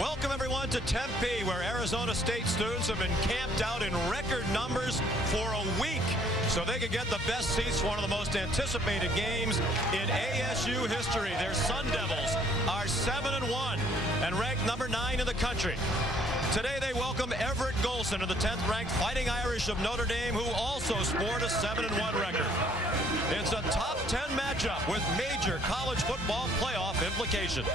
Welcome everyone to Tempe, where Arizona State students have been camped out in record numbers for a week so they could get the best seats for one of the most anticipated games in ASU history. Their Sun Devils are 7-1 and ranked number 9 in the country. Today they welcome Everett Golson of the 10th ranked Fighting Irish of Notre Dame, who also sport a 7-1 record. It's a top 10 matchup with major college football playoff implications.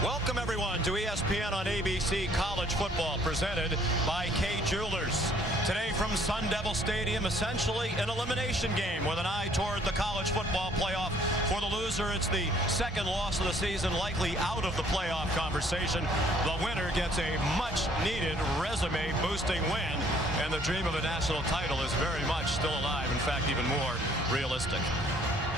Welcome everyone to ESPN on ABC College Football, presented by K Jewelers. Today from Sun Devil Stadium, essentially an elimination game with an eye toward the college football playoff. For the loser, it's the second loss of the season, likely out of the playoff conversation. The winner gets a much-needed resume-boosting win, and the dream of a national title is very much still alive, in fact, even more realistic.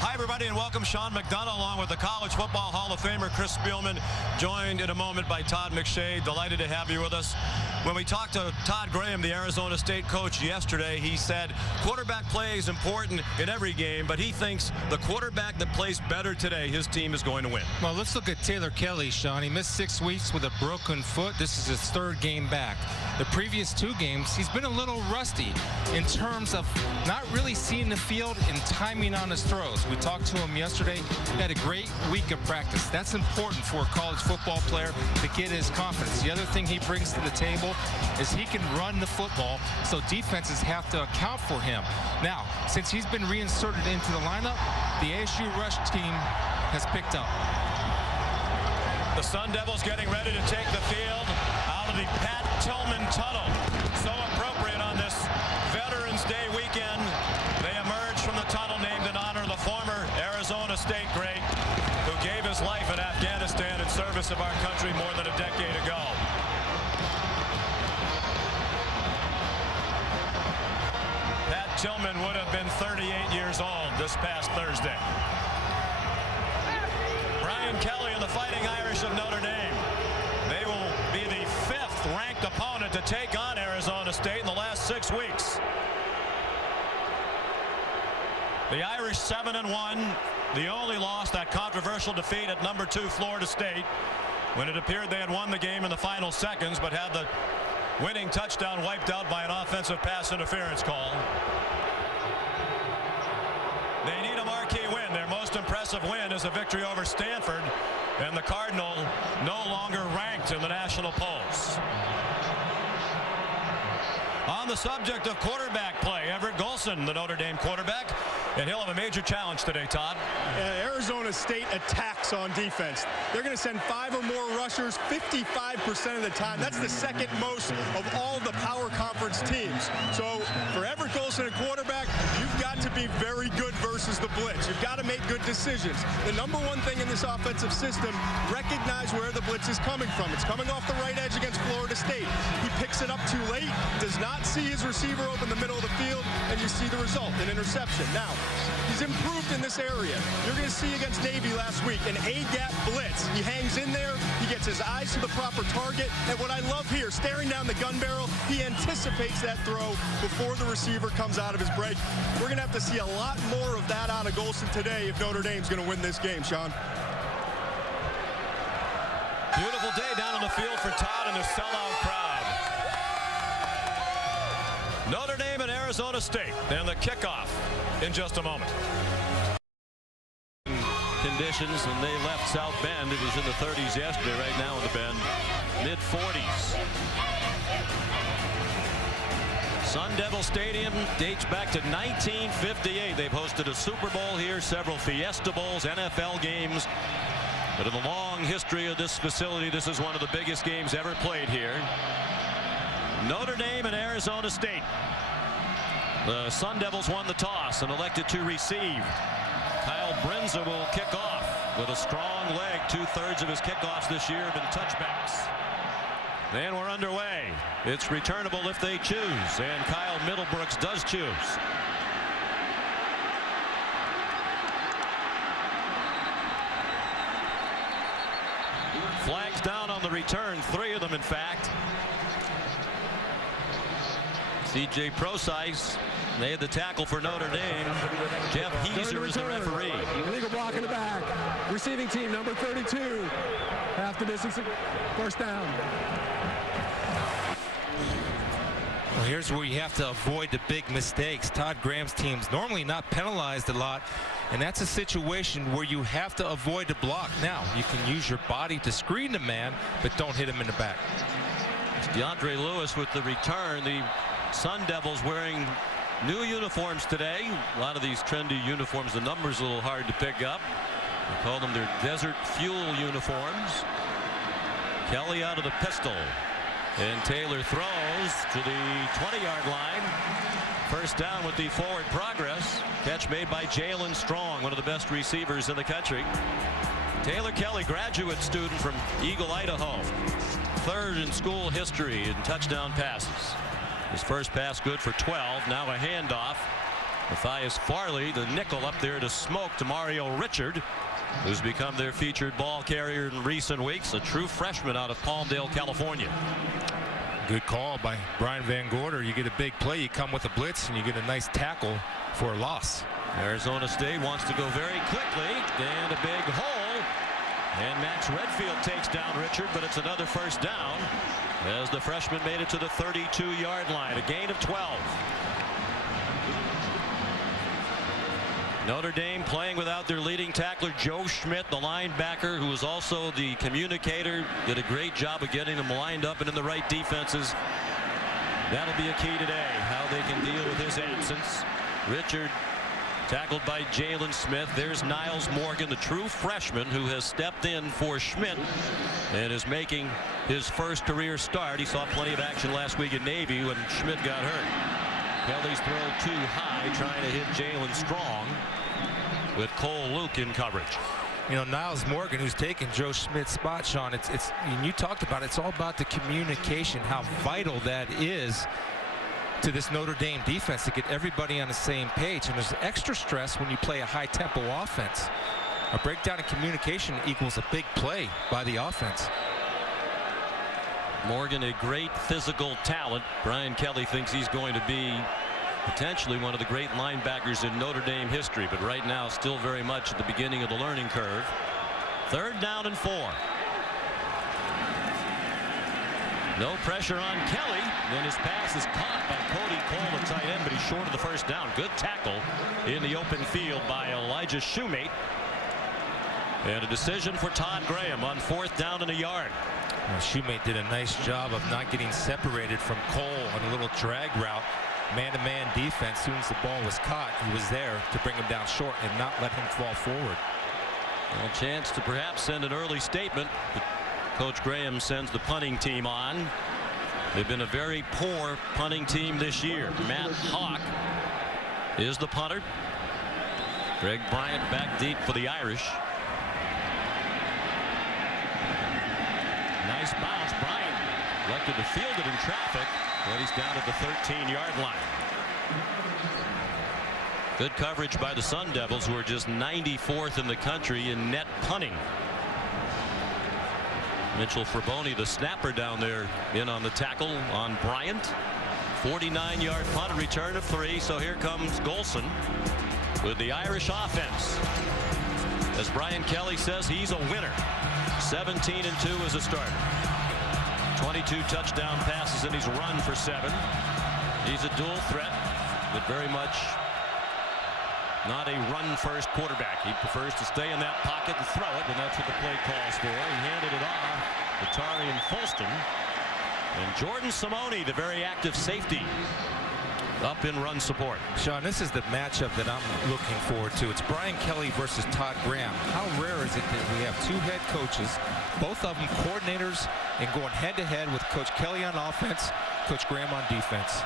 Hi, everybody, and welcome. Sean McDonough, along with the College Football Hall of Famer Chris Spielman, joined in a moment by Todd McShay. Delighted to have you with us. When we talked to Todd Graham, the Arizona State coach, yesterday, he said quarterback play is important in every game, but he thinks the quarterback that plays better today, his team is going to win. Well, let's look at Taylor Kelly, Sean. He missed 6 weeks with a broken foot. This is his 3rd game back. The previous 2 games, he's been a little rusty in terms of not really seeing the field and timing on his throws. We talked to him yesterday. He had a great week of practice. That's important for a college football player to get his confidence. The other thing he brings to the table is he can run the football, so defenses have to account for him. Now, since he's been reinserted into the lineup, the ASU rush team has picked up. The Sun Devils getting ready to take the field out of the Pat Tillman tunnel. So appropriate on this Veterans Day weekend. They emerge from the tunnel named in honor of the former Arizona State great who gave his life in Afghanistan in service of our country more than a decade ago. Pat Tillman would have been 38 years old this past Thursday. Brian Kelly and the Fighting Irish of Notre Dame. They will be the 5th ranked opponent to take on Arizona State in the last 6 weeks. The Irish 7-1, the only loss, that controversial defeat at number 2 Florida State, when it appeared they had won the game in the final seconds, but had the winning touchdown wiped out by an offensive pass interference call. They need a marquee win. Their most impressive win is a victory over Stanford, and the Cardinal no longer ranked in the national polls. On the subject of quarterback play, Everett Golson, the Notre Dame quarterback, and he'll have a major challenge today, Todd. Arizona State attacks on defense. They're going to send 5 or more rushers 55% of the time. That's the second most of all the power conference teams. So for Everett Golson, a quarterback, you've got to be very good versus the blitz. You've got to make good decisions. The number one thing in this offensive system, recognize where the blitz is coming from. It's coming off the right edge against Florida State. He picks it up too late, does not see his receiver open the middle of the field, and you see the result, an interception. Now, he's improved in this area. You're going to see against Navy last week an A-gap blitz. He hangs in there. He gets his eyes to the proper target. And what I love here, staring down the gun barrel, he anticipates that throw before the receiver comes out of his break. We're going to have to see a lot more of that out of Golson today if Notre Dame's going to win this game, Sean. Beautiful day down on the field for Todd and the sellout crowd. Notre Dame and Arizona State, and the kickoff in just a moment. Conditions, and they left South Bend. It was in the 30s yesterday. Right now in the Bend, mid-40s. Sun Devil Stadium dates back to 1958. They've hosted a Super Bowl here, several Fiesta Bowls, NFL games. But in the long history of this facility, this is one of the biggest games ever played here. Notre Dame and Arizona State. The Sun Devils won the toss and elected to receive. Kyle Brinza will kick off with a strong leg. 2/3 of his kickoffs this year have been touchbacks. And we're underway. It's returnable if they choose, and Kyle Middlebrooks does choose. Flags down on the return, 3 of them in fact. C.J. Procise made the tackle for Notre Dame. Jeff Heiser is the referee. Illegal block in the back. Receiving team number 32. Half the distance, first down. Well, here's where you have to avoid the big mistakes. Todd Graham's team's normally not penalized a lot, and that's a situation where you have to avoid the block. Now, you can use your body to screen the man, but don't hit him in the back. It's DeAndre Lewis with the return. The Sun Devils wearing new uniforms today. A lot of these trendy uniforms, the number's a little hard to pick up. They call them their Desert Fuel uniforms. Kelly out of the pistol. And Taylor throws to the 20-yard line. First down with the forward progress. Catch made by Jalen Strong, one of the best receivers in the country. Taylor Kelly, graduate student from Eagle, Idaho. Third in school history in touchdown passes. His first pass good for 12. Now a handoff. Matthias Farley, the nickel, up there to smoke to Mario Richard, who's become their featured ball carrier in recent weeks. A true freshman out of Palmdale, California. Good call by Brian Van Gorder. You get a big play, you come with a blitz, and you get a nice tackle for a loss. Arizona State wants to go very quickly, and a big hole. And Max Redfield takes down Richard, but it's another first down as the freshman made it to the 32-yard line. A gain of 12. Notre Dame playing without their leading tackler, Joe Schmidt, the linebacker, who was also the communicator. Did a great job of getting them lined up and in the right defenses. That'll be a key today, how they can deal with his absence. Richard tackled by Jalen Smith. There's Niles Morgan, the true freshman who has stepped in for Schmidt and is making his first career start. He saw plenty of action last week at Navy when Schmidt got hurt. Kelly's throw too high, trying to hit Jalen Strong with Cole Luke in coverage. You know, Niles Morgan, who's taken Joe Schmidt's spot, Sean, and you talked about it's all about the communication, how vital that is to this Notre Dame defense to get everybody on the same page. And there's extra stress when you play a high-tempo offense. A breakdown in communication equals a big play by the offense. Morgan, a great physical talent. Brian Kelly thinks he's going to be potentially one of the great linebackers in Notre Dame history, but right now still very much at the beginning of the learning curve. Third down and 4. No pressure on Kelly. Then his pass is caught by Cody Cole, the tight end, but he's short of the first down. Good tackle in the open field by Elijah Shoemate. And a decision for Todd Graham on 4th down and a yard. Well, Shoemate did a nice job of not getting separated from Cole on a little drag route. Man-to-man defense. As soon as the ball was caught, he was there to bring him down short and not let him fall forward. Well, a chance to perhaps send an early statement. But Coach Graham sends the punting team on. They've been a very poor punting team this year. Matt Hawk is the punter. Greg Bryant back deep for the Irish. Nice bounce. Bryant elected to field it in traffic, but he's down at the 13-yard line. Good coverage by the Sun Devils, who are just 94th in the country in net punting. Mitchell Fraboni, the snapper down there, in on the tackle on Bryant. 49-yard punt, return of 3. So here comes Golson with the Irish offense. As Brian Kelly says, he's a winner. 17-2 as a starter. 22 touchdown passes, and he's run for 7. He's a dual threat, but very much not a run-first quarterback. He prefers to stay in that pocket and throw it, and that's what the play calls for. He handed it off to Tarian Folston. And Jordan Simone, the very active safety, up in run support. Sean, this is the matchup that I'm looking forward to. It's Brian Kelly versus Todd Graham. How rare is it that we have 2 head coaches, both of them coordinators, and going head-to-head with Coach Kelly on offense, Coach Graham on defense.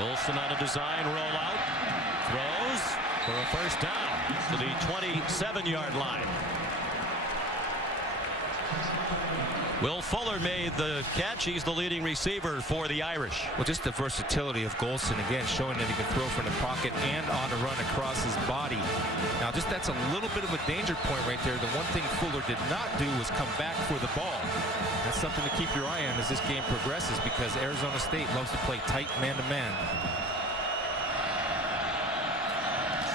Golson on a design rollout. Throws for a first down to the 27-yard line. Will Fuller made the catch. He's the leading receiver for the Irish. Well, just the versatility of Golson, again, showing that he can throw from the pocket and on the run across his body. Now, just that's a little bit of a danger point right there. The one thing Fuller did not do was come back for the ball. That's something to keep your eye on as this game progresses, because Arizona State loves to play tight man-to-man.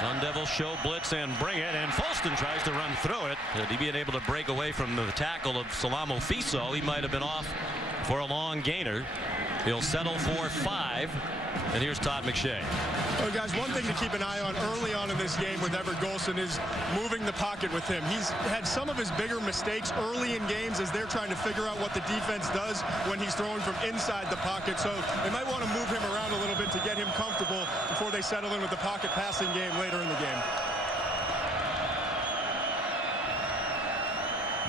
Sun Devils show blitz and bring it, and Folston tries to run through it. He being able to break away from the tackle of Salamo Fiso. He might have been off for a long gainer. He'll settle for 5. And here's Todd McShay. Well, guys, one thing to keep an eye on early on in this game with Everett Golson is moving the pocket with him. He's had some of his bigger mistakes early in games as they're trying to figure out what the defense does when he's throwing from inside the pocket. So they might want to move him around a little bit to get him comfortable before they settle in with the pocket passing game later in the game.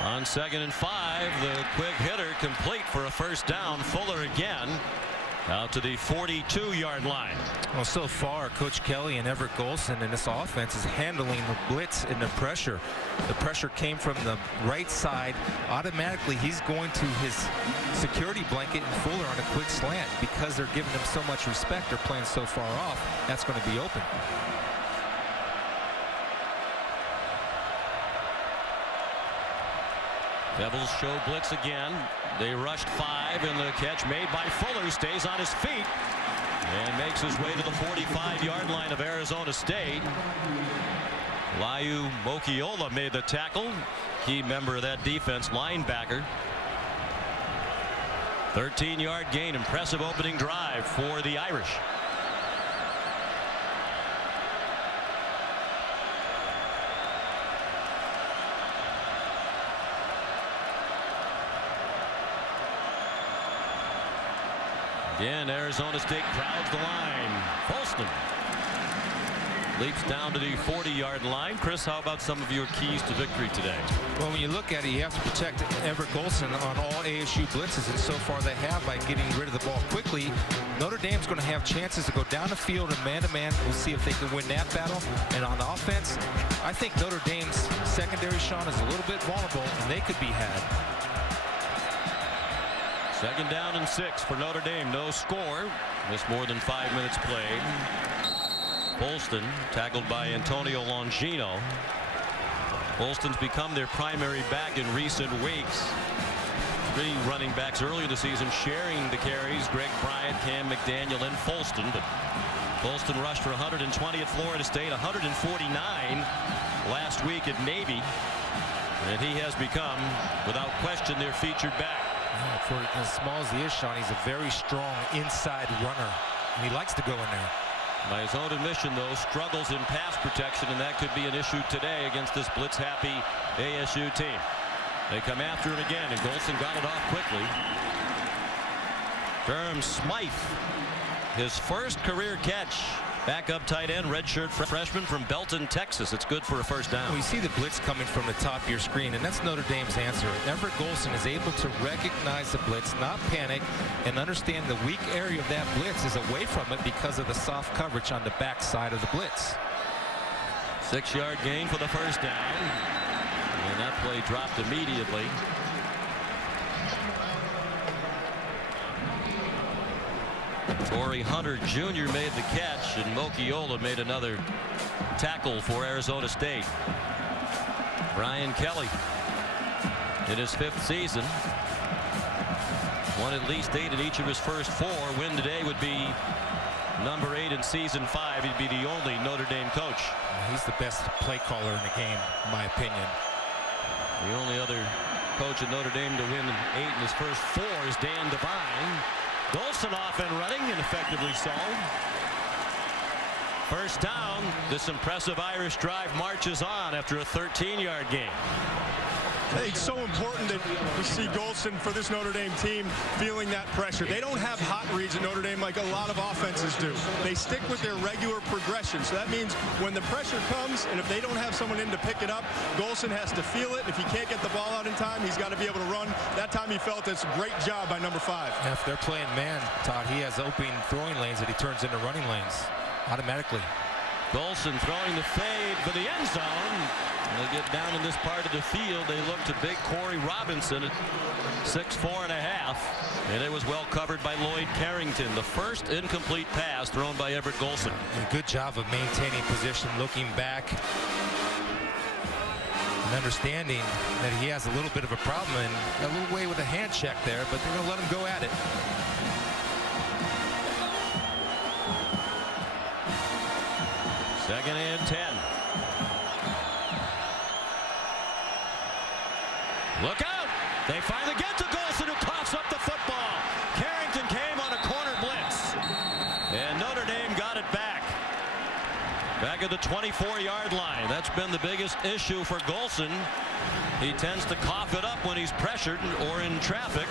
On 2nd and 5, the quick hitter complete for a first down. Fuller again out to the 42-yard line. Well, so far, Coach Kelly and Everett Golson in this offense is handling the blitz and the pressure. The pressure came from the right side. Automatically, he's going to his security blanket and Fuller on a quick slant. Because they're giving him so much respect, they're playing so far off, that's going to be open. Devils show blitz again. They rushed 5, and the catch made by Fuller stays on his feet and makes his way to the 45-yard line of Arizona State. Liu Mokiola made the tackle. Key member of that defense, linebacker. 13-yard gain. Impressive opening drive for the Irish. Again, Arizona State crowds the line. Folston leaps down to the 40-yard line. Chris, how about some of your keys to victory today? Well, when you look at it, you have to protect Everett Golson on all ASU blitzes, and so far they have by getting rid of the ball quickly. Notre Dame's going to have chances to go down the field and man-to-man. We'll see if they can win that battle. And on offense, I think Notre Dame's secondary, Sean, is a little bit vulnerable, and they could be had. 2nd down and 6 for Notre Dame. No score. Missed more than 5 minutes played. Folston tackled by Antonio Longino. Folston's become their primary back in recent weeks. 3 running backs early in the season sharing the carries. Greg Bryant, Cam McDaniel, and Folston. But Folston rushed for 120 at Florida State, 149 last week at Navy. And he has become, without question, their featured back. Yeah, for as small as he is, Sean, he's a very strong inside runner, and he likes to go in there. By his own admission, though, struggles in pass protection, and that could be an issue today against this blitz-happy ASU team. They come after him again, and Golson got it off quickly. Durham Smythe, his first career catch. Backup tight end, redshirt freshman from Belton, Texas. It's good for a first down. Well, you see the blitz coming from the top of your screen, and that's Notre Dame's answer. Everett Golson is able to recognize the blitz, not panic, and understand the weak area of that blitz is away from it because of the soft coverage on the back side of the blitz. 6-yard gain for the first down. And that play dropped immediately. Torrey Hunter Jr. made the catch, and Mokiola made another tackle for Arizona State. Brian Kelly in his 5th season won at least 8 in each of his first 4. Win today would be number 8 in season 5. He'd be the only Notre Dame coach. He's the best play caller in the game, in my opinion. The only other coach at Notre Dame to win 8 in his first 4 is Dan Devine. Golson off and running, and effectively so. First down. This impressive Irish drive marches on after a 13-yard gain. Hey, it's so important that we see Golson for this Notre Dame team feeling that pressure. They don't have hot reads at Notre Dame like a lot of offenses do. They stick with their regular progression. So that means when the pressure comes, and if they don't have someone in to pick it up, Golson has to feel it. If he can't get the ball out in time, he's got to be able to run. That time he felt it's a great job by number 5. And if they're playing man, Todd, he has open throwing lanes that he turns into running lanes automatically. Golson throwing the fade for the end zone. They get down in this part of the field. They look to big Corey Robinson at 6'4.5", and it was well covered by Lloyd Carrington. The first incomplete pass thrown by Everett Golson. And good job of maintaining position, looking back, and understanding that he has a little bit of a problem and got a little way with a hand check there, but they're going to let him go at it. Second and 10. Look out! They finally get to Golson, who coughs up the football. Carrington came on a corner blitz, and Notre Dame got it back. Back at the 24-yard line. That's been the biggest issue for Golson. He tends to cough it up when he's pressured or in traffic.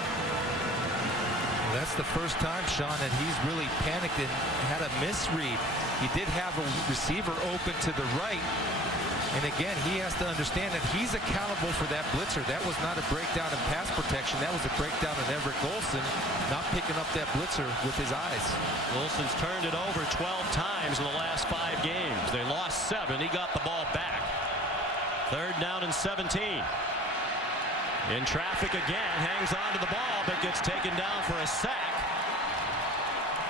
That's the first time, Sean, that he's really panicked and had a misread. He did have a receiver open to the right. And again, he has to understand that he's accountable for that blitzer. That was not a breakdown in pass protection. That was a breakdown in Everett Golson not picking up that blitzer with his eyes. Golson's turned it over 12 times in the last 5 games. They lost 7. He got the ball back. Third down and 17. In traffic again, hangs on to the ball, but gets taken down for a sack.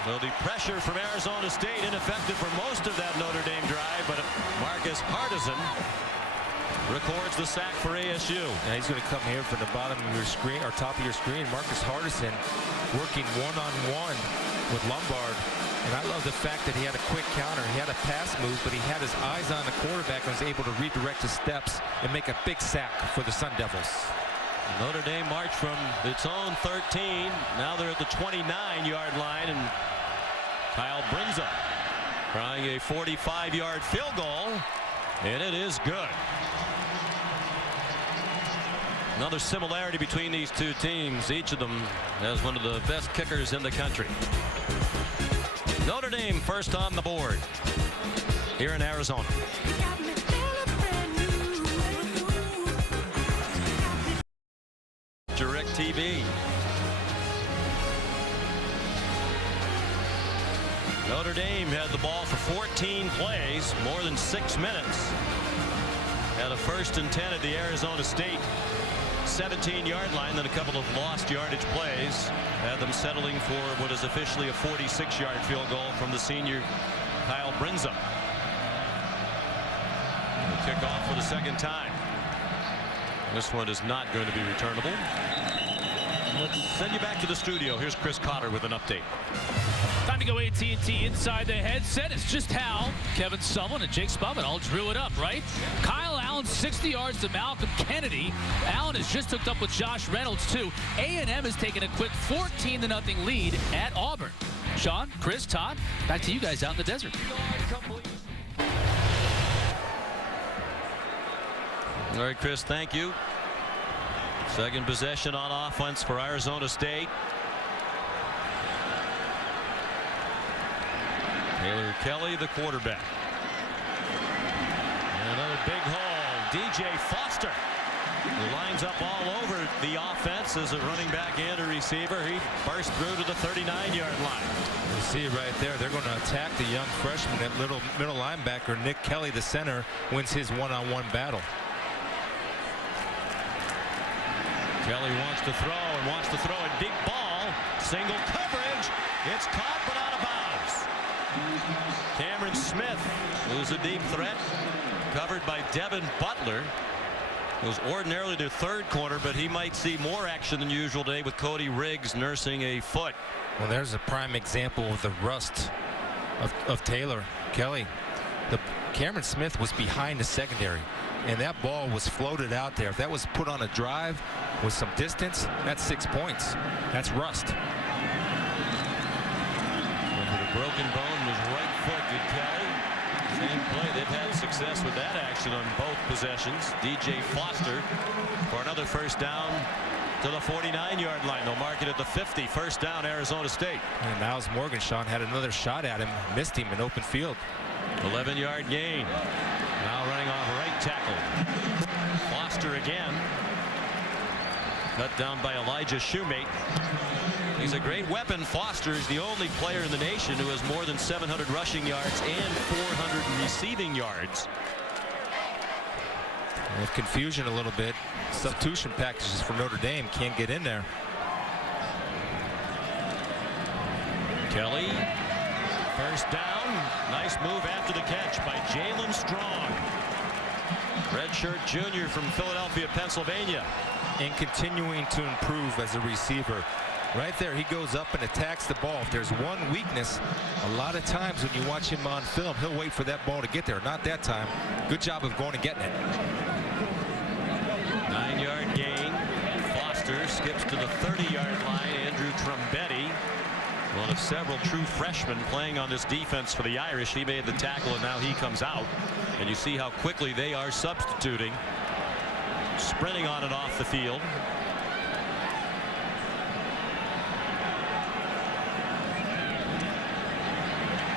So the pressure from Arizona State ineffective for most of that Notre Dame drive, but Marcus Hardison records the sack for ASU. Now he's going to come here from the bottom of your screen, or top of your screen. Marcus Hardison working one-on-one with Lombard. And I love the fact that he had a quick counter. He had a pass move, but he had his eyes on the quarterback and was able to redirect his steps and make a big sack for the Sun Devils. Notre Dame marched from its own 13. Now they're at the 29-yard line, and Kyle Brinza trying a 45-yard field goal, and it is good. Another similarity between these two teams. Each of them has one of the best kickers in the country. Notre Dame first on the board here in Arizona. DirecTV. Notre Dame had the ball for 14 plays, more than 6 minutes. Had a 1st and 10 at the Arizona State 17-yard line, then a couple of lost yardage plays. Had them settling for what is officially a 46-yard field goal from the senior Kyle Brinza. The kickoff for the second time. This one is not going to be returnable. Let's send you back to the studio. Here's Chris Cotter with an update. Time to go AT&T inside the headset. It's just Hal, Kevin Sumlin, and Jake Spubman all drew it up, right? Kyle Allen 60 yards to Malcolm Kennedy. Allen has just hooked up with Josh Reynolds, too. A&M has taken a quick 14-0 lead at Auburn. Sean, Chris, Todd, back to you guys out in the desert. All right, Chris, thank you. Second possession on offense for Arizona State. Taylor Kelly, the quarterback. And another big hole. DJ Foster, who lines up all over the offense as a running back and a receiver. He burst through to the 39-yard line. You see it right there. They're going to attack the young freshman. That little middle linebacker, Nick Kelly, the center, wins his one-on-one battle. Kelly wants to throw and wants to throw a deep ball. Single coverage. It's caught but out of bounds. Cameron Smith, who's a deep threat, covered by Devin Butler, who's ordinarily their third corner, but he might see more action than usual today with Cody Riggs nursing a foot. Well, there's a prime example of the rust of Taylor Kelly. Cameron Smith was behind the secondary, and that ball was floated out there. If that was put on a drive with some distance, that's 6 points. That's rust. Under the broken bone was right foot to Kelly. Same play. They've had success with that action on both possessions. DJ Foster for another first down to the 49-yard line. They'll mark it at the 50. First down, Arizona State. And Miles Morgenschau had another shot at him, missed him in open field. 11-yard gain. Now running off right tackle. Foster again. Cut down by Elijah Shoemate. He's a great weapon. Foster is the only player in the nation who has more than 700 rushing yards and 400 receiving yards. They have confusion a little bit. Substitution packages for Notre Dame can't get in there. Kelly, first down. Nice move after the catch by Jalen Strong. Redshirt junior from Philadelphia, Pennsylvania. And continuing to improve as a receiver. Right there, he goes up and attacks the ball. If there's one weakness, a lot of times when you watch him on film, he'll wait for that ball to get there. Not that time. Good job of going and getting it. 9-yard gain. Foster skips to the 30-yard line. Andrew Trumbetti, one of several true freshmen playing on this defense for the Irish. He made the tackle, and now he comes out. And you see how quickly they are substituting, sprinting on and off the field.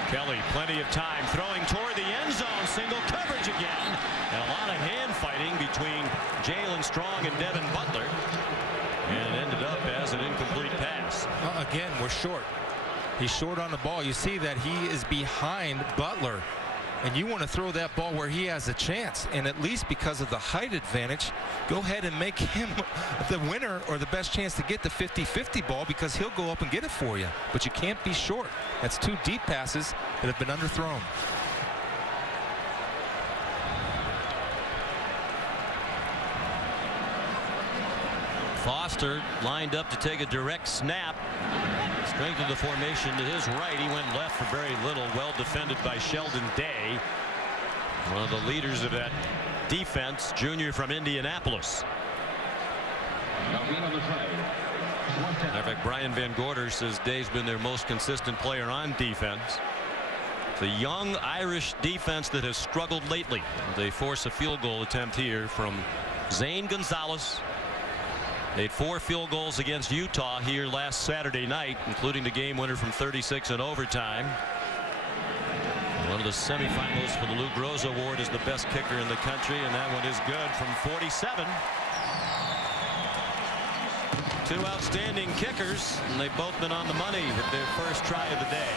Kelly, plenty of time, throwing toward the end zone. Single coverage again. And a lot of hand fighting between Jalen Strong and Devin Butler. And it ended up as an incomplete pass. Again, we're short. He's short on the ball. You see that he is behind Butler. And you want to throw that ball where he has a chance. And at least because of the height advantage, go ahead and make him the winner or the best chance to get the 50-50 ball, because he'll go up and get it for you. But you can't be short. That's two deep passes that have been underthrown. Foster lined up to take a direct snap. Strength of the formation to his right. He went left for very little. Well defended by Sheldon Day, one of the leaders of that defense, junior from Indianapolis. Matter of fact, Brian Van Gorder says Day's been their most consistent player on defense. It's a young Irish defense that has struggled lately. They force a field goal attempt here from Zane Gonzalez. They had 4 field goals against Utah here last Saturday night, including the game winner from 36 in overtime. One of the semifinalists for the Lou Groza Award is the best kicker in the country, and that one is good from 47. Two outstanding kickers, and they've both been on the money with their first try of the day.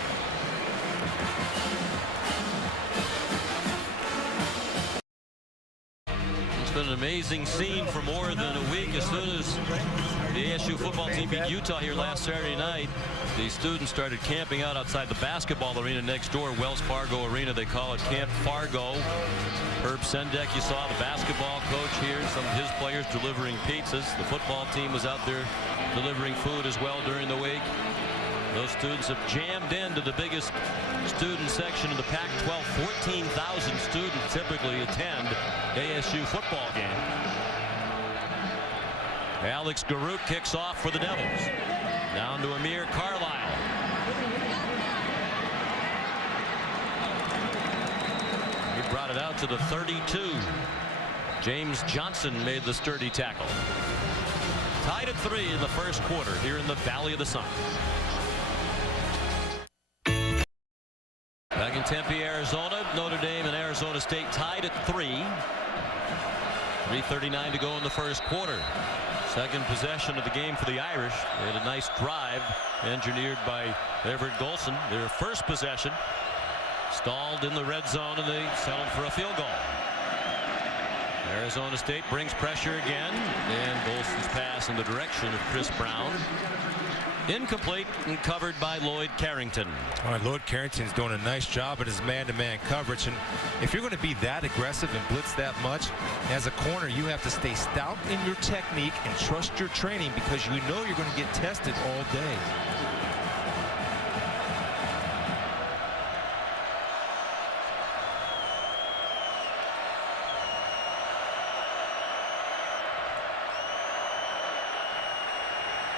It's been an amazing scene for more than a week. As soon as the ASU football team beat Utah here last Saturday night, the students started camping out outside the basketball arena next door, Wells Fargo Arena. They call it Camp Fargo. Herb Sendek, you saw the basketball coach here, some of his players delivering pizzas. The football team was out there delivering food as well during the week. Those students have jammed into the biggest student section of the Pac-12. 14,000 students typically attend ASU football game. Alex Garut kicks off for the Devils. Down to Amir Carlisle. He brought it out to the 32. James Johnson made the sturdy tackle. Tied at 3 in the first quarter here in the Valley of the Sun. Back in Tempe, Arizona, Notre Dame and Arizona State tied at 3. 3:39 to go in the first quarter. Second possession of the game for the Irish. They had a nice drive engineered by Everett Golson. Their first possession stalled in the red zone, and they settled for a field goal. Arizona State brings pressure again, and Golson's pass in the direction of Chris Brown. Incomplete and covered by Lloyd Carrington. All right, Lloyd Carrington's doing a nice job at his man-to-man coverage. And if you're going to be that aggressive and blitz that much, as a corner, you have to stay stout in your technique and trust your training, because you know you're going to get tested all day.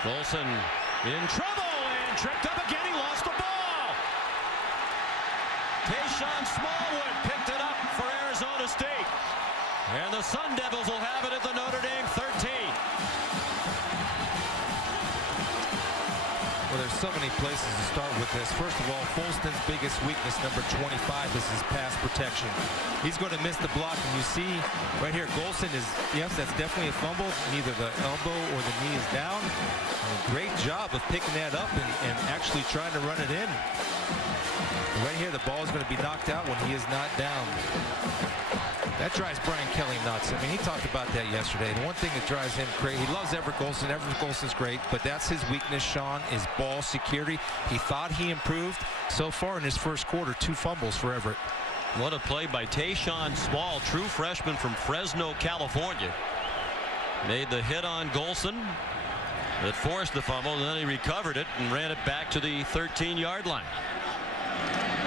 Golson in trouble and tripped up again. He lost the ball. Tayshawn Smallwood picked it up for Arizona State. And the Sun Devils will have it at the Notre Dame 13. Well, there's so many places to start with this. First of all, Folston's biggest weakness, number 25, is his pass protection. He's going to miss the block, and you see right here, Golson is, yes, that's definitely a fumble. Neither the elbow or the knee is down. And a great job of picking that up and actually trying to run it in. Right here, the ball is going to be knocked out when he is not down. That drives Brian Kelly nuts. I mean, he talked about that yesterday. The one thing that drives him crazy, he loves Everett Golson. Everett Golson's great, but that's his weakness, Sean, is ball security. He thought he improved. So far in his first quarter, 2 fumbles for Everett. What a play by Tayshawn Small, true freshman from Fresno, California. Made the hit on Golson that forced the fumble, and then he recovered it and ran it back to the 13-yard line.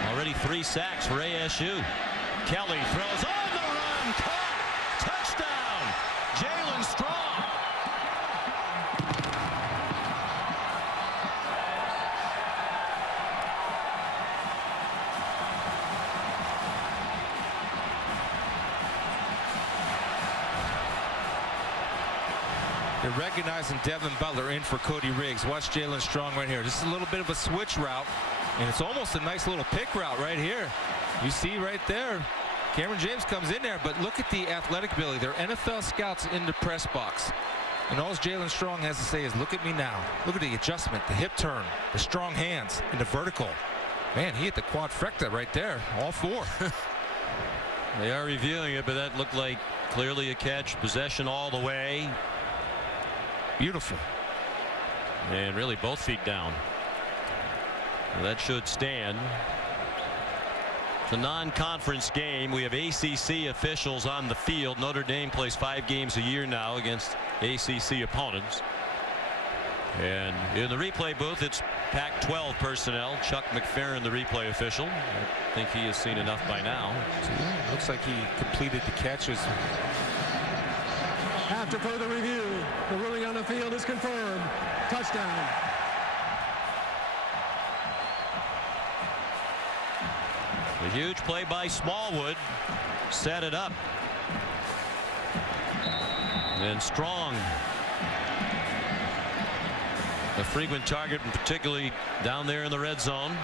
Already 3 sacks for ASU. Kelly throws on the run, caught, touchdown, Jalen Strong. They're recognizing Devin Butler in for Cody Riggs. Watch Jalen Strong right here. This is a little bit of a switch route, and it's almost a nice little pick route right here. You see right there, Cameron James comes in there, but look at the athletic ability. They're NFL scouts in the press box. And all Jalen Strong has to say is, look at me now. Look at the adjustment, the hip turn, the strong hands, and the vertical. Man, he hit the quadfecta right there, all 4. They are reviewing it, but that looked like clearly a catch. Possession all the way. Beautiful. And really both feet down. That should stand. It's a non-conference game. We have ACC officials on the field. Notre Dame plays 5 games a year now against ACC opponents. And in the replay booth, it's Pac-12 personnel. Chuck McFerrin, the replay official. I think he has seen enough by now. Looks like he completed the catches. After further review, the ruling on the field is confirmed. Touchdown. A huge play by Smallwood set it up. And Strong, a frequent target, and particularly down there in the red zone.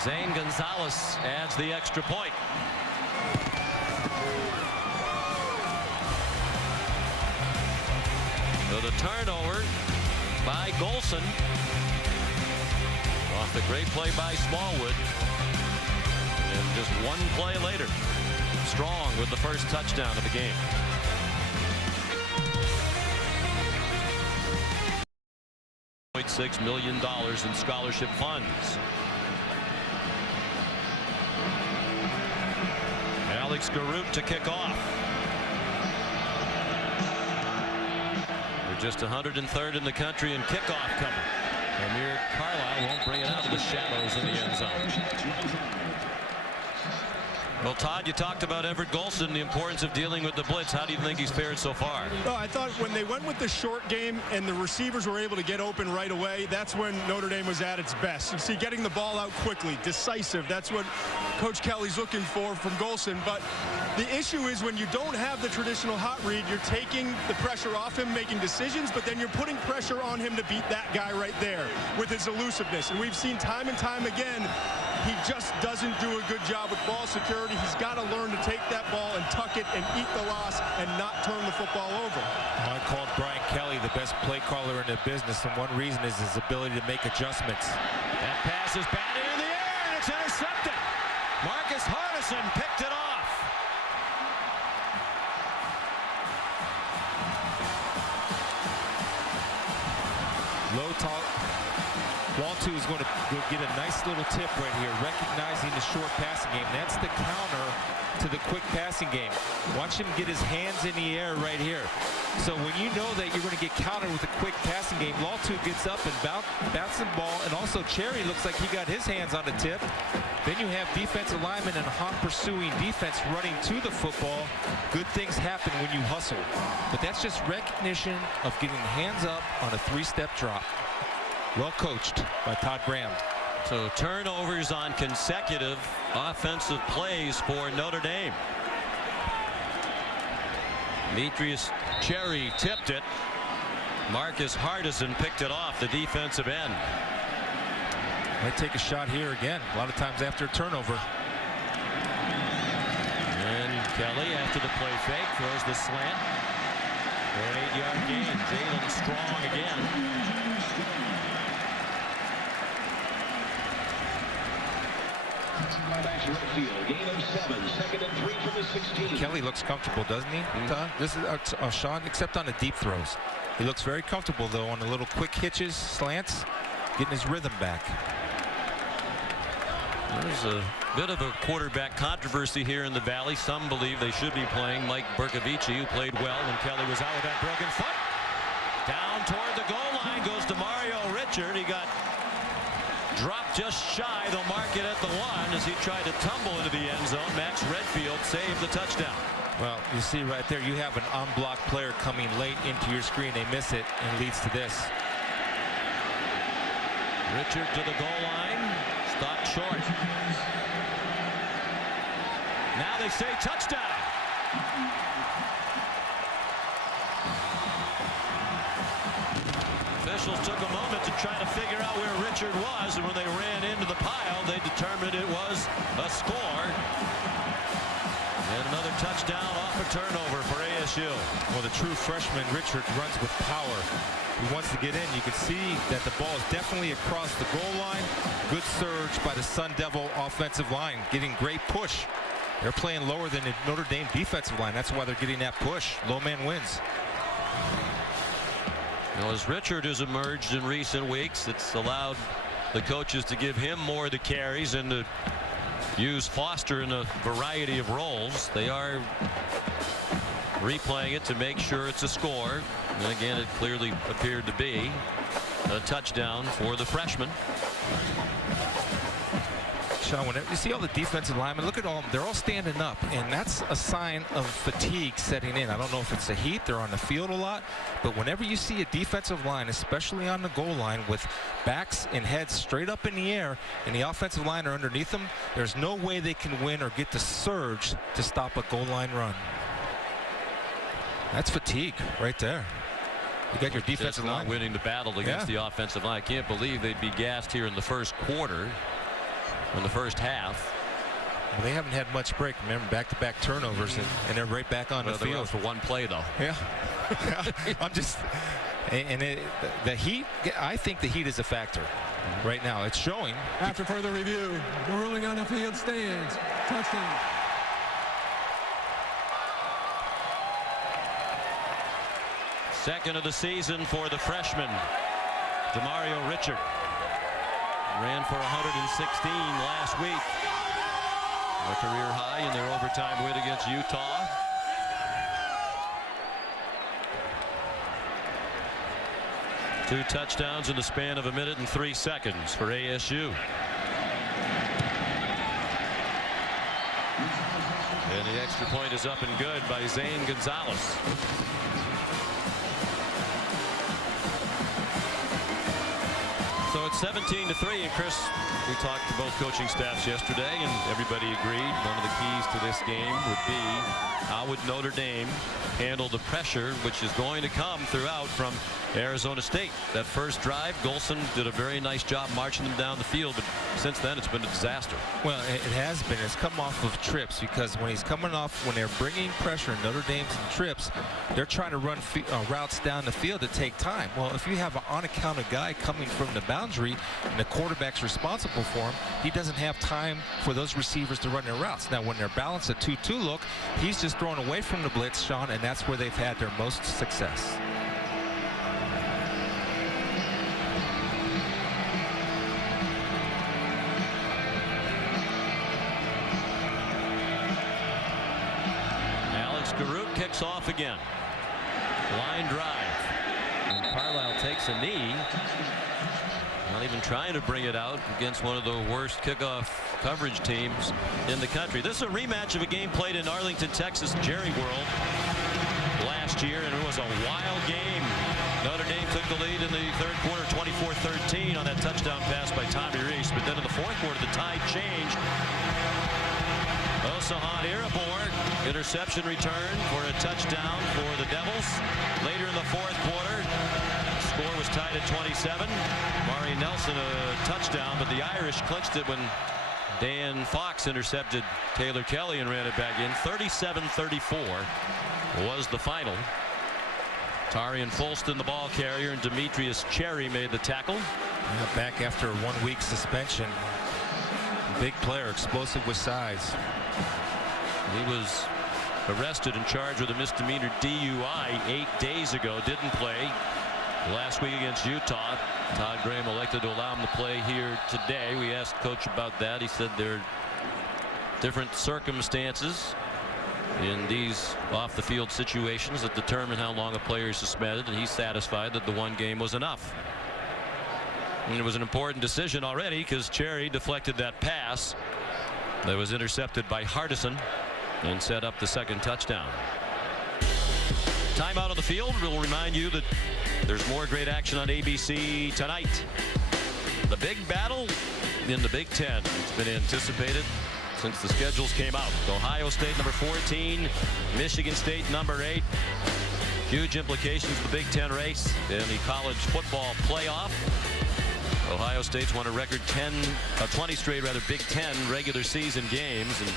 Zane Gonzalez adds the extra point. So the turnover by Golson off the great play by Smallwood. And just one play later, Strong with the first touchdown of the game. $6 million in scholarship funds. Alex Garrett to kick off. They're just 103rd in the country in kickoff cover. Amir Carlisle won't bring it out of the shadows in the end zone. Well, Todd, you talked about Everett Golson, the importance of dealing with the blitz. How do you think he's fared so far? Well, I thought when they went with the short game and the receivers were able to get open right away, that's when Notre Dame was at its best. You see, getting the ball out quickly, decisive. That's what Coach Kelly's looking for from Golson. But the issue is when you don't have the traditional hot read, you're taking the pressure off him, making decisions, but then you're putting pressure on him to beat that guy right there with his elusiveness. And we've seen time and time again, he just doesn't do a good job with ball security. He's got to learn to take that ball and tuck it and eat the loss and not turn the football over. I called Brian Kelly the best play caller in the business, and one reason is his ability to make adjustments. That pass is batted in the air, and it's intercepted. Marcus Hardison picked it off. Low talk. Waltu is going to get a nice little tip right here, recognizing the short passing game. That's the counter to the quick passing game. Watch him get his hands in the air right here. So when you know that you're going to get countered with a quick passing game, Waltu gets up and bounces the ball, and also Cherry looks like he got his hands on the tip. Then you have defensive linemen and hot pursuing defense running to the football. Good things happen when you hustle. But that's just recognition of getting hands up on a 3-step drop. Well coached by Todd Graham. So turnovers on consecutive offensive plays for Notre Dame. Demetrius Cherry tipped it. Marcus Hardison picked it off the defensive end. Might take a shot here again. A lot of times after a turnover. And Kelly, after the play fake, throws the slant for an 8-yard gain. Jalen Strong again. Kelly looks comfortable, doesn't he? This is Sean, except on the deep throws. He looks very comfortable though on the little quick hitches, slants, getting his rhythm back. There's a bit of a quarterback controversy here in the Valley. Some believe they should be playing Mike Bercovici, who played well when Kelly was out with that broken foot. Down toward the goal line goes Demario Richard. He got dropped just shy. They'll mark it at the 1 as he tried to tumble into the end zone. Max Redfield saved the touchdown. Well, you see right there, you have an unblocked player coming late into your screen. They miss it and leads to this. Richard to the goal line. Stopped short. Now they say touchdown. Officials took a moment to try to figure out where Richard was, and when they ran into the pile, they determined it was a score. And another touchdown off a turnover for ASU. Well, the true freshman Richard runs with power. He wants to get in. You can see that the ball is definitely across the goal line. Good surge by the Sun Devil offensive line, getting great push. They're playing lower than the Notre Dame defensive line. That's why they're getting that push. Low man wins. Well, as Richard has emerged in recent weeks, it's allowed the coaches to give him more of the carries and to use Foster in a variety of roles. They are replaying it to make sure it's a score. And again, it clearly appeared to be a touchdown for the freshman. Sean, whenever you see all the defensive linemen, look at all, they're all standing up, and that's a sign of fatigue setting in. I don't know if it's the heat, they're on the field a lot, but whenever you see a defensive line, especially on the goal line, with backs and heads straight up in the air and the offensive line are underneath them, there's no way they can win or get the surge to stop a goal line run. That's fatigue right there. You got your defensive line not winning the battle against the offensive line. I can't believe they'd be gassed here in the first quarter. In the first half. Well, they haven't had much break. Remember, back-to-back turnovers, and they're right back on the field for one play, though. Yeah. I'm just, and the heat. I think the heat is a factor right now. It's showing. After further review, the ruling on the field stands. Touchdown. Second of the season for the freshman, Demario Richard. Ran for 116 last week. A career high in their overtime win against Utah. Two touchdowns in the span of 1 minute and 3 seconds for ASU. And the extra point is up and good by Zane Gonzalez. So it's 17-3, and Chris, we talked to both coaching staffs yesterday, and everybody agreed one of the keys to this game would be how would Notre Dame handle the pressure which is going to come throughout from Arizona State. That first drive, Golson did a very nice job marching them down the field, but since then it's been a disaster. Well, it has been. It's come off of trips, because when he's coming off, when they're bringing pressure in Notre Dame's and trips, they're trying to run routes down the field to take time. Well, if you have an unaccounted guy coming from the boundary and the quarterback's responsible for him, he doesn't have time for those receivers to run their routes. Now, when they're balanced a 2-2 look, he's just thrown away from the blitz, Sean, and that's where they've had their most success. Garrett kicks off again. Line drive. And Carlisle takes a knee. Not even trying to bring it out against one of the worst kickoff coverage teams in the country. This is a rematch of a game played in Arlington, Texas, Jerry World last year, and it was a wild game. Notre Dame took the lead in the third quarter, 24-13 on that touchdown pass by Tommy Reese. But then in the fourth quarter, the tide changed. Osahan Irabor, interception return for a touchdown for the Devils. Later in the fourth quarter, score was tied at 27. Maury Nelson a touchdown, but the Irish clinched it when Dan Fox intercepted Taylor Kelly and ran it back in. 37-34 was the final. Tarian Folston, the ball carrier, and Demetrius Cherry made the tackle. Yeah, back after a 1-week suspension. Big player, explosive with size. He was arrested and charged with a misdemeanor DUI 8 days ago. Didn't play last week against Utah. Todd Graham elected to allow him to play here today. We asked Coach about that. He said there are different circumstances in these off the field situations that determine how long a player is suspended, and he's satisfied that the one game was enough. And it was an important decision already because Cherry deflected that pass that was intercepted by Hardison and set up the second touchdown. Timeout on the field. We'll remind you that there's more great action on ABC tonight. The big battle in the Big Ten. It's been anticipated since the schedules came out. Ohio State number 14, Michigan State number 8. Huge implications for the Big Ten race in the college football playoff. Ohio State's won a record 20 straight Big Ten regular season games, and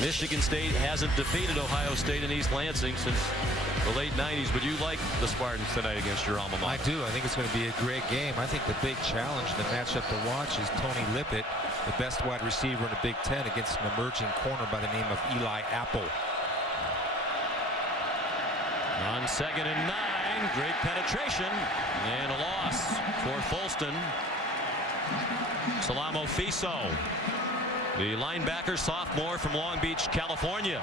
Michigan State hasn't defeated Ohio State in East Lansing since the late 90s. But you like the Spartans tonight against your alma mater? I do. I think it's going to be a great game. I think the big challenge, the matchup to watch, is Tony Lippett, the best wide receiver in the Big Ten, against an emerging corner by the name of Eli Apple. On 2nd and 9, great penetration and a loss for Folston. Salamo Fiso, the linebacker, sophomore from Long Beach, California.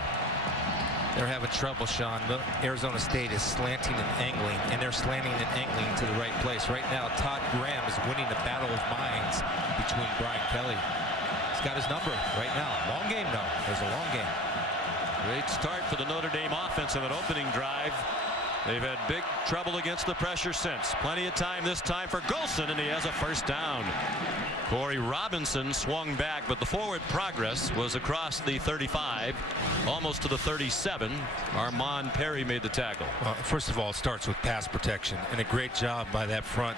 They're having trouble, Sean. Arizona State is slanting and angling, and they're slanting and angling to the right place. Right now, Todd Graham is winning the battle of minds between Brian Kelly. He's got his number right now. Long game, though. There's a long game. Great start for the Notre Dame offense on that opening drive. They've had big trouble against the pressure since. Plenty of time this time for Golson, and he has a first down. Corey Robinson swung back, but the forward progress was across the 35, almost to the 37. Armand Perry made the tackle. Well, first of all, it starts with pass protection, and a great job by that front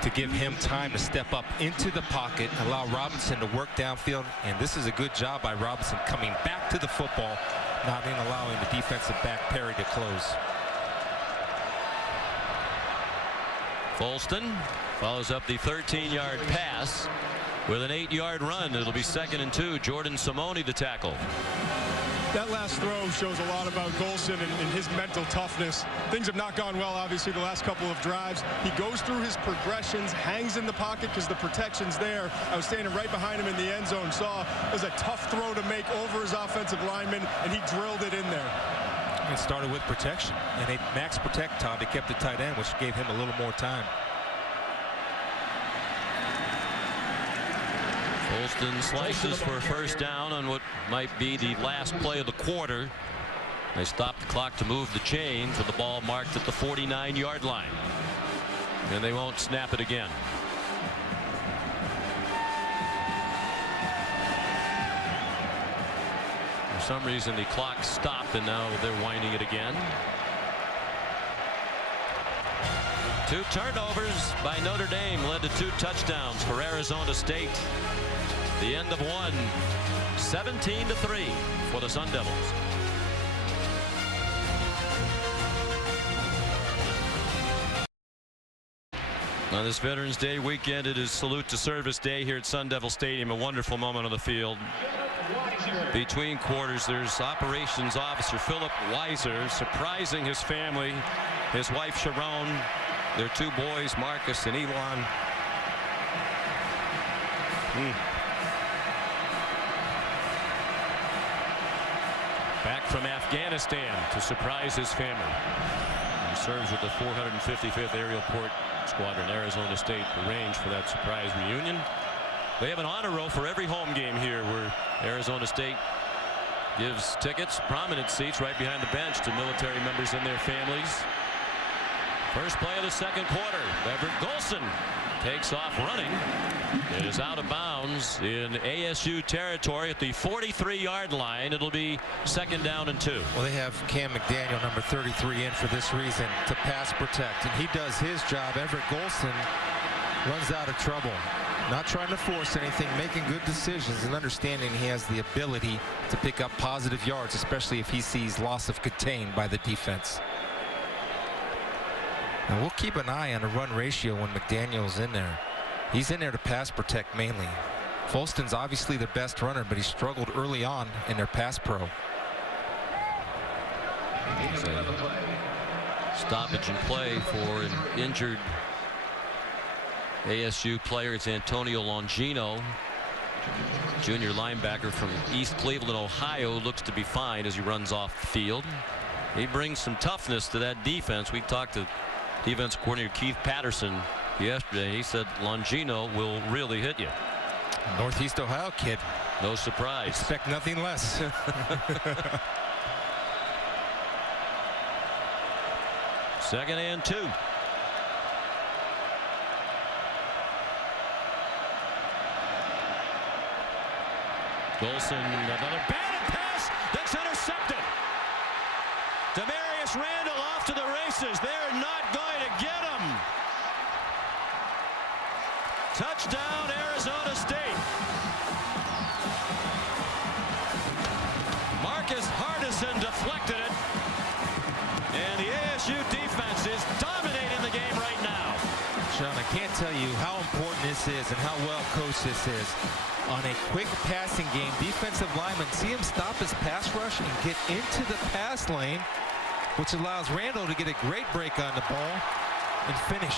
to give him time to step up into the pocket, allow Robinson to work downfield, and this is a good job by Robinson coming back to the football, not even allowing the defensive back Perry to close. Folston follows up the 13-yard pass with an 8-yard run. It'll be 2nd and 2. Jordan Simone the tackle. That last throw shows a lot about Golson and his mental toughness. Things have not gone well, obviously, the last couple of drives. He goes through his progressions, hangs in the pocket because the protection's there. I was standing right behind him in the end zone, saw it was a tough throw to make over his offensive lineman, and he drilled it in there. It started with protection, and they max protect Todd. They kept the tight end, which gave him a little more time. Folston slices for a first down on what might be the last play of the quarter. They stop the clock to move the chains with the ball marked at the 49-yard line. And they won't snap it again. For some reason the clock stopped, and now they're winding it again. 2 turnovers by Notre Dame led to 2 touchdowns for Arizona State. The end of one, 17-3 for the Sun Devils. On this Veterans Day weekend, it is Salute to Service Day here at Sun Devil Stadium. A wonderful moment on the field. Between quarters, there's Operations Officer Philip Weiser surprising his family, his wife Sharon, their 2 boys, Marcus and Elon. Back from Afghanistan to surprise his family. He serves with the 455th Aerial Port Squadron. Arizona State arranged for that surprise reunion. They have an honor roll for every home game here, where Arizona State gives tickets, prominent seats right behind the bench, to military members and their families. First play of the second quarter. Everett Golson takes off running. It is out of bounds in ASU territory at the 43-yard line. It'll be 2nd down and 2. Well, they have Cam McDaniel, number 33, in for this reason, to pass protect, and he does his job. Everett Golson runs out of trouble. Not trying to force anything, making good decisions, and understanding he has the ability to pick up positive yards, especially if he sees loss of contain by the defense. And we'll keep an eye on the run ratio when McDaniel's in there. He's in there to pass protect mainly. Folston's obviously their best runner, but he struggled early on in their pass pro. Stoppage and play for an injured ASU player. It's Antonio Longino, junior linebacker from East Cleveland, Ohio, looks to be fine as he runs off the field. He brings some toughness to that defense. We talked to defense coordinator Keith Patterson yesterday. He said Longino will really hit you. Northeast Ohio kid. No surprise. Expect nothing less. Second and 2. Golson, another batted pass that's intercepted. Demarius Randall off to the races. They're not going to get him. Touchdown, Arizona State. Marcus Hardison deflected it. And the ASU defense is dominating the game right now. Sean, I can't tell you how important this is and how well coached this is. On a quick passing game, defensive linemen see him stop his pass rush and get into the pass lane, which allows Randall to get a great break on the ball and finish.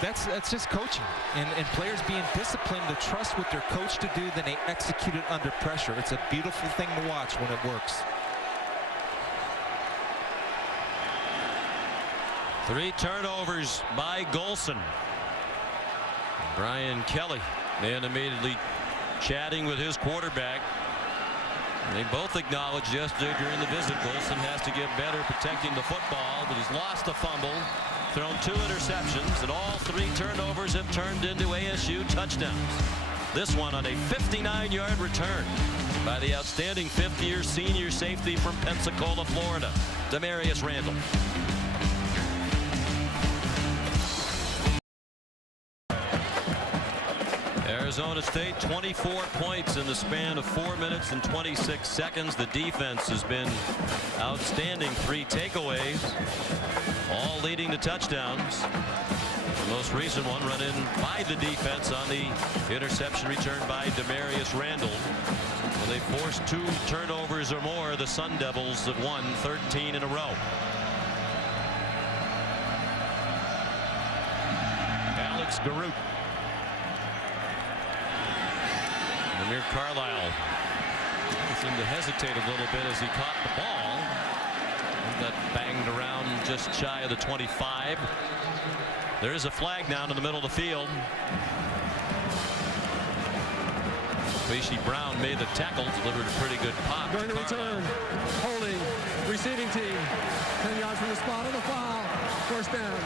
That's just coaching and players being disciplined to trust what they're coached to do, then they execute it under pressure. It's a beautiful thing to watch when it works. 3 turnovers by Golson. Brian Kelly animatedly chatting with his quarterback. And they both acknowledged yesterday during the visit Golson has to get better protecting the football, but he's lost a fumble, thrown 2 interceptions, and all 3 turnovers have turned into ASU touchdowns. This one on a 59-yard return by the outstanding 5th-year senior safety from Pensacola, Florida, Demarius Randall. Arizona State 24 points in the span of 4 minutes and 26 seconds. The defense has been outstanding. 3 takeaways, all leading to touchdowns. The most recent one run in by the defense on the interception return by Demarius Randall. When they forced 2 turnovers or more, the Sun Devils have won 13 in a row. Alex Garut. Amir Carlisle seemed to hesitate a little bit as he caught the ball. He got banged around just shy of the 25. There is a flag down in the middle of the field. Quashie Brown made the tackle, delivered a pretty good pop. Going to return, holding, receiving team, 10 yards from the spot of the foul, 1st down.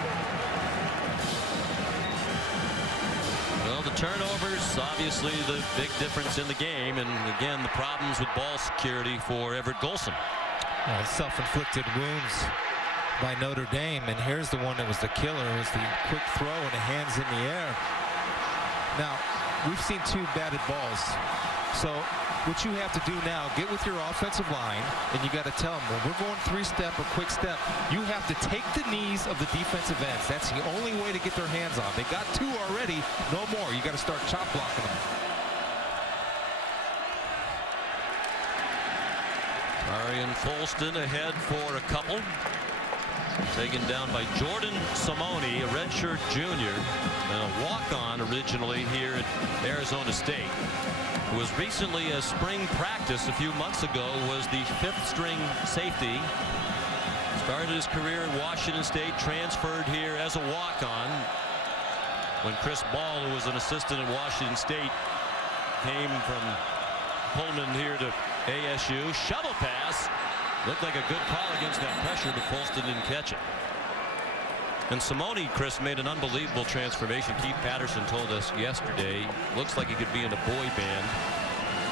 Well, the turnovers, obviously the big difference in the game, and again the problems with ball security for Everett Golson. Well, self-inflicted wounds by Notre Dame, and here's the one that was the killer. It was the quick throw and the hands in the air. Now, we've seen 2 batted balls, so what you have to do now, get with your offensive line, and you got to tell them, when we're going 3-step or quick step, you have to take the knees of the defensive ends. That's the only way to get their hands on. They got 2 already, no more. You got to start chop blocking them. Arian Folston ahead for a couple. Taken down by Jordan Simone, a redshirt junior and a walk-on originally here at Arizona State, who was recently a spring practice a few months ago, was the 5th string safety. Started his career at Washington State, transferred here as a walk-on when Chris Ball, who was an assistant at Washington State, came from Pullman here to ASU. Shovel pass. Looked like a good call against that pressure, but Folston didn't catch it. And Simone, Chris, made an unbelievable transformation. Keith Patterson told us yesterday, looks like he could be in a boy band.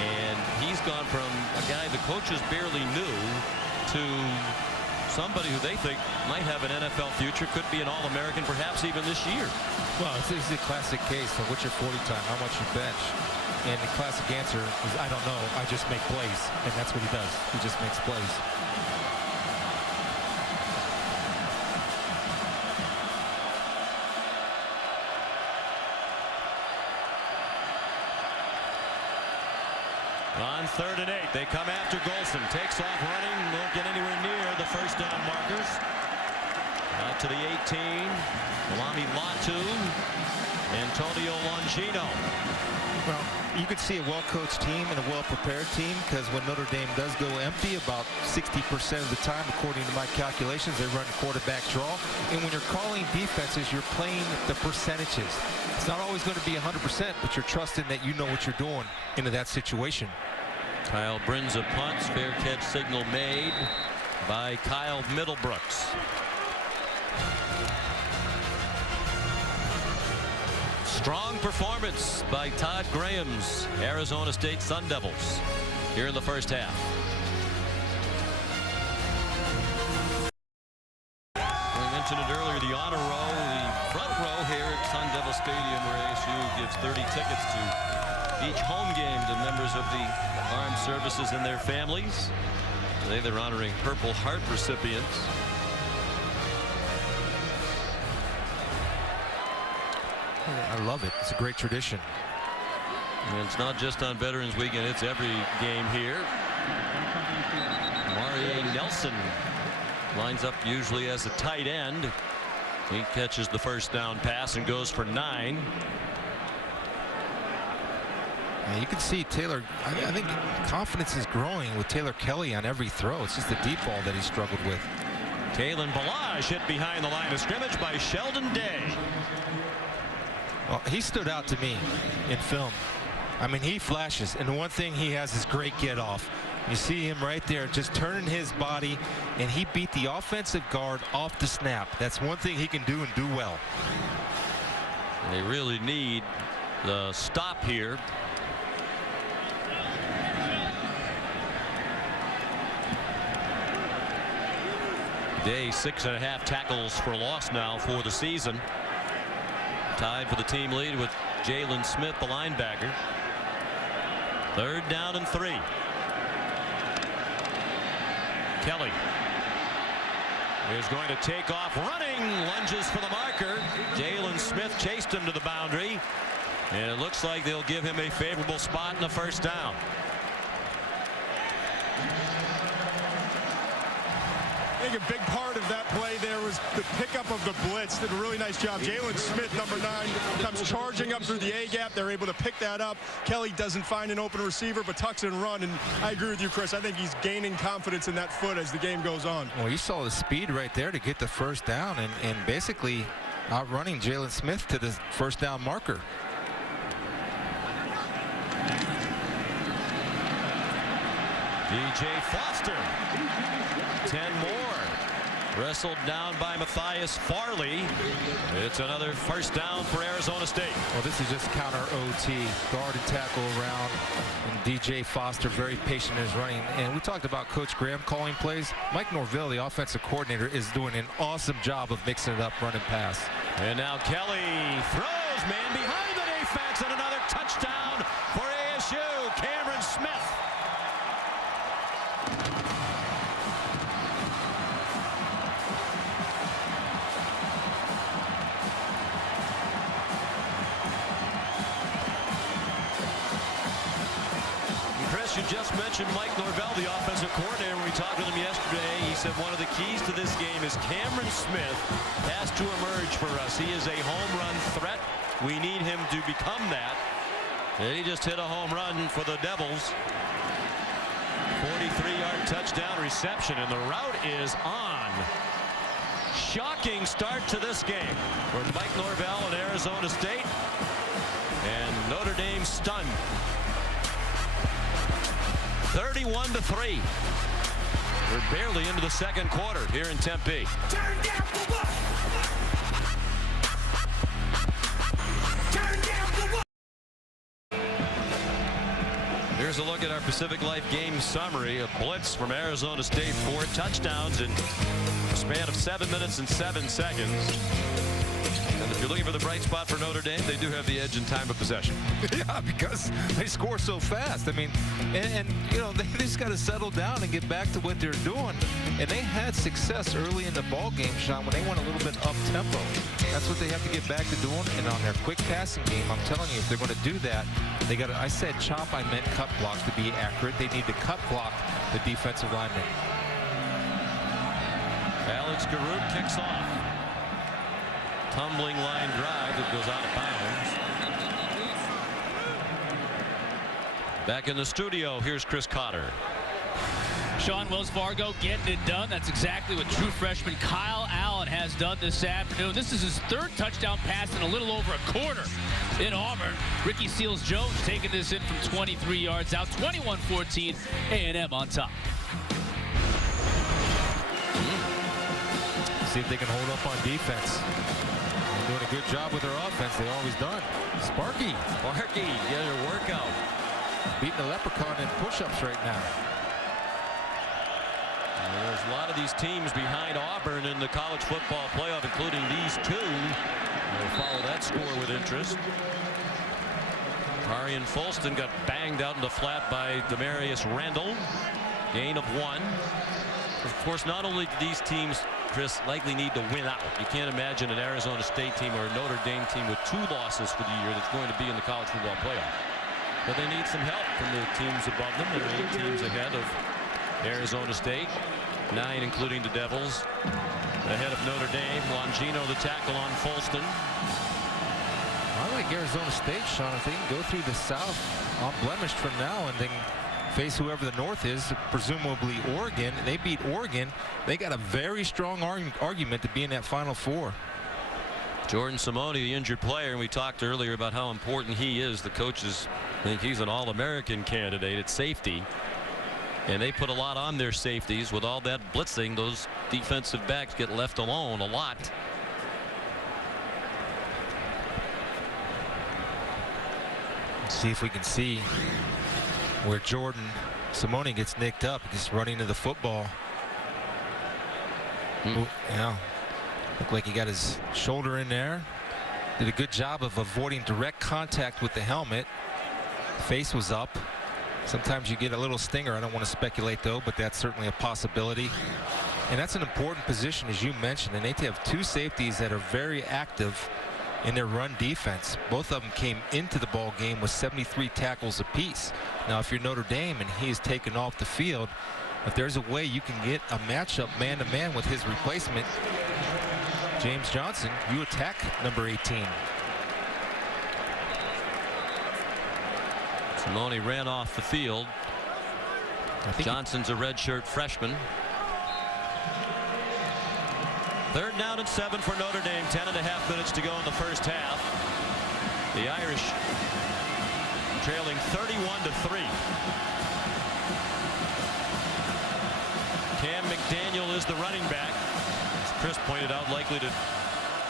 And he's gone from a guy the coaches barely knew to somebody who they think might have an NFL future, could be an All-American perhaps even this year. Well, it's a classic case of what's your 40 time, how much you bench. And the classic answer is, I don't know, I just make plays. And that's what he does. He just makes plays. On 3rd and 8, they come after Golson. Takes off running, won't get anywhere near the first down markers. Out to the 18, Malami Latu, Antonio Longino. Well, you could see a well-coached team and a well-prepared team, because when Notre Dame does go empty, about 60% of the time, according to my calculations, they run quarterback draw. And when you're calling defenses, you're playing the percentages. It's not always going to be 100%, but you're trusting that you know what you're doing into that situation. Kyle Brinza punts, fair catch signal made by Kyle Middlebrooks. Strong performance by Todd Graham's Arizona State Sun Devils here in the first half. We mentioned it earlier, the honor row, the front row here at Sun Devil Stadium, where ASU gives 30 tickets to each home game to members of the armed services and their families. Today they're honoring Purple Heart recipients. I love it. It's a great tradition. And it's not just on Veterans Weekend, it's every game here. Marie Nelson lines up usually as a tight end. He catches the first down pass and goes for 9. Yeah, you can see Taylor, I think confidence is growing with Taylor Kelly on every throw. It's just the deep ball that he struggled with. Kalen Ballage hit behind the line of scrimmage by Sheldon Day. Well, he stood out to me in film. I mean, he flashes, and the one thing he has is great get off. You see him right there just turning his body, and he beat the offensive guard off the snap. That's one thing he can do and do well. They really need the stop here. Day 6.5 tackles for loss now for the season. Tied for the team lead with Jalen Smith, the linebacker. 3rd down and 3. Kelly is going to take off running, lunges for the marker. Jalen Smith chased him to the boundary, and it looks like they'll give him a favorable spot in the first down. I think a big part of that play there was the pickup of the blitz. Did a really nice job. Jalen Smith, number 9, comes charging up through the A-gap. They're able to pick that up. Kelly doesn't find an open receiver, but tucks it and run. And I agree with you, Chris. I think he's gaining confidence in that foot as the game goes on. Well, you saw the speed right there to get the first down and basically outrunning Jalen Smith to the first down marker. DJ Foster. 10 more. Wrestled down by Matthias Farley. It's another first down for Arizona State. Well, this is just counter OT. Guard and tackle around. And DJ Foster very patient in his running. And we talked about Coach Graham calling plays. Mike Norvell, the offensive coordinator, is doing an awesome job of mixing it up, running pass. And now Kelly throws, man behind the defense, and another touchdown for ASU. Cameron Smith. You just mentioned Mike Norvell, the offensive coordinator. When we talked with him yesterday, he said one of the keys to this game is Cameron Smith has to emerge for us. He is a home run threat. We need him to become that. And he just hit a home run for the Devils. 43-yard touchdown reception, and the route is on. Shocking start to this game for Mike Norvell and Arizona State. And Notre Dame stunned. 31-3. We're barely into the second quarter here in Tempe. Here's a look at our Pacific Life game summary. A blitz from Arizona State, 4 touchdowns in a span of 7 minutes and 7 seconds. And if you're looking for the bright spot for Notre Dame, they do have the edge in time of possession. Yeah, because they score so fast. I mean, and you know, they just got to settle down and get back to what they're doing. And they had success early in the ball game, Sean, when they went a little bit up tempo. That's what they have to get back to doing. And on their quick passing game, I'm telling you, if they're going to do that, they got to. I said chop, I meant cut block to be accurate. They need to cut block the defensive lineman. Alex Garout kicks off. Tumbling line drive that goes out of bounds. Back in the studio, here's Chris Cotter. Sean, Wells Fargo getting it done. That's exactly what true freshman Kyle Allen has done this afternoon. This is his 3rd touchdown pass in a little over a quarter in Auburn. Ricky Seals-Jones taking this in from 23 yards out. 21-14, A&M on top. See if they can hold up on defense. They're doing a good job with their offense. They've always done. Sparky, Get a workout. beating the leprechaun in push-ups right now. There's a lot of these teams behind Auburn in the college football playoff, including these 2. We'll follow that score with interest. Tarian Folston got banged out in the flat by Demarius Randall. Gain of 1. Of course, not only do these teams, Chris, likely need to win out. You can't imagine an Arizona State team or a Notre Dame team with 2 losses for the year that's going to be in the college football playoff. But they need some help from the teams above them. There are 8 teams ahead of Arizona State, 9 including the Devils. Ahead of Notre Dame, Longino the tackle on Folston. I like Arizona State, Sean. If they can go through the South unblemished from now and then face whoever the North is, presumably Oregon, and they beat Oregon, they got a very strong argument to be in that Final Four. Jordan Simone, the injured player, and we talked earlier about how important he is. The coaches think he's an All-American candidate at safety. And they put a lot on their safeties. With all that blitzing, those defensive backs get left alone a lot. Let's see if we can see where Jordan Simone gets nicked up. Just running to the football. Ooh, yeah. Looked like he got his shoulder in there. Did a good job of avoiding direct contact with the helmet. Face was up. Sometimes you get a little stinger. I don't want to speculate, though, but that's certainly a possibility. And that's an important position, as you mentioned. And they have 2 safeties that are very active in their run defense. Both of them came into the ball game with 73 tackles apiece. Now, if you're Notre Dame and he is taken off the field, if there's a way you can get a matchup man-to-man with his replacement, James Johnson, you attack number 18. Simone ran off the field. Johnson's a redshirt freshman. 3rd down and 7 for Notre Dame. 10.5 minutes to go in the first half. The Irish trailing 31-3. Cam McDaniel is the running back. As Chris pointed out, likely to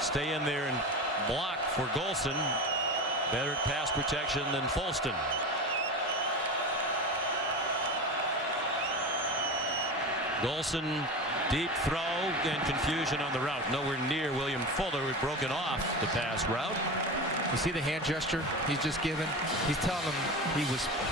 stay in there and block for Golson. Better at pass protection than Folston. Golson, deep throw and confusion on the route. Nowhere near William Fuller, who had broken off the pass route. You see the hand gesture he's just given? He's telling him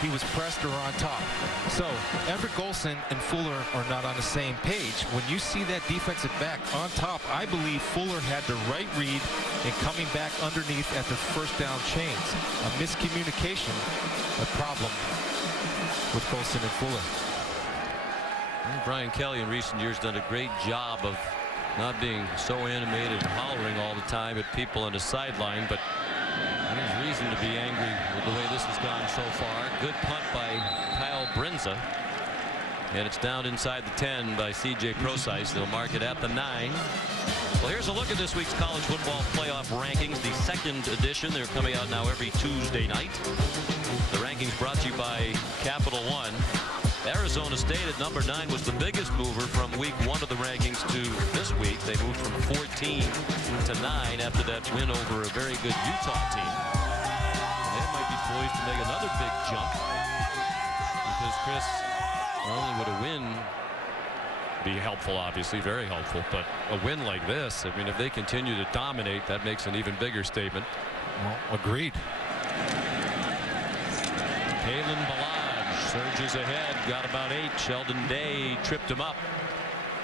he was pressed or on top. So Everett Golson and Fuller are not on the same page. When you see that defensive back on top, I believe Fuller had the right read in coming back underneath at the first down chains. A miscommunication, a problem with Golson and Fuller. Brian Kelly in recent years done a great job of not being so animated and hollering all the time at people on the sideline, but there's reason to be angry with the way this has gone so far. Good punt by Kyle Brinza, and it's down inside the 10 by C.J. Procise. They'll mark it at the 9. Well, here's a look at this week's college football playoff rankings, the 2nd edition. They're coming out now every Tuesday night. The rankings brought to you by Capital One. Arizona State at number 9 was the biggest mover from week 1 of the rankings to this week. They moved from 14 to 9 after that win over a very good Utah team. They might be poised to make another big jump. Chris, not only would a win be helpful, obviously, very helpful, but a win like this, I mean, if they continue to dominate, that makes an even bigger statement. Well, agreed. Kalen Balaj surges ahead, got about 8. Sheldon Day tripped him up.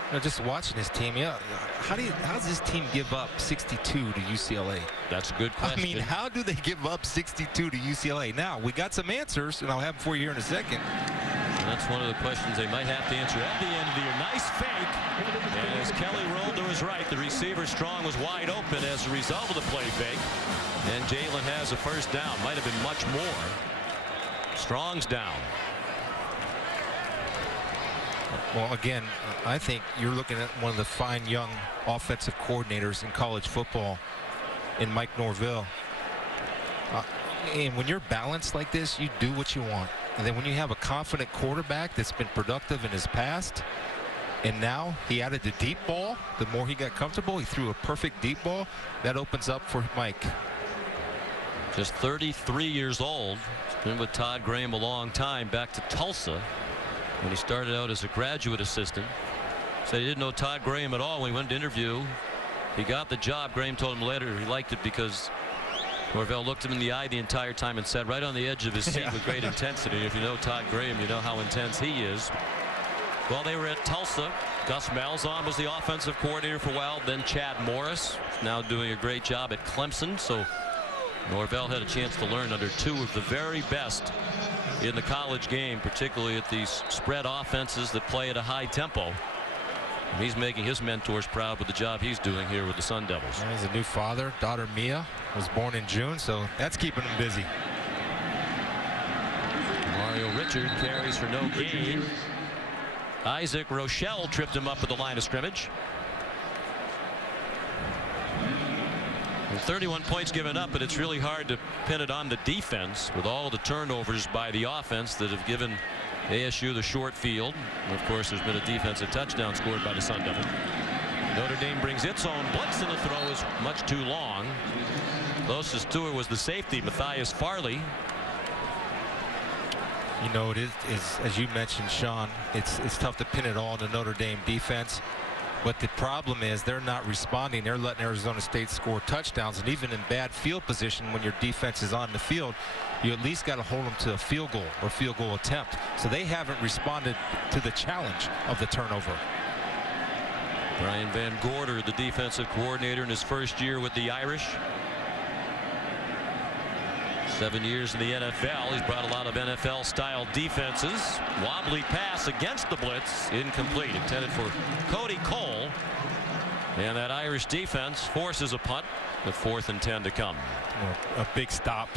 You know, just watching this team, how does this team give up 62 to UCLA? That's a good question. I mean, how do they give up 62 to UCLA? Now, we got some answers, and I'll have them for you here in a second. And that's one of the questions they might have to answer at the end of the year. Nice fake. And as Kelly rolled to his right, the receiver Strong was wide open as a result of the play fake. And Jalen has a first down. Might have been much more. Strong's down. Well, again, I think you're looking at one of the fine young offensive coordinators in college football in Mike Norvell. And when you're balanced like this, you do what you want. And then when you have a confident quarterback that's been productive in his past, and now he added the deep ball, the more he got comfortable, he threw a perfect deep ball. That opens up for Mike. Just 33 years old. He's been with Todd Graham a long time, back to Tulsa when he started out as a graduate assistant. Said he didn't know Todd Graham at all when he went to interview. He got the job. Graham told him later he liked it because Norvell looked him in the eye the entire time and sat right on the edge of his seat with great intensity. If you know Todd Graham, you know how intense he is. Well, they were at Tulsa. Gus Malzahn was the offensive coordinator for a while. Then Chad Morris, now doing a great job at Clemson. So Norvell had a chance to learn under two of the very best in the college game, particularly at these spread offenses that play at a high tempo. And he's making his mentors proud with the job he's doing here with the Sun Devils. And he's a new father. Daughter Mia was born in June, so that's keeping him busy. Mario Richard carries for no gain. Isaac Rochelle tripped him up at the line of scrimmage. And 31 points given up, but it's really hard to pin it on the defense with all the turnovers by the offense that have given ASU the short field. And of course, there's been a defensive touchdown scored by the Sun Devils. Notre Dame brings its own blitz, and the throw is much too long. Closest to it was the safety, Matthias Farley. You know, it is as you mentioned, Sean, it's tough to pin it all on the Notre Dame defense. But the problem is they're not responding. They're letting Arizona State score touchdowns. And even in bad field position, when your defense is on the field, you at least got to hold them to a field goal or field goal attempt. So they haven't responded to the challenge of the turnover. Brian Van Gorder, the defensive coordinator in his first year with the Irish. 7 years in the NFL. He's brought a lot of NFL-style defenses. Wobbly pass against the blitz. Incomplete. Intended for Cody Cole. And that Irish defense forces a punt with 4th and 10 to come. Well, a big stop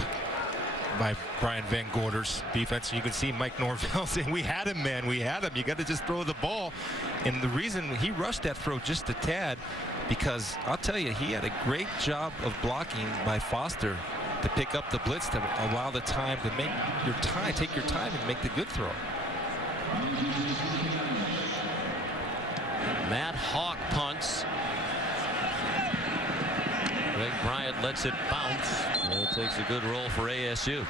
by Brian Van Gorder's defense. You can see Mike Norvell saying, we had him, man. We had him. You got to just throw the ball. And the reason he rushed that throw just a tad, because I'll tell you, he had a great job of blocking by Foster to pick up the blitz, to allow the time to take your time and make the good throw. Matt Hawk punts. Greg Bryant lets it bounce. And it takes a good roll for ASU.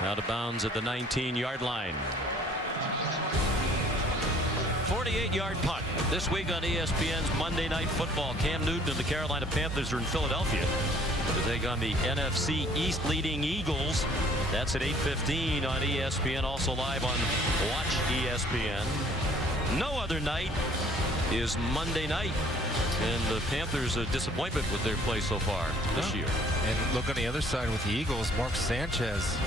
Out of bounds at the 19-yard line. 48-yard punt. This week on ESPN's Monday Night Football. Cam Newton and the Carolina Panthers are in Philadelphia to take on the NFC East leading Eagles. That's at 8:15 on ESPN. Also live on Watch ESPN. No other night is Monday night. And the Panthers a disappointment with their play so far this year. And look on the other side with the Eagles, Mark Sanchez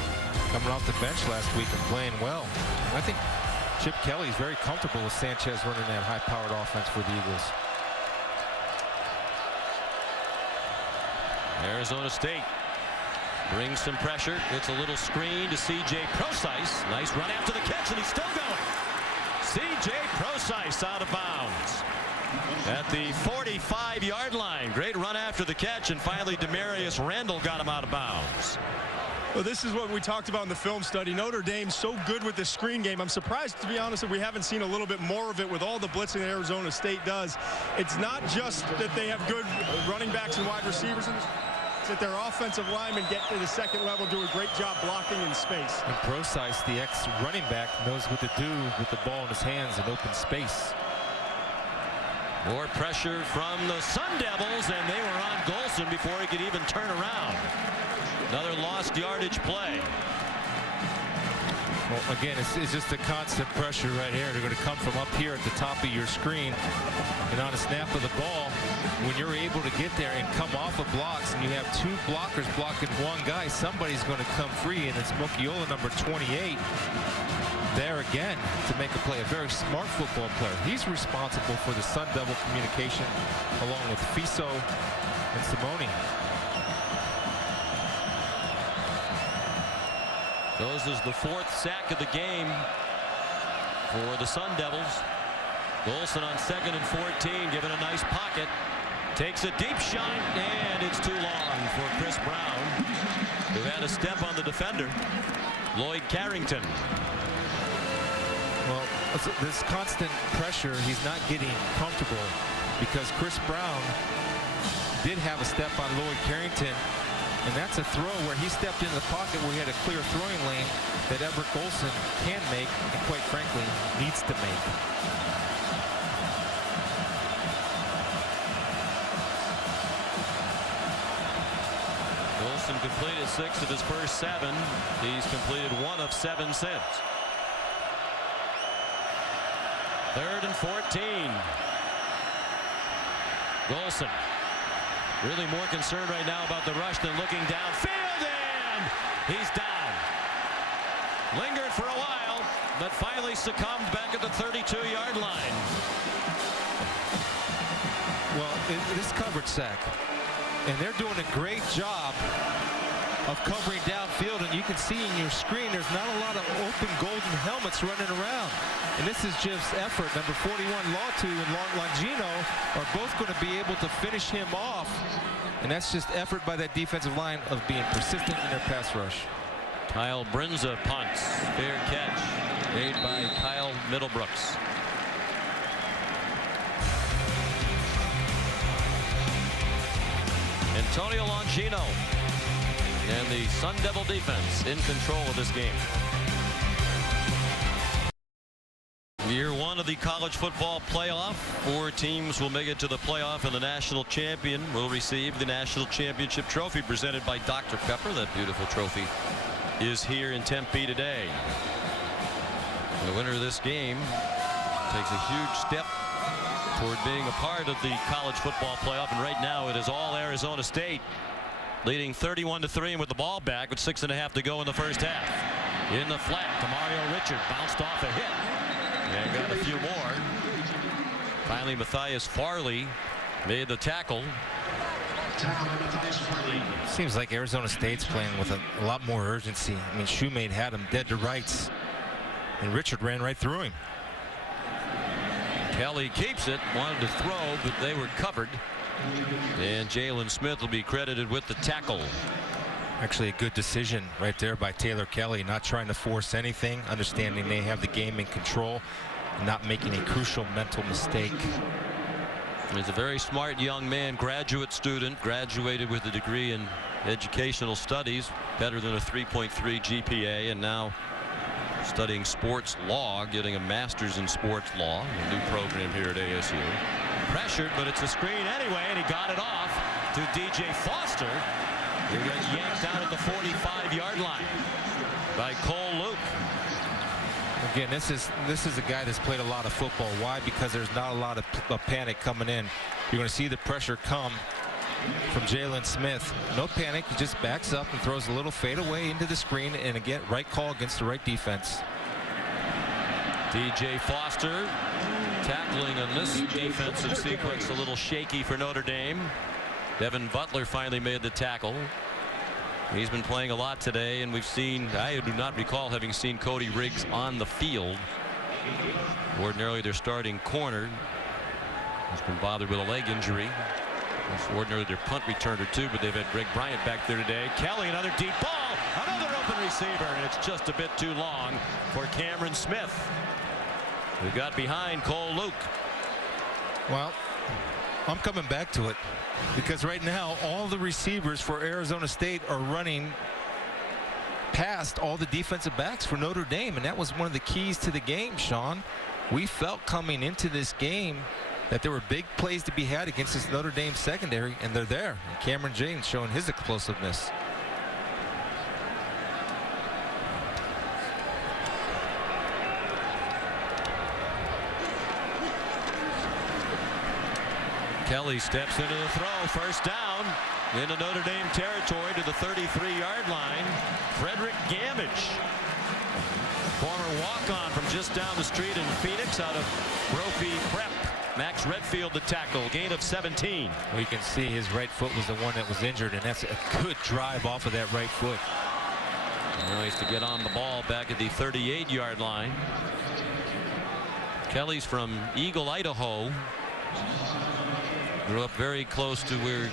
coming off the bench last week and playing well. And I think Chip Kelly's very comfortable with Sanchez running that high-powered offense for the Eagles. Arizona State brings some pressure. It's a little screen to C.J. Prosise. Nice run after the catch, and he's still going. C.J. Prosise out of bounds at the 45-yard line. Great run after the catch, and finally Demarius Randall got him out of bounds. Well, this is what we talked about in the film study. Notre Dame's so good with the screen game. I'm surprised, to be honest, that we haven't seen a little bit more of it with all the blitzing that Arizona State does. It's not just that they have good running backs and wide receivers in this. that their offensive linemen get to the second level, do a great job blocking in space. And Procise, the ex-running back, knows what to do with the ball in his hands in open space. More pressure from the Sun Devils, and they were on Golson before he could even turn around. Another lost yardage play. Well, again, it's just a constant pressure right here. They're going to come from up here at the top of your screen. And on a snap of the ball, when you're able to get there and come off of blocks and you have two blockers blocking one guy, somebody's going to come free, and it's Mokiola, number 28, there again to make a play. A very smart football player. He's responsible for the Sun Devil communication along with Fiso and Simone. Goes as the 4th sack of the game for the Sun Devils. Golson on 2nd and 14, given a nice pocket. Takes a deep shot, and it's too long for Chris Brown, who had a step on the defender, Lloyd Carrington. Well, this constant pressure, he's not getting comfortable because Chris Brown did have a step on Lloyd Carrington. And that's a throw where he stepped into the pocket where he had a clear throwing lane that Everett Golson can make and, quite frankly, needs to make. Golson completed 6 of his first 7. He's completed 1 of 7 since. 3rd and 14. Golson really more concerned right now about the rush than looking downfield, and he's down. Lingered for a while, but finally succumbed back at the 32-yard line. Well, this coverage sack, and they're doing a great job of covering downfield, and you can see in your screen there's not a lot of open golden helmets running around. And this is just effort. Number 41, Latu, and Longino are both going to be able to finish him off. And that's just effort by that defensive line of being persistent in their pass rush. Kyle Brinza punts. Fair catch made by Kyle Middlebrooks. Antonio Longino and the Sun Devil defense in control of this game. Year 1 of the college football playoff. 4 teams will make it to the playoff, and the national champion will receive the national championship trophy presented by Dr. Pepper. That beautiful trophy is here in Tempe today. The winner of this game takes a huge step toward being a part of the college football playoff, and right now it is all Arizona State, leading 31-3, and with the ball back with 6.5 to go in the first half. In the flat, Demario Richard bounced off a hit and got a few more. Finally, Matthias Farley made the tackle. Seems like Arizona State's playing with a lot more urgency. I mean, Shoemate had him dead to rights, and Richard ran right through him. Kelly keeps it, wanted to throw, but they were covered. And Jalen Smith will be credited with the tackle. Actually, a good decision right there by Taylor Kelly, not trying to force anything, understanding they have the game in control, and not making a crucial mental mistake. He's a very smart young man, graduate student, graduated with a degree in educational studies, better than a 3.3 GPA, and now studying sports law, getting a master's in sports law, a new program here at ASU. Pressured, but it's a screen anyway, and he got it off to DJ Foster, who got yanked down at the 45-yard line by Cole Luke. Again, this is a guy that's played a lot of football. Why? Because there's not a lot of panic coming in. You're going to see the pressure come from Jalen Smith. No panic. He just backs up and throws a little fadeaway into the screen, and again, right call against the right defense. DJ Foster tackling on this defensive sequence a little shaky for Notre Dame. Devin Butler finally made the tackle. He's been playing a lot today, and we've seen, I do not recall having seen Cody Riggs on the field. Ordinarily their starting corner has been bothered with a leg injury. Ordinarily their punt returner too, but they've had Greg Bryant back there today. Kelly, another deep ball, another open receiver, and it's just a bit too long for Cameron Smith, who got behind Cole Luke. Well, I'm coming back to it because right now all the receivers for Arizona State are running past all the defensive backs for Notre Dame, and that was one of the keys to the game, Sean. We felt coming into this game that there were big plays to be had against this Notre Dame secondary, and they're there. And Cameron James showing his explosiveness. Kelly steps into the throw. First down into Notre Dame territory to the 33-yard line. Frederick Gamage, former walk-on from just down the street in Phoenix out of Brophy Prep. Max Redfield the tackle, gain of 17. Well, you can see his right foot was the one that was injured, and that's a good drive off of that right foot. Nice to get on the ball back at the 38-yard line. Kelly's from Eagle, Idaho. Grew up very close to where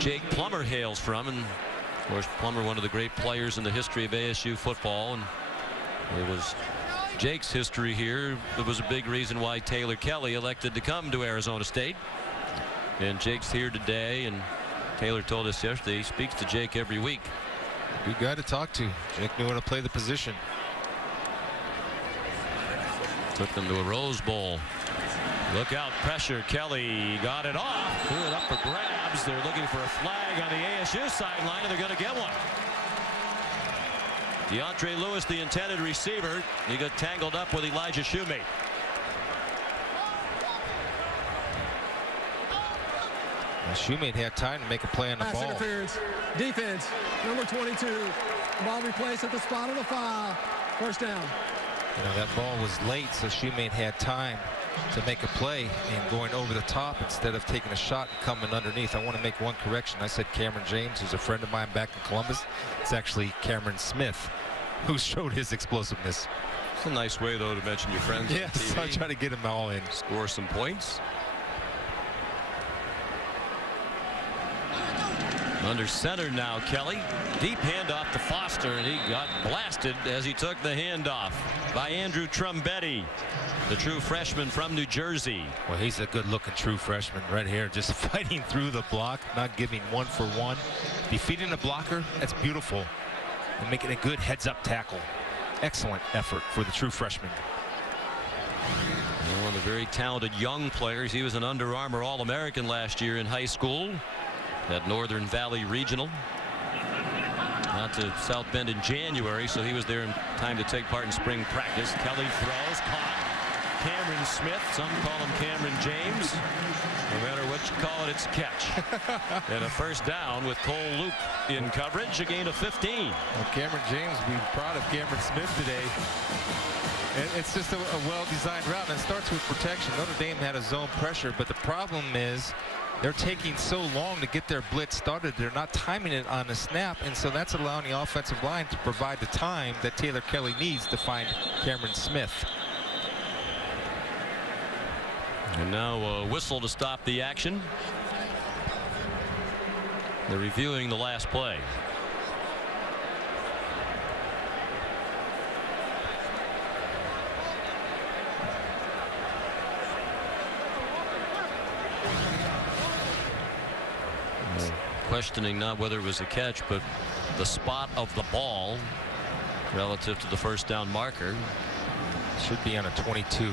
Jake Plummer hails from, and of course Plummer, one of the great players in the history of ASU football, and it was Jake's history here. It was a big reason why Taylor Kelly elected to come to Arizona State, and Jake's here today, and Taylor told us yesterday he speaks to Jake every week. Good guy to talk to. Jake knew how to play the position. Took them to a Rose Bowl. Look out, pressure. Kelly got it off. Threw it up for grabs. They're looking for a flag on the ASU sideline, and they're going to get one. DeAndre Lewis, the intended receiver. He got tangled up with Elijah Shoemate. Shoemate had time to make a play on the Pass ball. interference. Defense, number 22. Ball replaced at the spot of the foul. First down. You know, that ball was late, so Shoemate had time to make a play and going over the top instead of taking a shot and coming underneath. I want to make one correction. I said Cameron James, who's a friend of mine back in Columbus. It's actually Cameron Smith who showed his explosiveness. It's a nice way, though, to mention your friends. Yeah, so I try to get them all in. Score some points. Under center now, Kelly. Deep handoff to Foster, and he got blasted as he took the handoff by Andrew Trumbetti, the true freshman from New Jersey. Well, he's a good-looking true freshman right here, just fighting through the block, not giving one for one. Defeating a blocker, that's beautiful. And making a good heads-up tackle. Excellent effort for the true freshman. One of the very talented young players. He was an Under Armour All-American last year in high school at Northern Valley Regional. Out to South Bend in January, so he was there in time to take part in spring practice. Kelly throws, caught. Cameron Smith, some call him Cameron James. No matter what you call it, it's a catch. And a first down with Cole Luke in coverage, a gain of 15. Well, Cameron James, we're proud of Cameron Smith today. And it's just a well-designed route, and it starts with protection. Notre Dame had a zone pressure, but the problem is they're taking so long to get their blitz started. They're not timing it on the snap, and so that's allowing the offensive line to provide the time that Taylor Kelly needs to find Cameron Smith. And now a whistle to stop the action. They're reviewing the last play. Questioning not whether it was a catch, but the spot of the ball relative to the first down marker. Should be on a 22.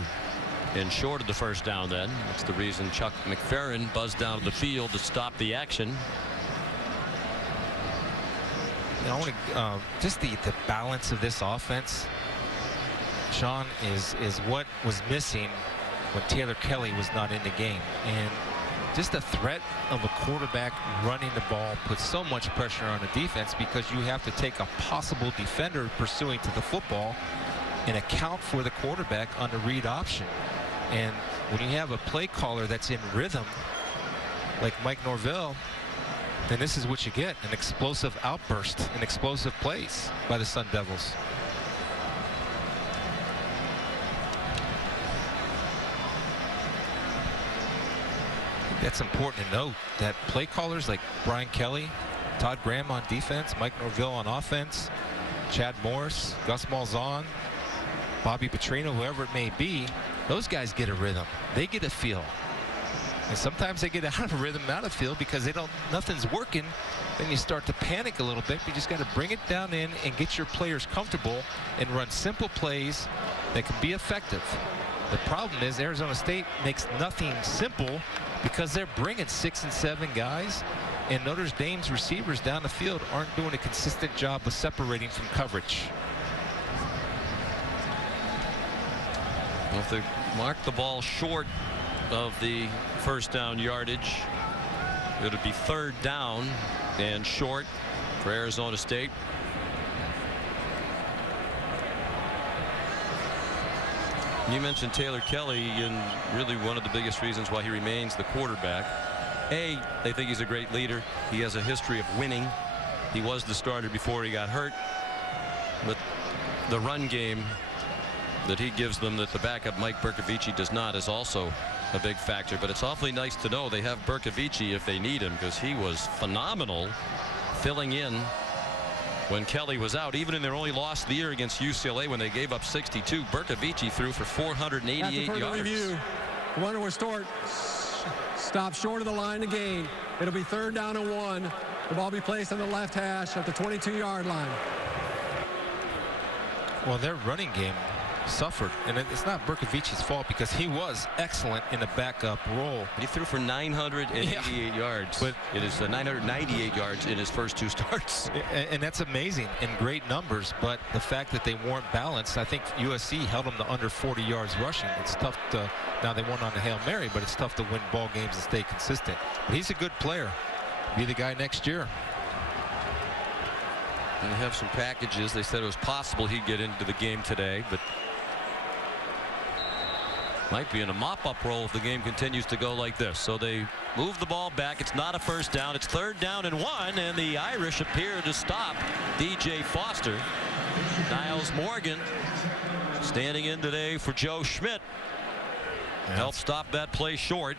And short of the first down then. That's the reason Chuck McFerrin buzzed down to the field to stop the action. You know, I want to just the balance of this offense, Sean, is what was missing when Taylor Kelly was not in the game. And just the threat of a quarterback running the ball puts so much pressure on the defense because you have to take a possible defender pursuing to the football and account for the quarterback on the read option. And when you have a play caller that's in rhythm like Mike Norvell, then this is what you get, an explosive outburst and explosive plays by the Sun Devils. That's important to note that play callers like Brian Kelly, Todd Graham on defense, Mike Norvell on offense, Chad Morris, Gus Malzahn, Bobby Petrino, whoever it may be, those guys get a rhythm. They get a feel. And sometimes they get out of rhythm, out of field because nothing's working. Then you start to panic a little bit. You just got to bring it down in and get your players comfortable and run simple plays that can be effective. The problem is Arizona State makes nothing simple because they're bringing 6 and 7 guys, and Notre Dame's receivers down the field aren't doing a consistent job of separating from coverage. Well, if they mark the ball short of the first down yardage, it would be 3rd down and short for Arizona State. You mentioned Taylor Kelly, and really one of the biggest reasons why he remains the quarterback. A, they think he's a great leader. He has a history of winning. He was the starter before he got hurt. But the run game that he gives them that the backup Mike Bercovici does not is also a big factor. But it's awfully nice to know they have Bercovici if they need him, because he was phenomenal filling in when Kelly was out. Even in their only loss of the year against UCLA when they gave up 62, Bercovici threw for 488 yards. Review. The runner was stopped short of the line to gain. It'll be 3rd down and 1. The ball will be placed on the left hash at the 22-yard line. Well, their running game suffered, and it's not Bercovici's fault because he was excellent in a backup role. He threw for 988 yards. But it is 998 yards in his first 2 starts. And that's amazing and great numbers, but the fact that they weren't balanced, I think USC held them to under 40 yards rushing. It's tough to, now they won on the Hail Mary, but it's tough to win ball games and stay consistent. But he's a good player. Be the guy next year. And they have some packages. They said it was possible he'd get into the game today, but might be in a mop-up role if the game continues to go like this. So they move the ball back. It's not a first down. It's 3rd down and 1, and the Irish appear to stop DJ Foster. Niles Morgan standing in today for Joe Schmidt. Help stop that play short.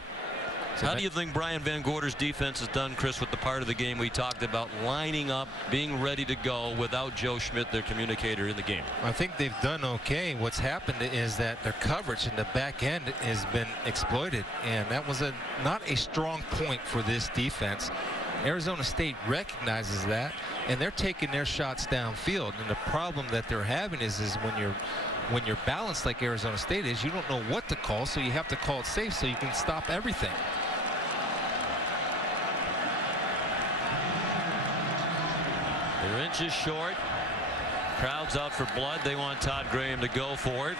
How do you think Brian Van Gorder's defense has done, Chris, with the part of the game we talked about, lining up, being ready to go without Joe Schmidt, their communicator, in the game? I think they've done okay. What's happened is that their coverage in the back end has been exploited, and that was not a strong point for this defense. Arizona State recognizes that, and they're taking their shots downfield. And the problem that they're having is when you're balanced like Arizona State is, you don't know what to call, so you have to call it safe so you can stop everything. They're inches short. Crowd's out for blood. They want Todd Graham to go for it.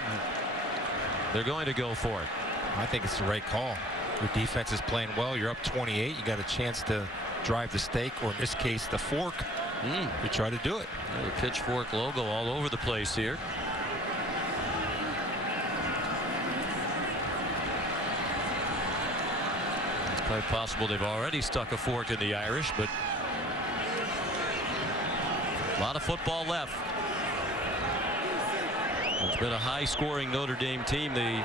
They're going to go for it. I think it's the right call. Your defense is playing well. You're up 28. You got a chance to drive the stake, or in this case, the fork. You try to do it. The pitchfork logo all over the place here. It's quite possible they've already stuck a fork in the Irish, but a lot of football left. It's been a high-scoring Notre Dame team. They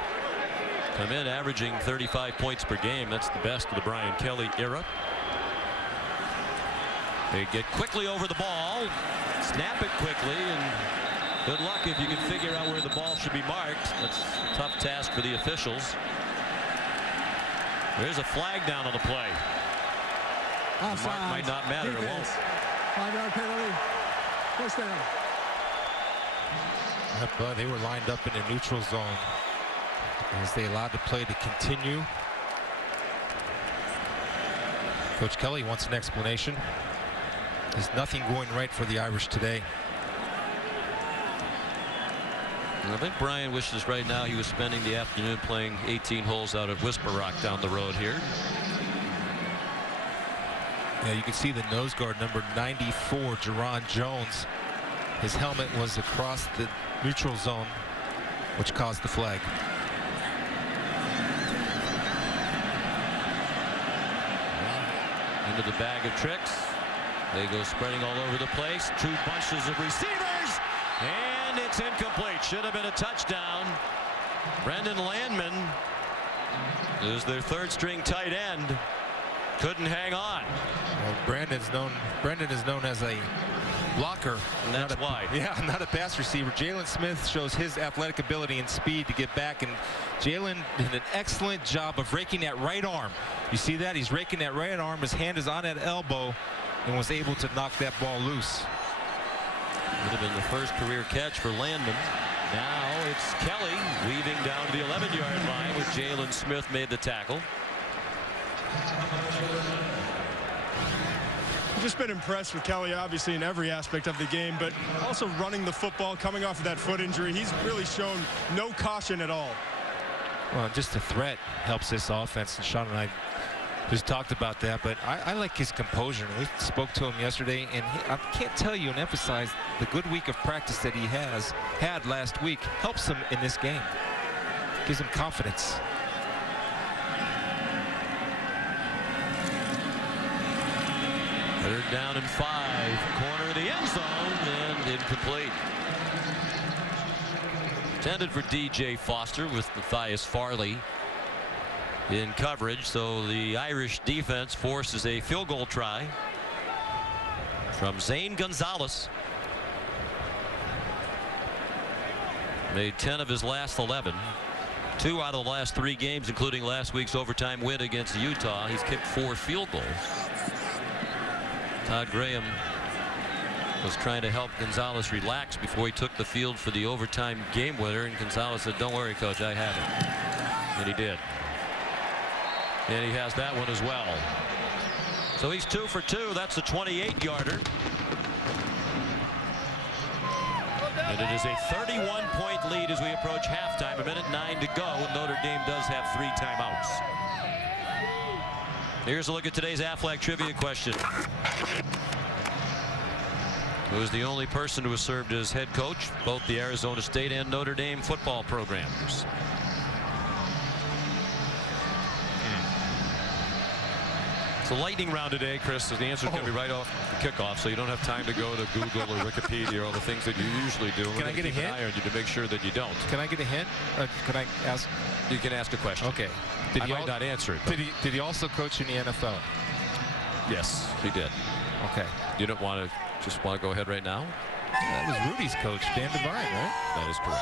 come in averaging 35 points per game. That's the best of the Brian Kelly era. They get quickly over the ball, snap it quickly, and good luck if you can figure out where the ball should be marked. That's a tough task for the officials. There's a flag down on the play. The mark might not matter. It won't. 5-yard penalty. First down. They were lined up in the neutral zone as they allowed the play to continue. Coach Kelly wants an explanation. There's nothing going right for the Irish today. And I think Brian wishes right now he was spending the afternoon playing 18 holes out at Whisper Rock down the road here. Yeah, you can see the nose guard number 94, Jerron Jones. His helmet was across the neutral zone, which caused the flag. Into the bag of tricks. They go spreading all over the place. 2 bunches of receivers, and it's incomplete. Should have been a touchdown. Brendan Landman is their 3rd-string tight end. Couldn't hang on. Well, Brendan is known as a blocker. And that's why. Yeah, not a pass receiver. Jalen Smith shows his athletic ability and speed to get back, and Jalen did an excellent job of raking that right arm. You see that? He's raking that right arm. His hand is on that elbow and was able to knock that ball loose. Would have been the first career catch for Landman. Now it's Kelly weaving down to the 11-yard line with Jalen Smith made the tackle. I've just been impressed with Kelly, obviously, in every aspect of the game, but also running the football, coming off of that foot injury. He's really shown no caution at all. Well, just the threat helps this offense, and Sean and I just talked about that, but I like his composure. We spoke to him yesterday, and I can't tell you and emphasize the good week of practice that he has had last week helps him in this game. Gives him confidence. Third down and 5. Corner of the end zone and incomplete. Intended for DJ Foster with Matthias Farley in coverage, so the Irish defense forces a field goal try from Zane Gonzalez. Made 10 of his last 11. 2 out of the last 3 games, including last week's overtime win against Utah. He's kicked 4 field goals. Todd Graham was trying to help Gonzalez relax before he took the field for the overtime game winner, and Gonzalez said, "Don't worry, coach, I have it." And he did. And he has that one as well. So he's 2 for 2. That's a 28-yarder. And it is a 31-point lead as we approach halftime. 1:09 to go, and Notre Dame does have 3 timeouts. Here's a look at today's Aflac trivia question. Who is the only person who has served as head coach both the Arizona State and Notre Dame football programs? It's a lightning round today, Chris. So the answer is going to be right off the kickoff, so you don't have time to go to Google or Wikipedia or all the things that you usually do. Can I get a hint? An eye on you to make sure that you don't. Can I get a hint? Can I ask? You can ask a question. Okay. I might not answer it. Did he also coach in the NFL? Yes, he did. Okay. You don't want to just want to go ahead right now? That was Rudy's coach, Dan Devine, right? That is correct.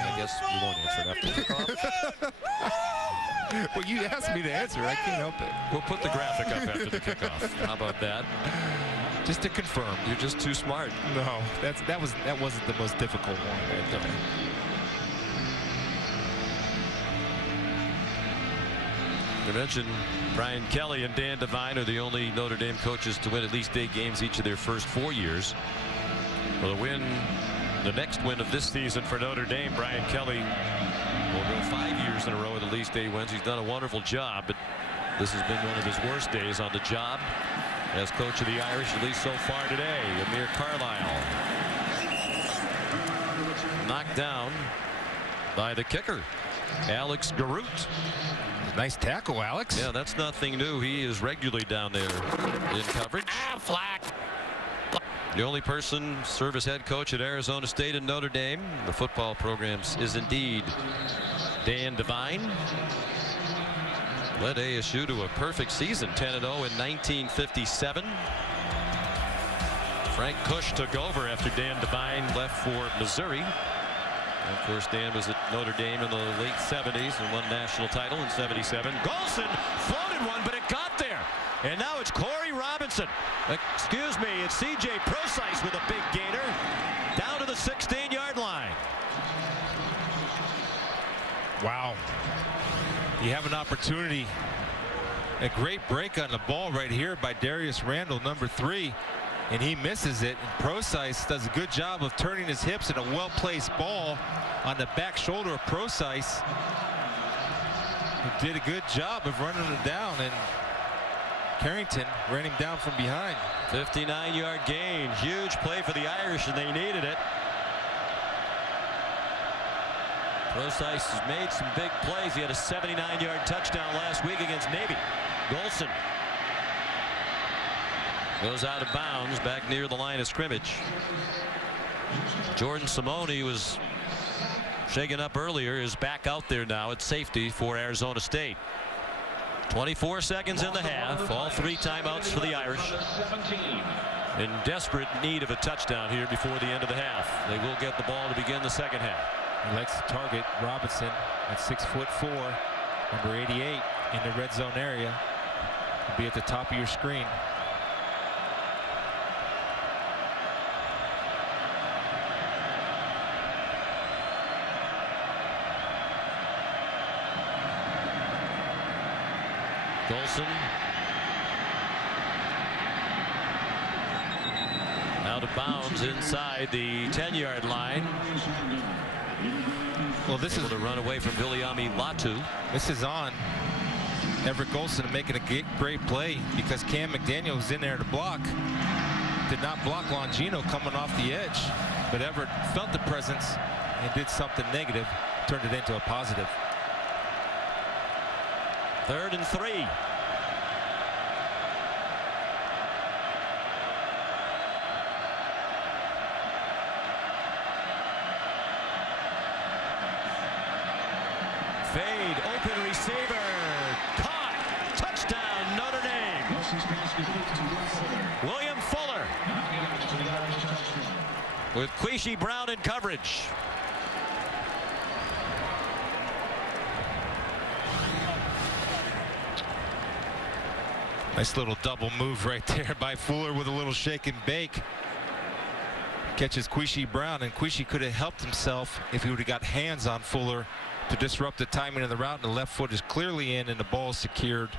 I guess we won't answer it after the kickoff. Well, you asked me to answer. I can't help it. We'll put the graphic up after the kickoff. How about that? Just to confirm. You're just too smart. No, that wasn't the most difficult one. Right? Okay. To mention, Brian Kelly and Dan Devine are the only Notre Dame coaches to win at least 8 games each of their first 4 years. For the next win of this season for Notre Dame, Brian Kelly will go 5 years in a row with at least 8 wins. He's done a wonderful job, but this has been one of his worst days on the job as coach of the Irish, at least so far today. Amir Carlisle knocked down by the kicker, Alex Garout. Nice tackle, Alex. Yeah, that's nothing new. He is regularly down there in coverage. Flag. The only person serve as head coach at Arizona State and Notre Dame, the football programs, is indeed Dan Devine. Led ASU to a perfect season, 10-0 in 1957. Frank Kush took over after Dan Devine left for Missouri. And of course, Dan was at Notre Dame in the late 70s and won national title in 77. Golson floated one, but it got there. And now it's Corey Robinson. Excuse me, it's C.J. Procise with a big gainer down to the 16-yard line. Wow. You have an opportunity. A great break on the ball right here by Darius Randall, number 3. And he misses it. And Procise does a good job of turning his hips in a well-placed ball on the back shoulder of Procise. He did a good job of running it down, and Carrington ran him down from behind. 59-yard gain. Huge play for the Irish, and they needed it. Procise has made some big plays. He had a 79-yard touchdown last week against Navy. Golson goes out of bounds back near the line of scrimmage. Jordan Simone was shaken up earlier, is back out there now at safety for Arizona State. 24 seconds in the half. All 3 timeouts for the Irish. in desperate need of a touchdown here before the end of the half. They will get the ball to begin the second half. He likes to target Robinson at 6'4", number 88 in the red zone area. He'll be at the top of your screen. Golson out of bounds inside the 10-yard line. Well, this is a run away from Viliami Latu. This is on Everett Golson making a great play because Cam McDaniel was in there to block. Did not block Longino coming off the edge, but Everett felt the presence and did something negative, turned it into a positive. 3rd and 3. Fade, open receiver, caught, touchdown, Notre Dame. William Fuller with Quishy Brown in coverage. Nice little double move right there by Fuller with a little shake and bake. Catches Quishy Brown, and Quishy could have helped himself if he would have got hands on Fuller to disrupt the timing of the route. And the left foot is clearly in and the ball is secured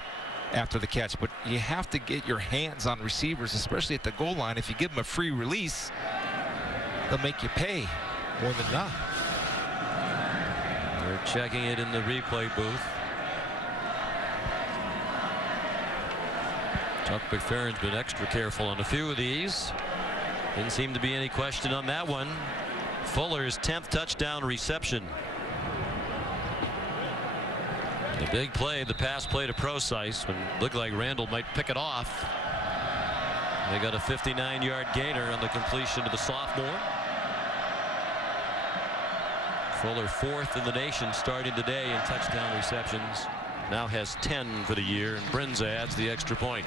after the catch. But you have to get your hands on receivers, especially at the goal line. If you give them a free release, they'll make you pay more than not. They're checking it in the replay booth. Chuck McFerrin's been extra careful on a few of these. Didn't seem to be any question on that one. Fuller's 10th touchdown reception. The big play, the pass play to Procise, when it looked like Randall might pick it off. They got a 59-yard gainer on the completion to the sophomore. Fuller 4th in the nation starting today in touchdown receptions. Now has 10 for the year, and Brins adds the extra point.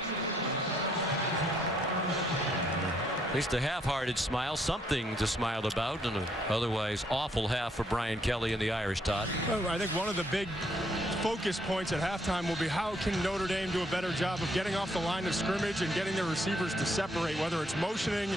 At least a half-hearted smile, something to smile about, and an otherwise awful half for Brian Kelly and the Irish, Todd. Well, I think one of the big focus points at halftime will be how can Notre Dame do a better job of getting off the line of scrimmage and getting their receivers to separate, whether it's motioning,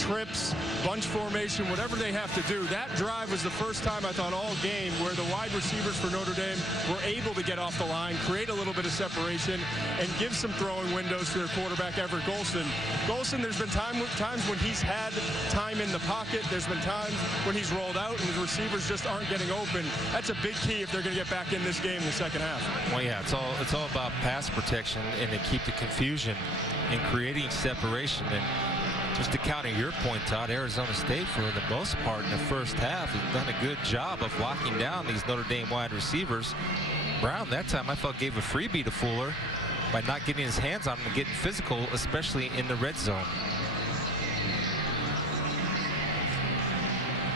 trips, bunch formation, whatever they have to do. That drive was the first time I thought all game where the wide receivers for Notre Dame were able to get off the line, create a little bit of separation, and give some throwing windows to their quarterback, Everett Golson. Golson, there's been times when he's had time in the pocket. There's been times when he's rolled out and his receivers just aren't getting open. That's a big key if they're going to get back in this game in the second half. Well, yeah, it's all about pass protection and to keep the confusion and creating separation. And just to counter your point, Todd, Arizona State, for the most part in the first half, has done a good job of locking down these Notre Dame wide receivers. Brown, that time, I thought gave a freebie to Fuller by not getting his hands on him and getting physical, especially in the red zone.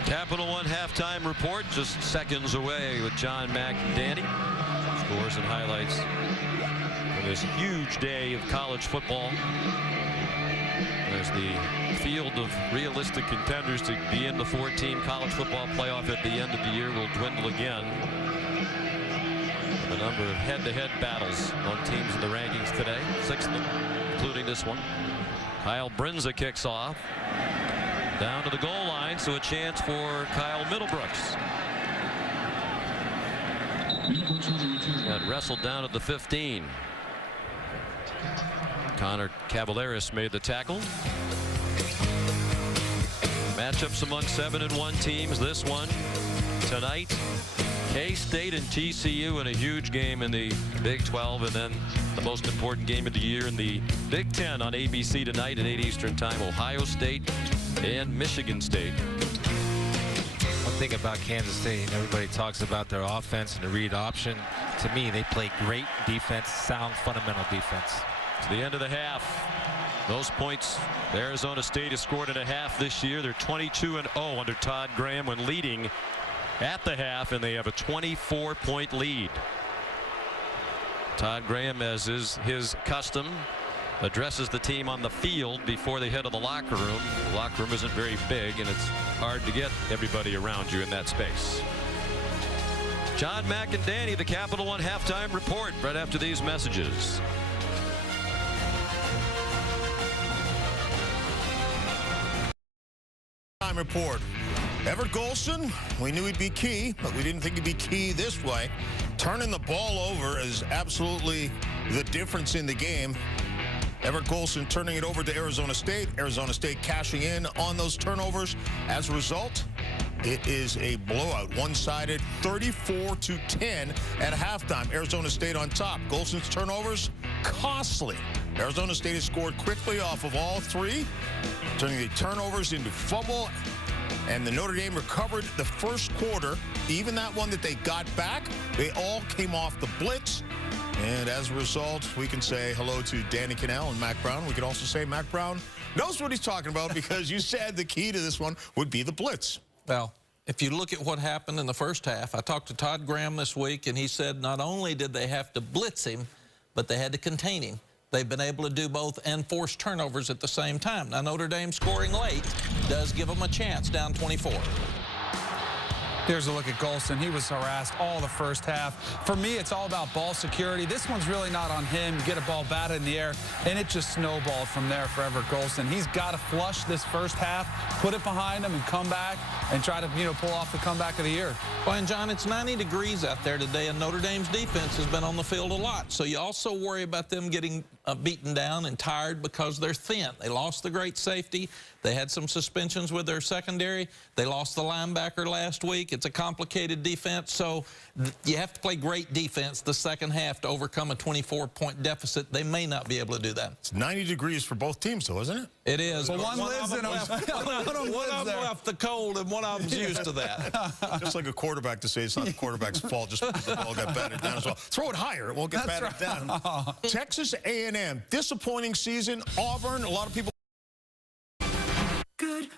Capital One halftime report just seconds away with John McDanny. Scores and highlights for this huge day of college football, as the field of realistic contenders to be in the 4-team college football playoff at the end of the year will dwindle again. The number of head-to-head battles among teams in the rankings today, 6 of them, including this one. Kyle Brinza kicks off down to the goal line, so a chance for Kyle Middlebrooks. Got wrestled down at the 15. Connor Cavaleris made the tackle. Matchups among 7-1 teams. This one tonight, K-State and TCU in a huge game in the Big 12, and then the most important game of the year in the Big 10 on ABC tonight at 8 Eastern Time. Ohio State and Michigan State. One thing about Kansas State, and everybody talks about their offense and the read option. To me, they play great defense, sound fundamental defense. To the end of the half. Those points Arizona State has scored in a half this year. They're 22-0 under Todd Graham when leading at the half, and they have a 24-point lead. Todd Graham, as is his custom, addresses the team on the field before they head to the locker room. The locker room isn't very big, and it's hard to get everybody around you in that space. John, Mac, and Danny, the Capital One halftime report right after these messages. Report. Everett Golson, we knew he'd be key, but we didn't think he'd be key this way. Turning the ball over is absolutely the difference in the game. Everett Golson turning it over to Arizona State. Arizona State cashing in on those turnovers. As a result, it is a blowout, one-sided, 34-10 at halftime. Arizona State on top. Golson's turnovers, costly. Arizona State has scored quickly off of all three, turning the turnovers into fumble. And the Notre Dame recovered the first quarter. Even that one that they got back, they all came off the blitz. And as a result, we can say hello to Danny Cannell and Mac Brown. We could also say Mac Brown knows what he's talking about because you said the key to this one would be the blitz. Well, if you look at what happened in the first half, I talked to Todd Graham this week, and he said not only did they have to blitz him, but they had to contain him. They've been able to do both and force turnovers at the same time. Now, Notre Dame scoring late does give them a chance, down 24. Here's a look at Golson. He was harassed all the first half. For me, it's all about ball security. This one's really not on him. You get a ball batted in the air, and it just snowballed from there for Everett Golson. He's got to flush this first half, put it behind him, and come back and try to, pull off the comeback of the year. Well, and John, it's 90 degrees out there today, and Notre Dame's defense has been on the field a lot. So you also worry about them getting beaten down and tired because they're thin. They lost the great safety. They had some suspensions with their secondary. They lost the linebacker last week. It's a complicated defense, so you have to play great defense the second half to overcome a 24-point deficit. They may not be able to do that. It's 90 degrees for both teams, though, isn't it? It is. Well, one lives in them. One of them left the cold, and one of them's used to that. Just like a quarterback to say it's not the quarterback's fault, just because the ball got batted down as well. Throw it higher, it won't get batted down. Texas A&M, disappointing season. Auburn, a lot of people. Good.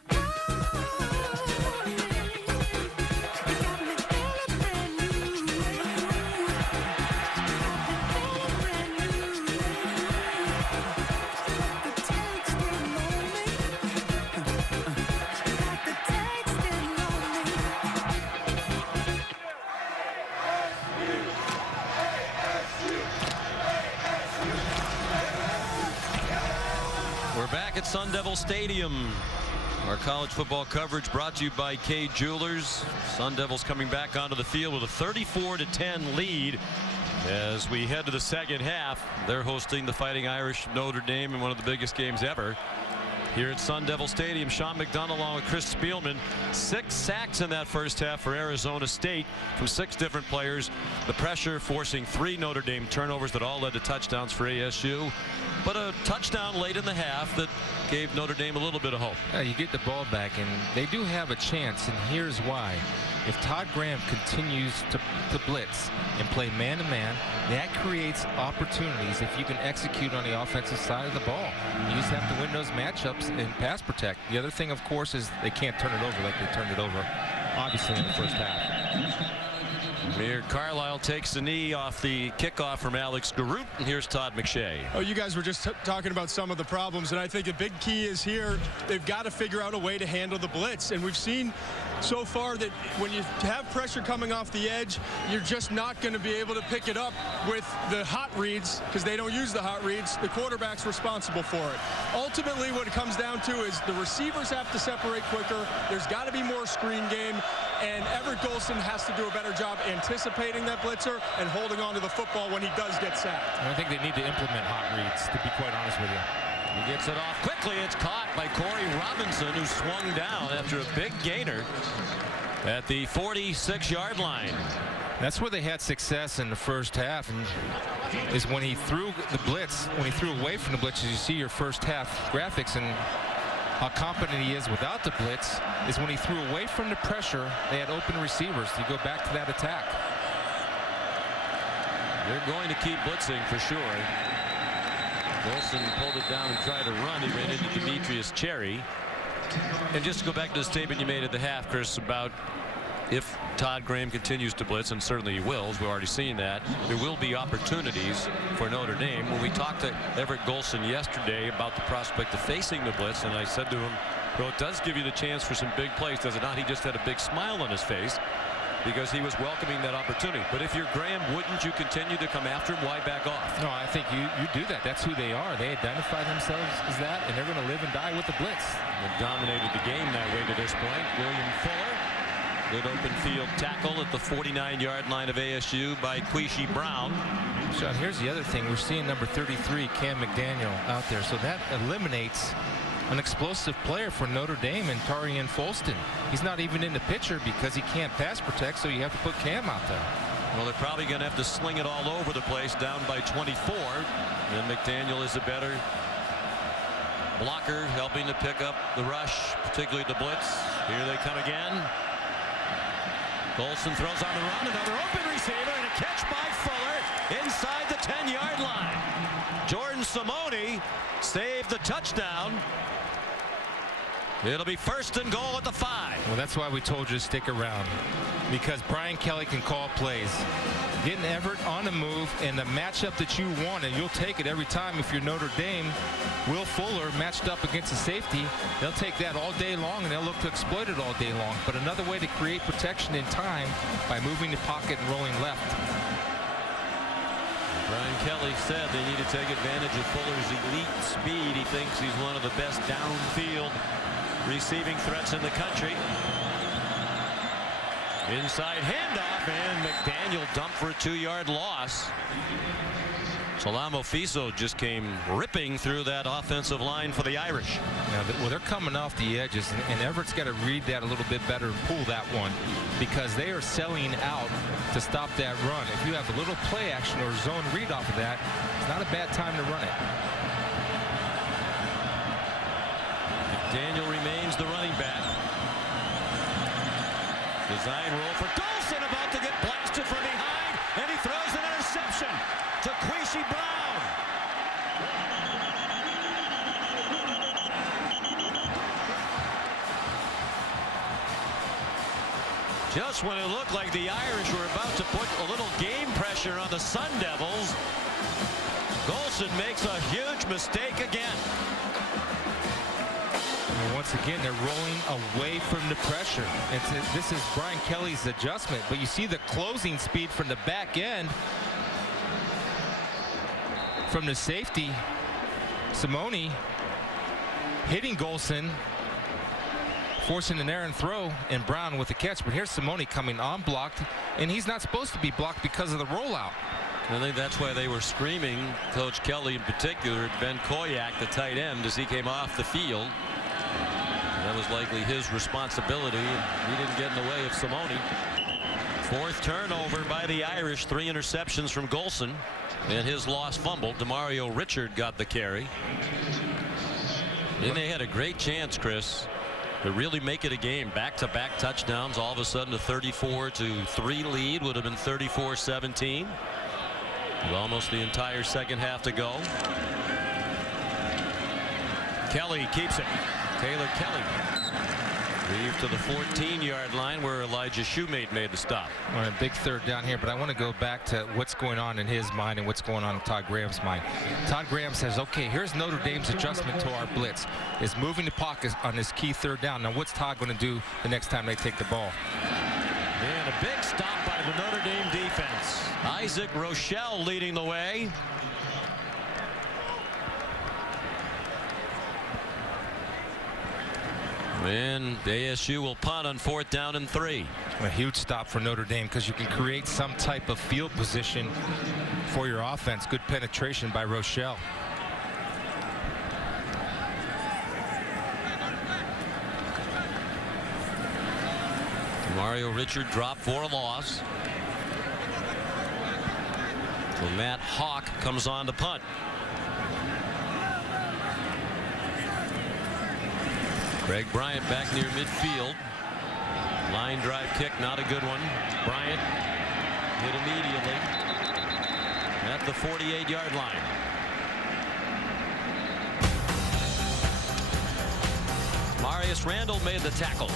We're back at Sun Devil Stadium. Our college football coverage brought to you by K Jewelers. Sun Devils coming back onto the field with a 34-10 lead as we head to the second half. They're hosting the Fighting Irish of Notre Dame in one of the biggest games ever here at Sun Devil Stadium. Sean McDonough along with Chris Spielman. 6 sacks in that first half for Arizona State from 6 different players. The pressure forcing 3 Notre Dame turnovers that all led to touchdowns for ASU. But a touchdown late in the half that gave Notre Dame a little bit of hope. Yeah, you get the ball back, and they do have a chance, and here's why. If Todd Graham continues to blitz and play man-to-man, that creates opportunities if you can execute on the offensive side of the ball. You just have to win those matchups and pass protect. The other thing, of course, is they can't turn it over like they turned it over, obviously, in the first half. Mayor Carlisle takes the knee off the kickoff from Alex Garoot, and here's Todd McShay. Oh, you guys were just talking about some of the problems, and I think a big key is here. They've got to figure out a way to handle the blitz, and we've seen so far that when you have pressure coming off the edge, you're just not going to be able to pick it up with the hot reads because they don't use the hot reads. The quarterback's responsible for it. Ultimately, what it comes down to is the receivers have to separate quicker. There's got to be more screen game, and Everett Golson has to do a better job anticipating that blitzer and holding on to the football when he does get sacked. I think they need to implement hot reads, to be quite honest with you. He gets it off quickly. It's caught by Corey Robinson, who swung down after a big gainer at the 46-yard line. That's where they had success in the first half, and is when he threw the blitz, when he threw away from the blitz. As you see your first half graphics and how competent he is without the blitz, is when he threw away from the pressure, they had open receivers. You go back to that attack. They're going to keep blitzing for sure. Wilson pulled it down and tried to run. He ran into Demetrius Cherry. And just to go back to the statement you made at the half, Chris, about if Todd Graham continues to blitz, and certainly he will, as we've already seen that, there will be opportunities for Notre Dame. When we talked to Everett Golson yesterday about the prospect of facing the blitz, and I said to him, well, it does give you the chance for some big plays, does it not? He just had a big smile on his face because he was welcoming that opportunity. But if you're Graham, wouldn't you continue to come after him? Why back off? No, I think you do that. That's who they are. They identify themselves as that, and they're going to live and die with the blitz. They've dominated the game that way to this point. William Fuller, good open field tackle at the 49-yard line of ASU by Quishy Brown. Sean, here's the other thing. We're seeing number 33, Cam McDaniel, out there. So that eliminates an explosive player for Notre Dame and Tarian Folston. He's not even in the picture because he can't pass protect, so you have to put Cam out there. Well, they're probably going to have to sling it all over the place, down by 24. And McDaniel is a better blocker, helping to pick up the rush, particularly the blitz. Here they come again. Golson throws on the run, another open receiver, and a catch by Fuller inside the 10-yard line. Jordan Simone saved the touchdown. It'll be 1st and goal at the 5. Well, that's why we told you to stick around, because Brian Kelly can call plays. Getting Everett on the move and the matchup that you want, and you'll take it every time if you're Notre Dame. Will Fuller matched up against a safety, they'll take that all day long and they'll look to exploit it all day long. But another way to create protection in time by moving the pocket and rolling left. Brian Kelly said they need to take advantage of Fuller's elite speed. He thinks he's one of the best downfield receiving threats in the country. Inside handoff, and McDaniel dumped for a 2-yard loss. Salamo Fiso just came ripping through that offensive line for the Irish. Yeah, well, they're coming off the edges, and Everett's got to read that a little bit better and pull that one, because they are selling out to stop that run. If you have a little play action or zone read off of that, it's not a bad time to run it. McDaniel remains the running back. Design roll for Golson, about to get blasted from behind, and he throws an interception to Quishy Brown. Just when it looked like the Irish were about to put a little game pressure on the Sun Devils, Golson makes a huge mistake again. And once again, they're rolling away from the pressure. This is Brian Kelly's adjustment, but you see the closing speed from the back end from the safety. Simone hitting Golson, forcing an errant throw, and Brown with the catch. But here's Simone coming unblocked, and he's not supposed to be blocked because of the rollout. I think that's why they were screaming, Coach Kelly in particular, at Ben Koyak, the tight end, as he came off the field. That was likely his responsibility, and he didn't get in the way of Simone. 4th turnover by the Irish, 3 interceptions from Golson, and his lost fumble. Demario Richard got the carry. And they had a great chance, Chris, to really make it a game. Back-to-back touchdowns. All of a sudden a 34-3 lead would have been 34-17. With almost the entire second half to go. Kelly keeps it. Taylor Kelly. Leave to the 14-yard line where Elijah Shoemate made the stop. All right, big 3rd down here, but I want to go back to what's going on in his mind and what's going on in Todd Graham's mind. Todd Graham says, okay, here's Notre Dame's adjustment to our blitz. Is moving the pocket on this key 3rd down. Now, what's Todd going to do the next time they take the ball? And a big stop by the Notre Dame defense. Isaac Rochelle leading the way. And ASU will punt on 4th down and 3. A huge stop for Notre Dame, because you can create some type of field position for your offense. Good penetration by Rochelle. Mario Richard dropped for a loss. So Matt Hawk comes on to punt. Greg Bryant back near midfield. Line drive kick, not a good one. Bryant hit immediately at the 48-yard line. Marius Randall made the tackle.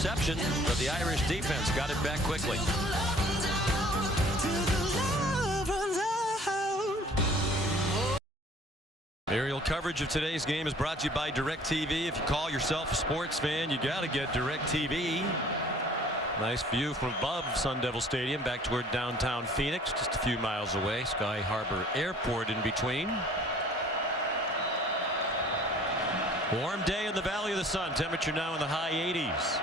interception, but the Irish defense got it back quickly. Aerial coverage of today's game is brought to you by DirecTV. If you call yourself a sports fan, you got to get DirecTV. Nice view from above Sun Devil Stadium back toward downtown Phoenix, just a few miles away. Sky Harbor Airport in between. Warm day in the Valley of the Sun. Temperature now in the high 80s.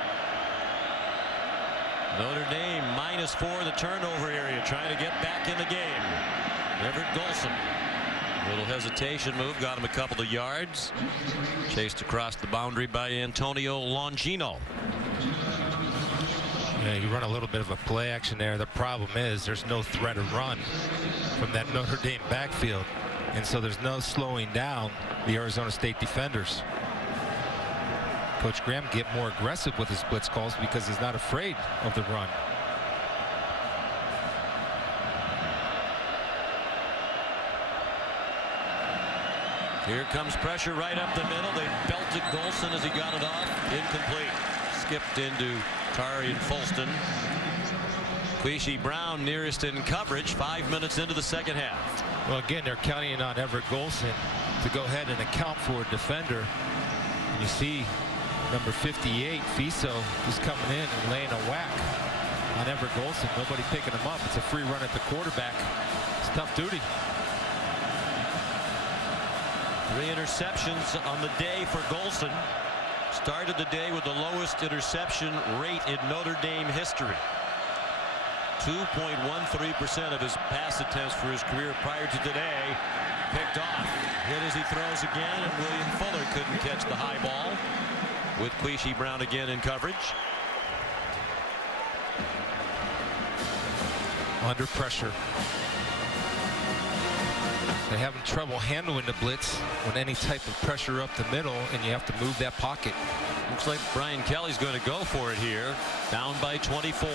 Notre Dame -4 in the turnover area, trying to get back in the game. Everett Golson. Little hesitation move, got him a couple of yards. Chased across the boundary by Antonio Longino. Yeah, you run a little bit of a play action there. The problem is there's no threat of run from that Notre Dame backfield. And so there's no slowing down the Arizona State defenders. Coach Graham get more aggressive with his blitz calls because he's not afraid of the run. Here comes pressure right up the middle. They belted Golson as he got it off. Incomplete. Skipped into Tari and Folston. Queasy Brown nearest in coverage 5 minutes into the second half. Well, again, they're counting on Everett Golson to go ahead and account for a defender. And you see number 58, Fiso, is coming in and laying a whack on Everett Golson. Nobody picking him up. It's a free run at the quarterback. It's tough duty. 3 interceptions on the day for Golson. Started the day with the lowest interception rate in Notre Dame history. 2.13% of his pass attempts for his career prior to today. Picked off. Hit as he throws again, and William Fuller couldn't catch the high ball. With Queasy Brown again in coverage. Under pressure. They're having trouble handling the blitz when any type of pressure up the middle, and you have to move that pocket. Looks like Brian Kelly's going to go for it here. Down by 24.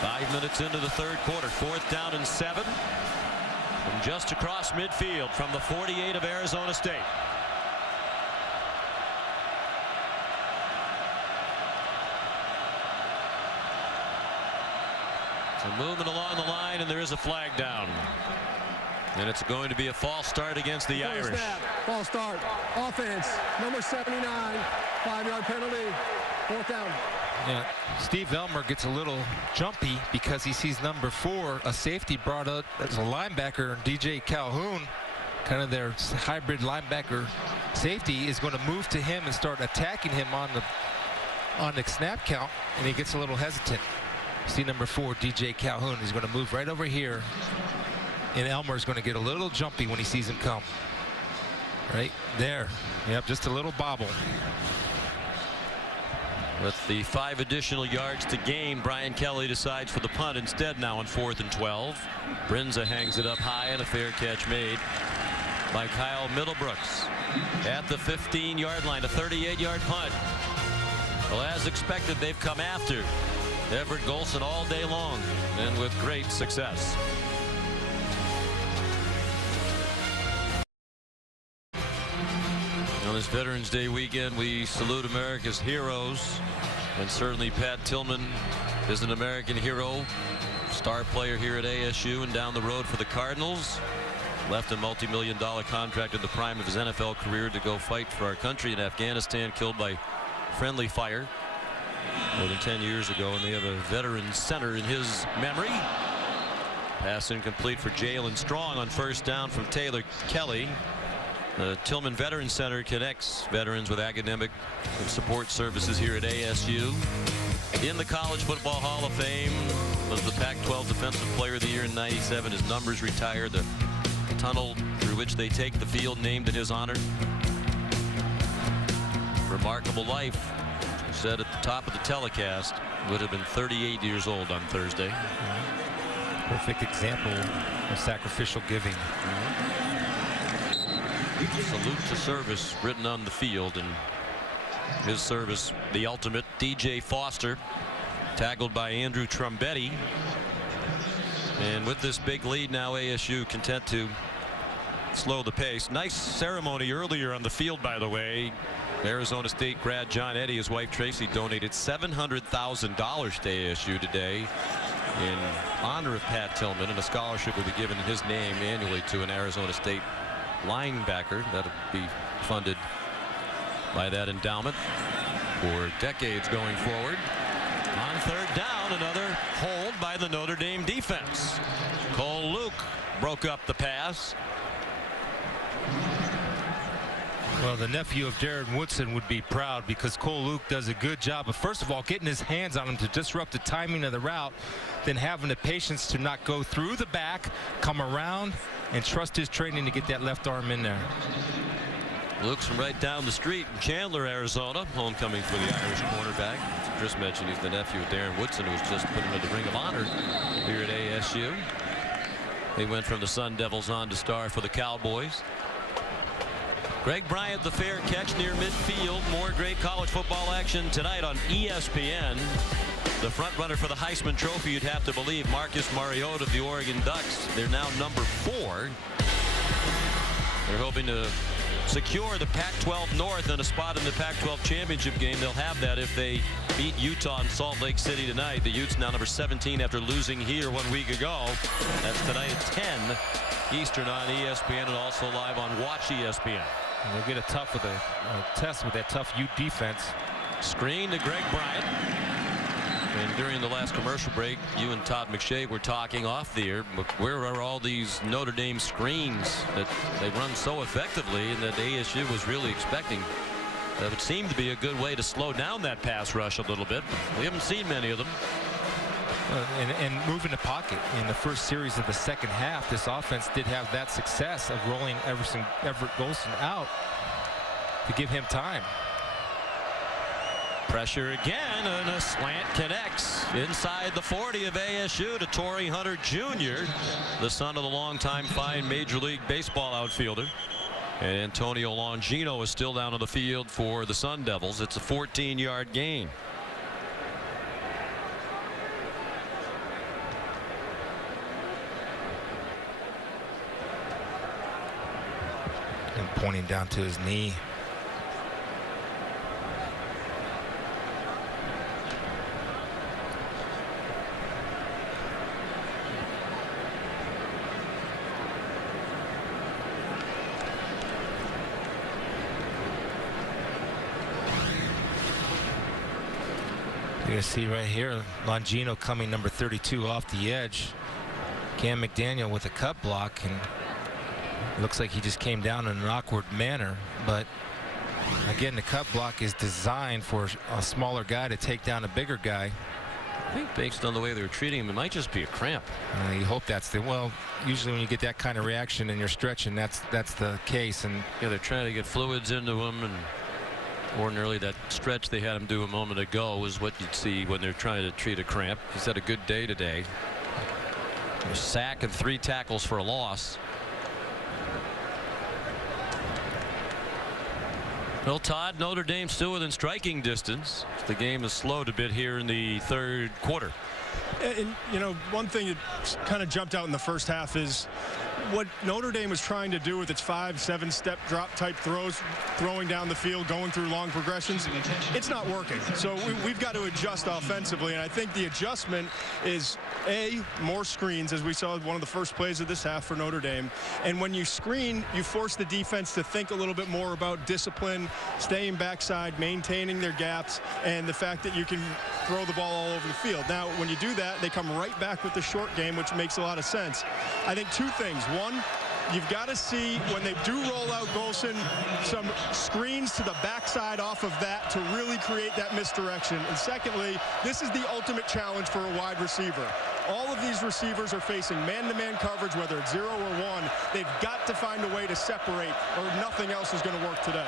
5 minutes into the third quarter. 4th down and 7. From just across midfield from the 48 of Arizona State. So movement along the line, and there is a flag down. And it's going to be a false start against the Irish. Snap. False start. Offense. Number 79. 5-yard penalty. 4th down. Yeah, Steve Elmer gets a little jumpy because he sees number 4, a safety brought up as a linebacker, DJ Calhoun, kind of their hybrid linebacker safety, is going to move to him and start attacking him on the snap count, and he gets a little hesitant. See number 4, DJ Calhoun. He's going to move right over here, and Elmer's going to get a little jumpy when he sees him come. Right there. Yep, just a little bobble. With the 5 additional yards to gain, Brian Kelly decides for the punt instead now on 4th and 12. Brinza hangs it up high, and a fair catch made by Kyle Middlebrooks at the 15-yard line. A 38-yard punt. Well, as expected, they've come after Everett Golson all day long, and with great success. On this Veterans Day weekend, we salute America's heroes, and certainly Pat Tillman is an American hero, star player here at ASU and down the road for the Cardinals. Left a multi-million-dollar contract in the prime of his NFL career to go fight for our country in Afghanistan, killed by friendly fire more than 10 years ago, and they have a veterans center in his memory. Pass incomplete for Jalen Strong on 1st down from Taylor Kelly. The Tillman Veterans Center connects veterans with academic and support services here at ASU. In the College Football Hall of Fame, was the Pac-12 Defensive Player of the Year in '97. His numbers retired. The tunnel through which they take the field named in his honor. Remarkable life. Said at the top of the telecast, would have been 38 years old on Thursday. Perfect example of sacrificial giving. Salute to service written on the field, and his service the ultimate. DJ Foster tackled by Andrew Trumbetti, and with this big lead now, ASU content to slow the pace. Nice ceremony earlier on the field, by the way. Arizona State grad John Eddy, his wife Tracy, donated $700,000 to ASU today in honor of Pat Tillman, and a scholarship will be given in his name annually to an Arizona State linebacker. That'll be funded by that endowment for decades going forward. On third down, another hold by the Notre Dame defense. Cole Luke broke up the pass. Well, the nephew of Darren Woodson would be proud, because Cole Luke does a good job of, first of all, getting his hands on him to disrupt the timing of the route, then having the patience to not go through the back, come around, and trust his training to get that left arm in there. Luke's from right down the street in Chandler, Arizona. Homecoming for the Irish cornerback. Chris mentioned he's the nephew of Darren Woodson, who was just put into the Ring of Honor here at ASU. He went from the Sun Devils on to star for the Cowboys. Greg Bryant, the fair catch near midfield. More great college football action tonight on ESPN. The front runner for the Heisman Trophy, you'd have to believe, Marcus Mariota of the Oregon Ducks. They're now number 4. They're hoping to secure the Pac-12 North and a spot in the Pac-12 championship game. They'll have that if they beat Utah in Salt Lake City tonight. The Utes now number 17 after losing here 1 week ago. That's tonight at 10 Eastern on ESPN, and also live on Watch ESPN. And they'll get a test with that tough Ute defense. Screen to Greg Bryant. And during the last commercial break, you and Todd McShay were talking off the air, but where are all these Notre Dame screens that they run so effectively, and that ASU was really expecting? That would seem to be a good way to slow down that pass rush a little bit. We haven't seen many of them. And move in the pocket. In the first series of the second half, this offense did have that success of rolling Everett Golson out to give him time. Pressure again, and a slant connects inside the 40 of ASU to Torrey Hunter Jr., the son of the longtime fine Major League Baseball outfielder. And Antonio Longino is still down on the field for the Sun Devils. It's a 14-yard gain. And pointing down to his knee. You're going to see right here, Longino coming number 32 off the edge. Cam McDaniel with a cut block, and it looks like he just came down in an awkward manner. But again, the cut block is designed for a smaller guy to take down a bigger guy. I think based on the way they were treating him, it might just be a cramp. You hope that's the, well, usually when you get that kind of reaction and you're stretching, that's the case. And yeah, they're trying to get fluids into him, and ordinarily that stretch they had him do a moment ago was what you'd see when they're trying to treat a cramp. He's had a good day today. A sack and 3 tackles for a loss. Well, Todd, Notre Dame still within striking distance. The game has slowed a bit here in the third quarter. And, you know, one thing that kind of jumped out in the first half is what Notre Dame was trying to do with its 5-7 step drop type throws, throwing down the field, going through long progressions. It's not working. So we've got to adjust offensively. And I think the adjustment is, A, more screens, as we saw one of the first plays of this half for Notre Dame. And when you screen, you force the defense to think a little bit more about discipline, staying backside, maintaining their gaps, and the fact that you can throw the ball all over the field. Now, when you do that, they come right back with the short game, which makes a lot of sense. I think 2 things. One, you've got to see when they do roll out Golson, some screens to the backside off of that to really create that misdirection. And secondly, this is the ultimate challenge for a wide receiver. All of these receivers are facing man-to-man coverage, whether it's 0 or 1. They've got to find a way to separate, or nothing else is going to work today.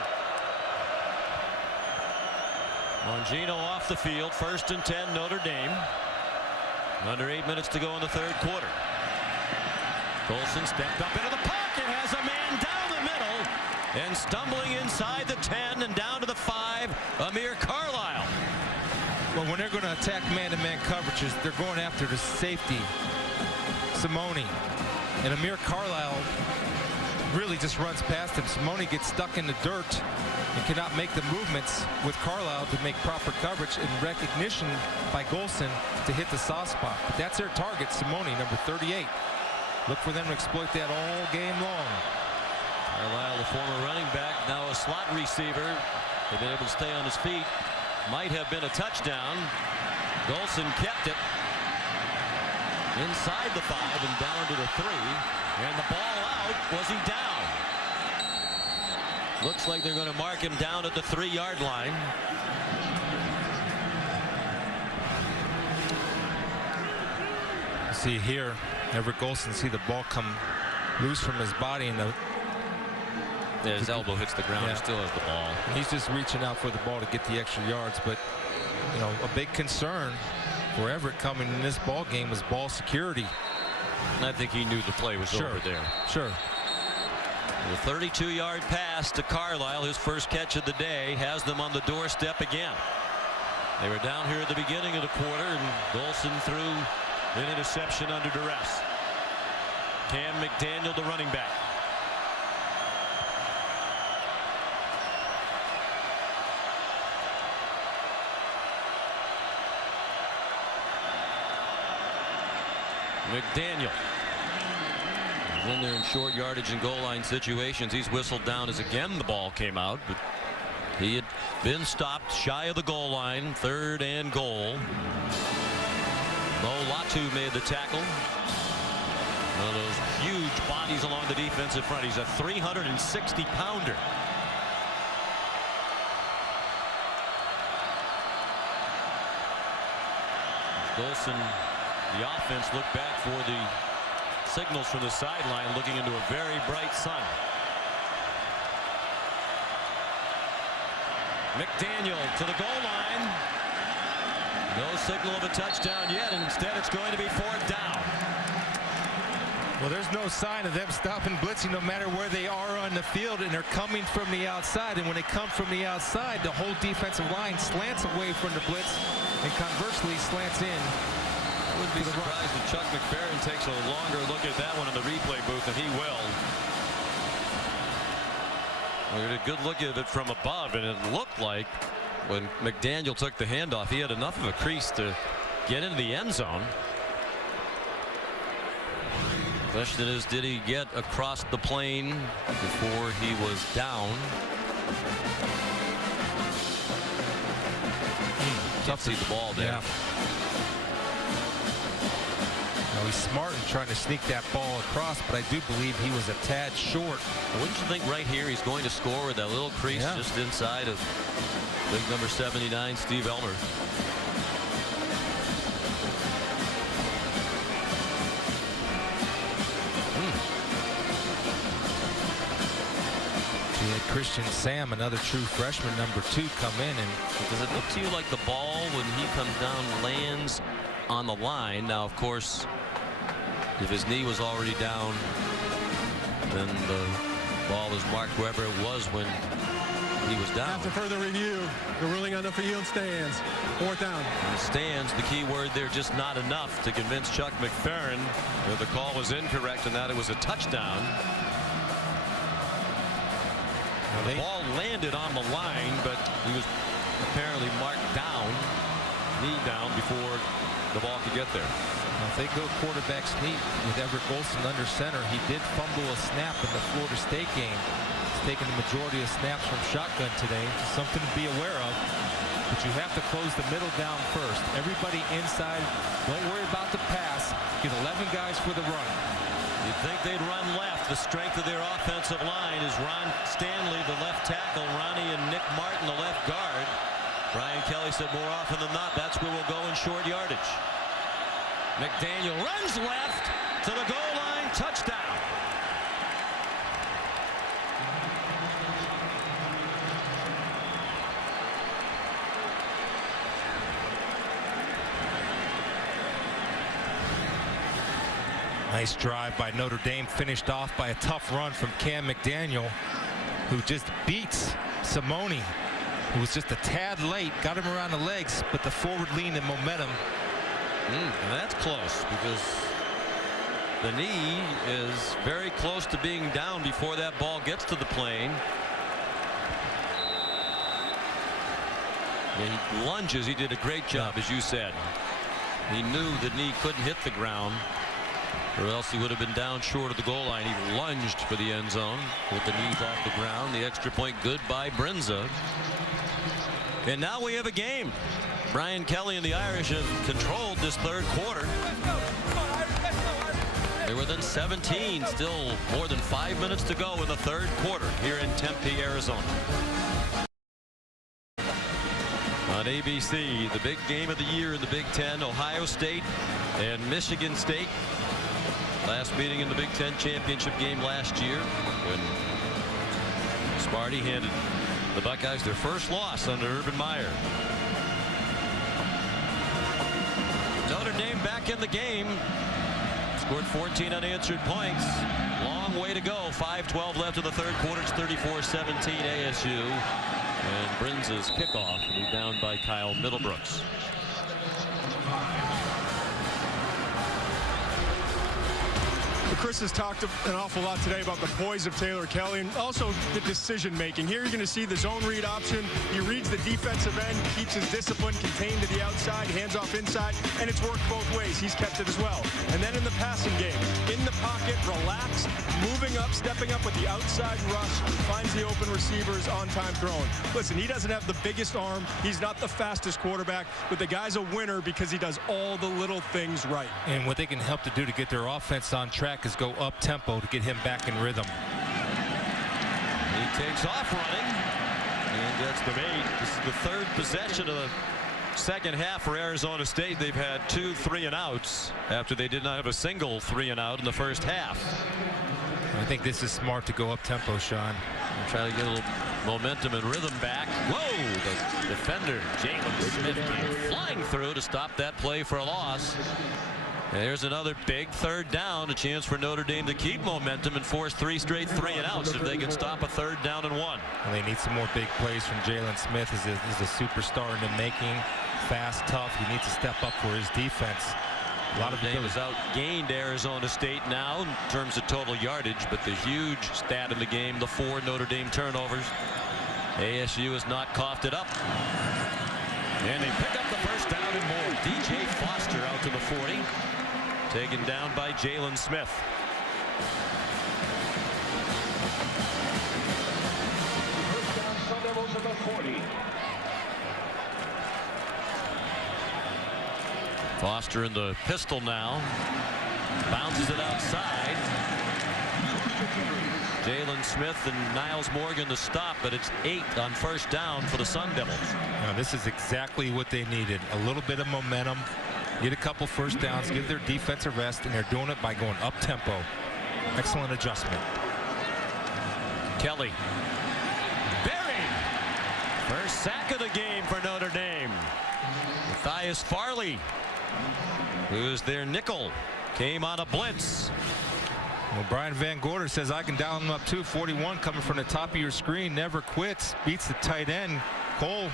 Longino off the field, 1st and 10, Notre Dame. Under 8 minutes to go in the third quarter. Golson stepped up into the pocket, has a man down the middle, and stumbling inside the 10 and down to the 5, Amir Carlisle. well, when they're going to attack man-to-man coverages, they're going after the safety, Simone. And Amir Carlisle really just runs past him. Simone gets stuck in the dirt and cannot make the movements with Carlisle to make proper coverage and recognition by Golson to hit the soft spot. But that's their target, Simone, number 38. Look for them to exploit that all game long. Carlisle, the former running back, now a slot receiver. They've been able to stay on his feet. Might have been a touchdown. Golson kept it inside the 5 and down to the 3. And the ball out. Was he down? Looks like they're going to mark him down at the 3-yard line. See here, Everett Golson, see the ball come loose from his body, and his elbow hits the ground. He still has the ball. He's just reaching out for the ball to get the extra yards. But, you know, a big concern for Everett coming in this ball game was ball security. And I think he knew the play was over there. Sure. The 32-yard pass to Carlisle, his first catch of the day, has them on the doorstep again. They were down here at the beginning of the quarter, and Golson threw an interception under duress. Cam McDaniel, the running back. McDaniel. When they're in short yardage and goal line situations, he's whistled down as again the ball came out, but he had been stopped shy of the goal line. 3rd and goal. Mo Latu made the tackle. One of those huge bodies along the defensive front. He's a 360-pounder. Golson, the offense, looked back for the signals from the sideline, looking into a very bright sun. McDaniel to the goal line. No signal of a touchdown yet. Instead, it's going to be 4th down. Well, there's no sign of them stopping blitzing no matter where they are on the field, and they're coming from the outside. And when they come from the outside, the whole defensive line slants away from the blitz and conversely slants in. I wouldn't be surprised if Chuck McFerrin takes a longer look at that one in the replay booth, and he will. We had a good look at it from above, and it looked like when McDaniel took the handoff, he had enough of a crease to get into the end zone. Question is, did he get across the plane before he was down? Tough to see the ball there. Yeah. He's smart in trying to sneak that ball across, but I do believe he was a tad short. Wouldn't you think right here he's going to score with that little crease just inside of big number 79, Steve Elmer? He had Christian Sam, another true freshman, number 2, come in. And does it look to you like the ball, when he comes down, lands on the line? Now, of course, if his knee was already down, then the ball is marked wherever it was when he was down. After further review, the ruling on the field stands. 4th down. And stands, the key word there, just not enough to convince Chuck McFerrin that the call was incorrect and that it was a touchdown. The ball landed on the line, but he was apparently marked down, knee down, before the ball could get there. Now, if they go quarterback sneak with Everett Golson under center, he did fumble a snap in the Florida State game. He's taken the majority of snaps from shotgun today. Something to be aware of. But you have to close the middle down first. Everybody inside. Don't worry about the pass. Get 11 guys for the run. You'd think they'd run left. The strength of their offensive line is Ron Stanley, the left tackle, Ronnie and Nick Martin, the left guard. Brian Kelly said more often than not, that's where we'll go in short yardage. McDaniel runs left to the goal line. Touchdown. Nice drive by Notre Dame, finished off by a tough run from Cam McDaniel, who just beats Simone, who was just a tad late, got him around the legs, but the forward lean and momentum. And that's close, because The knee is very close to being down before that ball gets to the plane. Yeah, he lunges. He did a great job, as you said. He knew the knee couldn't hit the ground, or else he would have been down short of the goal line. He lunged for the end zone with the knees off the ground. The extra point good by Brinza. And now we have a game. Brian Kelly and the Irish have controlled this third quarter. They're within 17, still more than 5 minutes to go in the third quarter here in Tempe, Arizona. On ABC, the big game of the year in the Big Ten, Ohio State and Michigan State. Last meeting in the Big Ten championship game last year when Sparty handed the Buckeyes their first loss under Urban Meyer. Notre Dame back in the game. Scored 14 unanswered points. Long way to go. 5:12 left in the third quarter. It's 34-17 ASU. And Brinza's kickoff will be down by Kyle Middlebrooks. Chris has talked an awful lot today about the poise of Taylor Kelly and also the decision making. Here you're going to see the zone read option. He reads the defensive end, keeps his discipline contained to the outside, hands off inside, and it's worked both ways. He's kept it as well. And then in the passing game, in the pocket, relaxed, moving up, stepping up with the outside rush, finds the open receivers, on time throwing. Listen, he doesn't have the biggest arm. He's not the fastest quarterback, but the guy's a winner because he does all the little things right. And what they can help to do to get their offense on track is go up tempo to get him back in rhythm. He takes off running and gets the bait. This is the third possession of the second half for Arizona State. They've had 2 3-and-outs after they did not have a single 3-and-out in the first half. I think this is smart to go up tempo, Sean. Try to get a little momentum and rhythm back. Whoa! The defender, Jalen Smith, came flying through to stop that play for a loss. There's another big third down, a chance for Notre Dame to keep momentum and force 3 straight 3-and-outs if they can stop a 3rd down and 1. And they need some more big plays from Jalen Smith. He's a superstar in the making. Fast, tough. He needs to step up for his defense. A lot of Notre Dame has outgained Arizona State now in terms of total yardage, but the huge stat in the game, the 4 Notre Dame turnovers. ASU has not coughed it up. And they pick up the first down and more. DJ Foster out to the 40. Taken down by Jalen Smith. First down, Sun Devils at the 40. Foster in the pistol now. Bounces it outside. Jalen Smith and Niles Morgan to stop, but it's 8 on first down for the Sun Devils. Now, this is exactly what they needed. A little bit of momentum. Get a couple first downs, give their defense a rest, and they're doing it by going up tempo. Excellent adjustment. Kelly. Buried. First sack of the game for Notre Dame. Matthias Farley, who's their nickel, came on a blitz. Well, Brian Van Gorder says I can dial him up too. 41 coming from the top of your screen, never quits, beats the tight end. Cole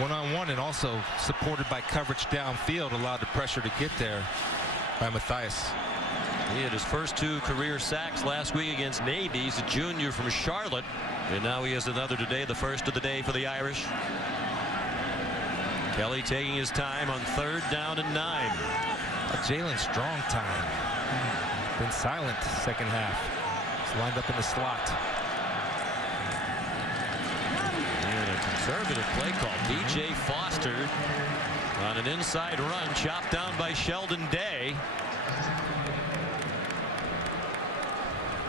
one-on-one and also supported by coverage downfield, allowed the pressure to get there by Matthias. He had his first 2 career sacks last week against Navy. He's a junior from Charlotte, and now he has another today, the first of the day for the Irish. Kelly taking his time on 3rd down and 9. Jalen strong time. Been silent second half. He's lined up in the slot. And a conservative play call. DJ Foster on an inside run, chopped down by Sheldon Day.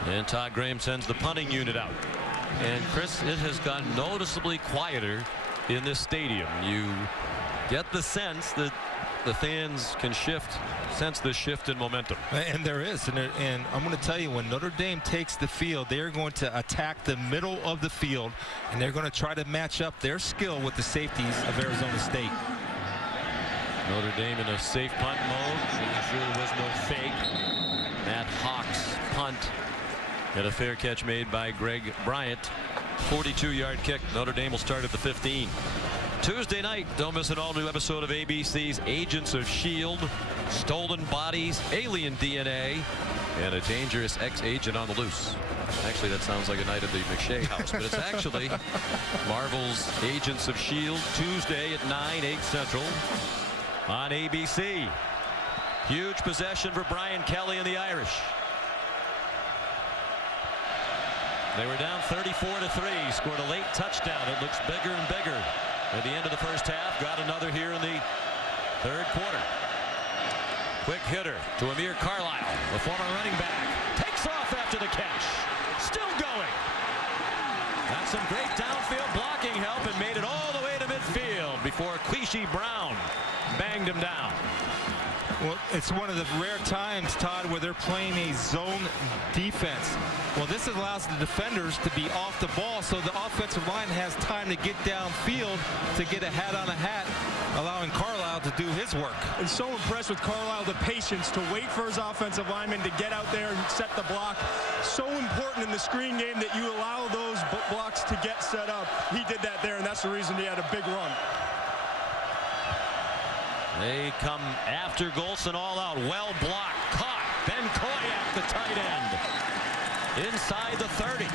And Todd Graham sends the punting unit out. And Chris, it has gone noticeably quieter in this stadium. You get the sense that the fans can sense the shift in momentum. And there is. And I'm going to tell you, when Notre Dame takes the field, they're going to attack the middle of the field, and they're going to try to match up their skill with the safeties of Arizona State. Notre Dame in a safe punt mode, making sure there was no fake. Matt Hawks punt. And a fair catch made by Greg Bryant. 42-yard kick. Notre Dame will start at the 15. Tuesday night, don't miss an all-new episode of ABC's Agents of S.H.I.E.L.D. Stolen bodies, alien DNA, and a dangerous ex-agent on the loose. Actually, that sounds like a night at the McShay house, but it's actually Marvel's Agents of S.H.I.E.L.D. Tuesday at 9, 8 Central on ABC. Huge possession for Brian Kelly and the Irish. They were down 34-3, scored a late touchdown. It looks bigger and bigger at the end of the first half. Got another here in the third quarter. Quick hitter to Amir Carlisle, the former running back. Takes off after the catch. Still going. Got some great downfield blocking help and made it all the way to midfield before Quishy Brown banged him down. Well, it's one of the rare times, Todd, where they're playing a zone defense. Well, this allows the defenders to be off the ball, so the offensive line has time to get downfield to get a hat on a hat, allowing Carlisle to do his work. And so impressed with Carlisle, the patience to wait for his offensive lineman to get out there and set the block. So important in the screen game that you allow those blocks to get set up. He did that there, and that's the reason he had a big run. They come after Golson all out. Well blocked. Caught. Ben Koyak, the tight end. Inside the 30.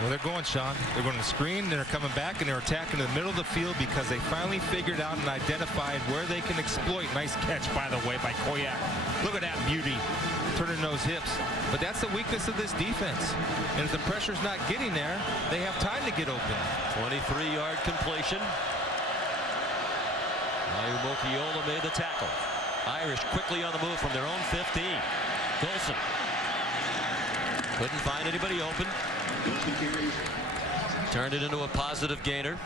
Well, they're going, Sean. They're going to screen. They're coming back, and they're attacking the middle of the field because they finally figured out and identified where they can exploit. Nice catch, by the way, by Koyak. Look at that beauty. Turning those hips. But that's the weakness of this defense. And if the pressure's not getting there, they have time to get open. 23-yard completion. Mokiola made the tackle. Irish quickly on the move from their own 15. Golson couldn't find anybody open. Turned it into a positive gainer.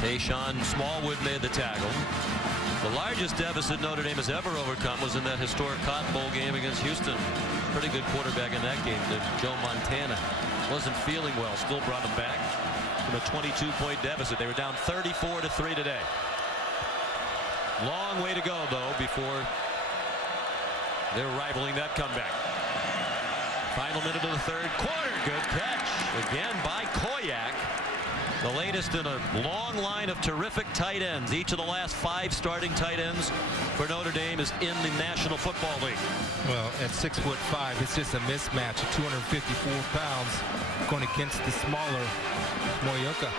Tayshawn Smallwood made the tackle. The largest deficit Notre Dame has ever overcome was in that historic Cotton Bowl game against Houston. Pretty good quarterback in that game, Joe Montana. Wasn't feeling well, still brought him back from a 22-point deficit. They were down 34-3 today. Long way to go, though, before they're rivaling that comeback. Final minute of the third quarter. Good catch. Again by Koyak. The latest in a long line of terrific tight ends. Each of the last 5 starting tight ends for Notre Dame is in the National Football League. Well, at 6'5", it's just a mismatch of 254 pounds going against the smaller Moyoka.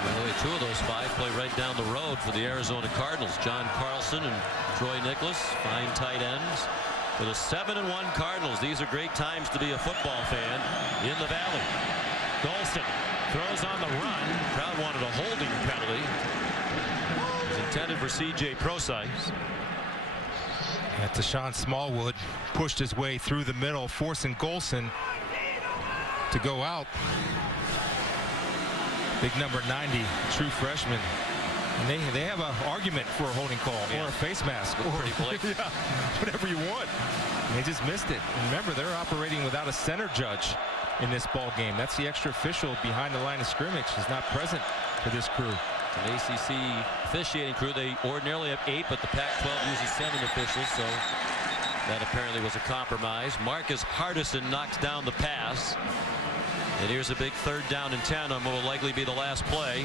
By the way, 2 of those 5 play right down the road for the Arizona Cardinals. John Carlson and Troy Nicholas, fine tight ends. For the 7-1 Cardinals, these are great times to be a football fan in the Valley. Golson throws on the run. Crowd wanted a holding penalty. It was intended for C.J. Prosise. Yeah, Tayshawn Smallwood pushed his way through the middle, forcing Golson to go out. Big number 90, true freshman. And they have an argument for a holding call or a face mask or yeah, whatever you want. And they just missed it. And remember, they're operating without a center judge in this ball game. That's the extra official behind the line of scrimmage is not present for this crew. An ACC officiating crew. They ordinarily have 8, but the Pac-12 uses 7 officials, so that apparently was a compromise. Marcus Hardison knocks down the pass. And here's a big 3rd down and 10 on what will likely be the last play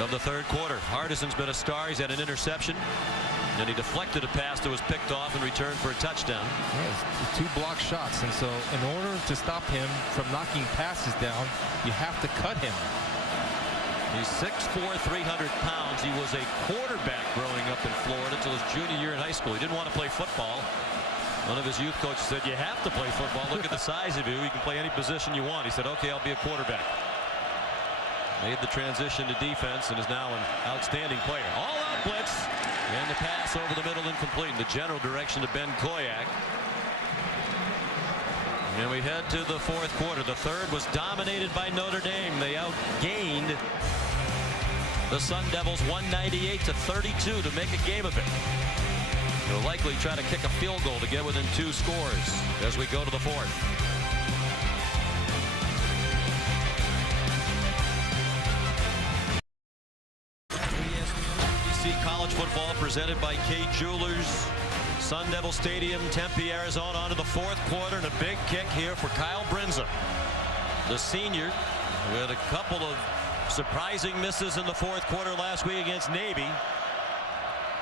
of the third quarter. Hardison's been a star. He's had an interception. And he deflected a pass that was picked off and returned for a touchdown. Yeah, 2 block shots. And so in order to stop him from knocking passes down, you have to cut him. He's 6'4", 300 pounds. He was a quarterback growing up in Florida until his junior year in high school. He didn't want to play football. One of his youth coaches said, you have to play football. Look at the size of you. You can play any position you want. He said, okay, I'll be a quarterback. Made the transition to defense and is now an outstanding player. All out blitz. And the pass over the middle incomplete in the general direction to Ben Koyak. And we head to the fourth quarter. The third was dominated by Notre Dame. They outgained the Sun Devils 198-32 to make a game of it. They'll likely try to kick a field goal to get within 2 scores as we go to the fourth. College football presented by Kay Jewelers. Sun Devil Stadium, Tempe, Arizona, on to the fourth quarter, and a big kick here for Kyle Brinza. the senior, with a couple of surprising misses in the fourth quarter last week against Navy.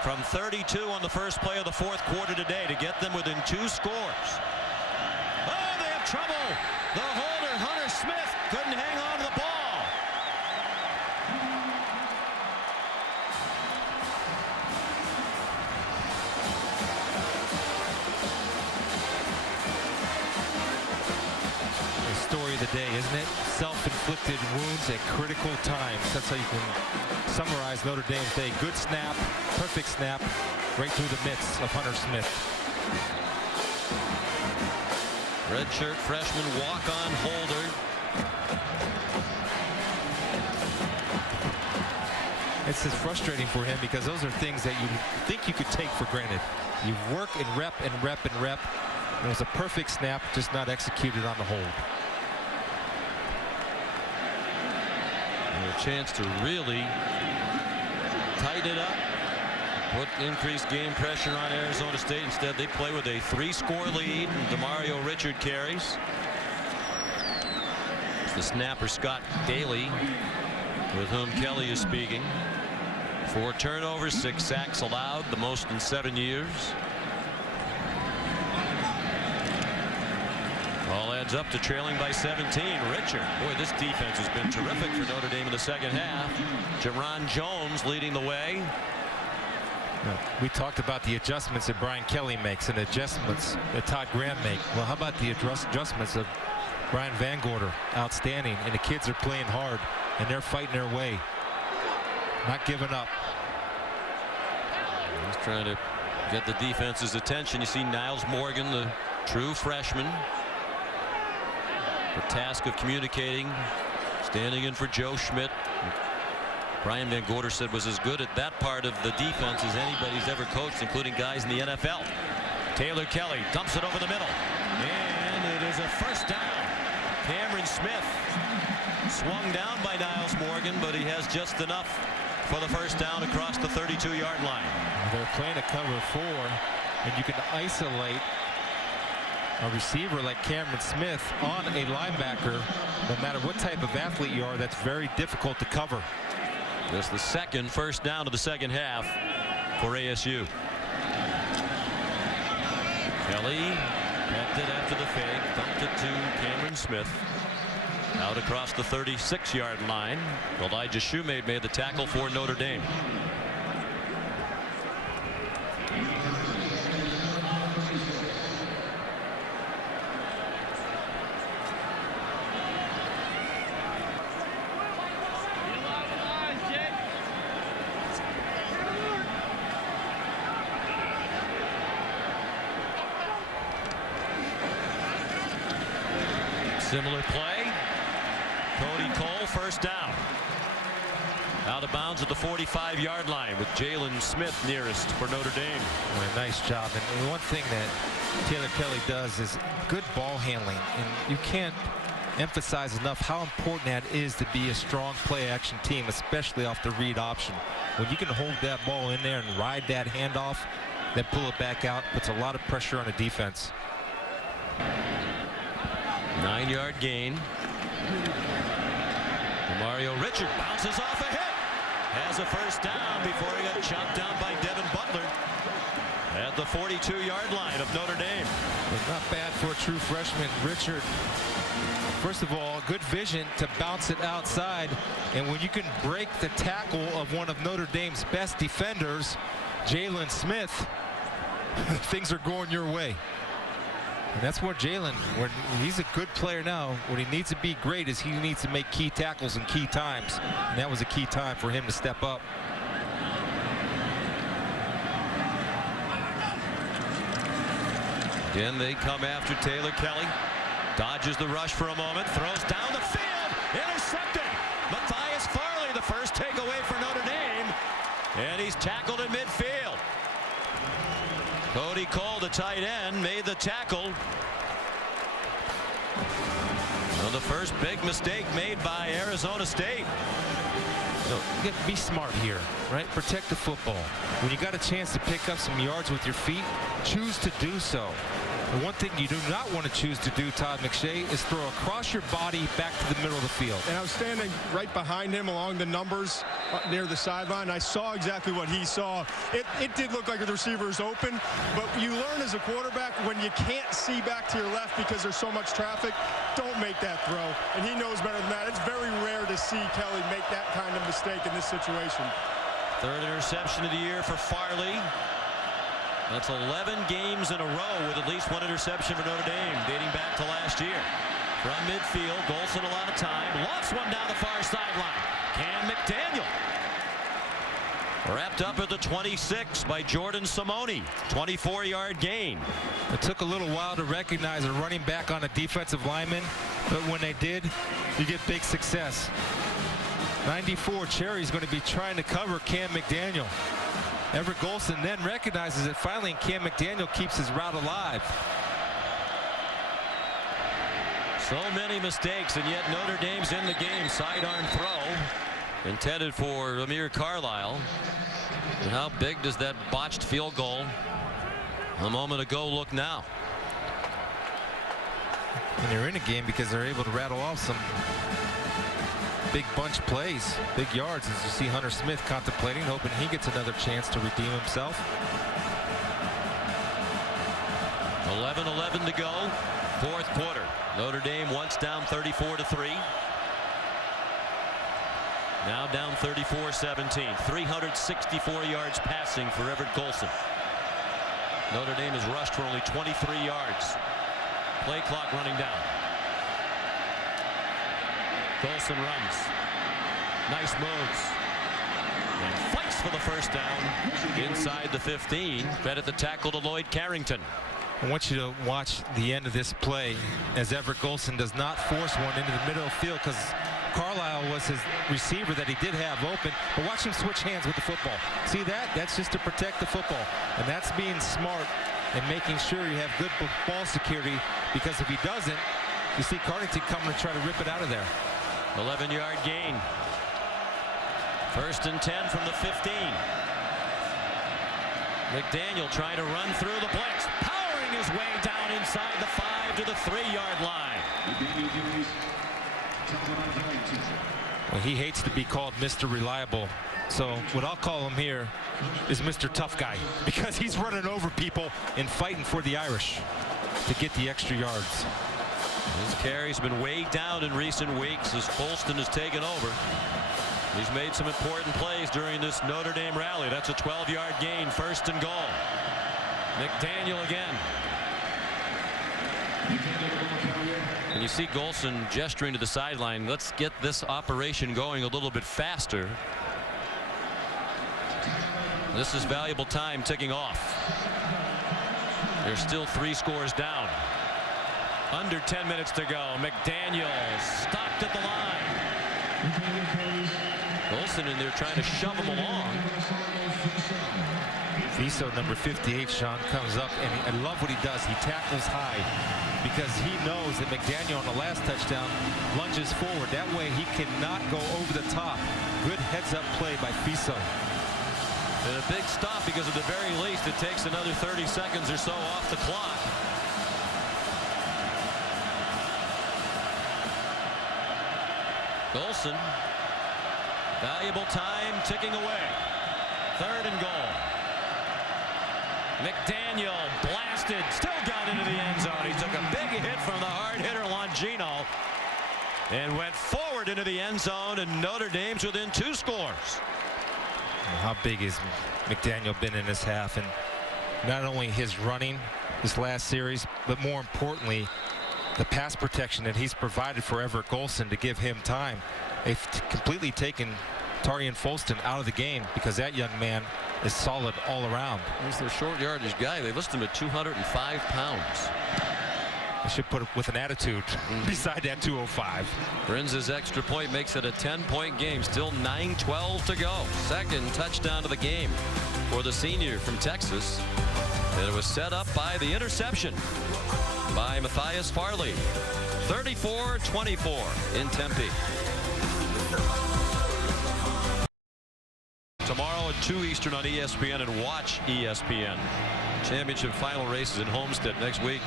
From 32 on the first play of the fourth quarter today to get them within 2 scores. Oh, they have trouble. The holder, Hunter Smith, couldn't hang on to the ball. Story of the day, isn't it? Self-inflicted wounds at critical times. That's how you can summarize Notre Dame's day. Good snap, perfect snap, right through the mitts of Hunter Smith. Redshirt freshman walk-on holder. It's just frustrating for him because those are things that you think you could take for granted. You work and rep and rep and rep. It was a perfect snap, just not executed on the hold. A chance to really tighten it up, put increased game pressure on Arizona State. Instead, they play with a 3-score lead. DeMario Richard carries. It's the snapper Scott Daly, with whom Kelly is speaking. 4 turnovers, 6 sacks allowed, the most in 7 years. All adds up to trailing by 17. Richard, boy, this defense has been terrific for Notre Dame in the second half. Jaron Jones leading the way. We talked about the adjustments that Brian Kelly makes and adjustments that Todd Graham make. Well, how about the adjustments of Brian Van Gorder? Outstanding. And the kids are playing hard, and they're fighting their way. Not giving up. He's trying to get the defense's attention. You see Niles Morgan, the true freshman. The task of communicating, standing in for Joe Schmidt. Brian Van Gorder said was as good at that part of the defense as anybody's ever coached, including guys in the NFL. Taylor Kelly dumps it over the middle, and it is a first down. Cameron Smith swung down by Niles Morgan, but he has just enough for the first down across the 32-yard line. They're playing a cover 4, and you can isolate a receiver like Cameron Smith on a linebacker. No matter what type of athlete you are, that's very difficult to cover. Just the second first down of the second half for ASU. Kelly kept it after the fake, dumped it to Cameron Smith. Out across the 36-yard line. Elijah Shoemade made the tackle for Notre Dame. Similar play. Cody Cole, first down. Out of bounds at the 45-yard line with Jalen Smith nearest for Notre Dame. Well, nice job. And one thing that Taylor Kelly does is good ball handling. And you can't emphasize enough how important that is to be a strong play-action team, especially off the read option. When you can hold that ball in there and ride that handoff, then pull it back out, puts a lot of pressure on the defense. 9-yard gain. Mario Richard bounces off a hit. Has a first down before he got chopped down by Devin Butler at the 42-yard line of Notre Dame. Well, not bad for a true freshman. Richard, first of all, good vision to bounce it outside. And when you can break the tackle of one of Notre Dame's best defenders, Jalen Smith, things are going your way. And that's where Jalen, when he's a good player now, what he needs to be great is he needs to make key tackles in key times. And that was a key time for him to step up. Again, they come after Taylor Kelly. Dodges the rush for a moment, throws down the field, intercepted. Matthias Farley, the first takeaway for Notre Dame, and he's tackled in midfield. Cody Cole, the tight end, made the tackle. Well, the first big mistake made by Arizona State. So, be smart here, right? Protect the football. When you got a chance to pick up some yards with your feet, choose to do so. The one thing you do not want to choose to do, Todd McShay, is throw across your body back to the middle of the field. And I was standing right behind him along the numbers near the sideline. I saw exactly what he saw. It did look like the receiver is open, but you learn as a quarterback when you can't see back to your left because there's so much traffic, don't make that throw. And he knows better than that. It's very rare to see Kelly make that kind of mistake in this situation. Third interception of the year for Farley. That's 11 games in a row with at least one interception for Notre Dame, dating back to last year. From midfield, Golson a lot of time. Lost one down the far sideline. Cam McDaniel. Wrapped up at the 26 by Jordan Simone. 24-yard gain. It took a little while to recognize a running back on a defensive lineman, but when they did, you get big success. 94, Cherry's going to be trying to cover Cam McDaniel. Everett Golson then recognizes it finally, and Cam McDaniel keeps his route alive. So many mistakes, and yet Notre Dame's in the game. Sidearm throw intended for Amir Carlisle. And how big does that botched field goal a moment ago look now? And they're in a game because they're able to rattle off some big bunch plays, big yards, as you see Hunter Smith contemplating, hoping he gets another chance to redeem himself. 11-11 to go, fourth quarter. Notre Dame once down 34-3. Now down 34-17. 364 yards passing for Everett Golson. Notre Dame has rushed for only 23 yards. Play clock running down. Golson runs. Nice moves. And fights for the first down inside the 15. Credit the tackle to Lloyd Carrington. I want you to watch the end of this play as Everett Golson does not force one into the middle of the field because Carlisle was his receiver that he did have open. But watch him switch hands with the football. See that? That's just to protect the football. And that's being smart and making sure you have good ball security, because if he doesn't, you see Carrington coming to try to rip it out of there. 11-yard gain. First and 10 from the 15. McDaniel trying to run through the blitz, powering his way down inside the 5 to the 3-yard line. Well, he hates to be called Mr. Reliable, so what I'll call him here is Mr. Tough Guy, because he's running over people and fighting for the Irish to get the extra yards. His carry's been weighed down in recent weeks as Folston has taken over. He's made some important plays during this Notre Dame rally. That's a 12-yard gain, first and goal. McDaniel again. And you see Golson gesturing to the sideline. Let's get this operation going a little bit faster. This is valuable time ticking off. There's still 3 scores down. Under 10 minutes to go. McDaniel stopped at the line. Golson in there trying to shove him along. Viso, number 58, Sean, comes up, and I love what he does. He tackles high because he knows that McDaniel on the last touchdown lunges forward. That way he cannot go over the top. Good heads-up play by Viso. And a big stop because at the very least it takes another 30 seconds or so off the clock. Golson, valuable time ticking away. Third and goal. McDaniel blasted, still got into the end zone. He took a big hit from the hard hitter Longino and went forward into the end zone, and Notre Dame's within 2 scores. How big has McDaniel been in this half? And not only his running this last series, but more importantly, the pass protection that he's provided for Everett Golson to give him time. They've completely taken Tarian Folston out of the game because that young man is solid all around. He's their short yardage guy. They list him at 205 pounds. They should put it with an attitude beside that 205. Brinz's extra point makes it a 10-point game. Still 9:12 to go. Second touchdown of the game for the senior from Texas. And it was set up by the interception by Matthias Farley. 34-24 in Tempe. To tomorrow at 2 Eastern on ESPN, and watch ESPN. Championship final races in Homestead next week.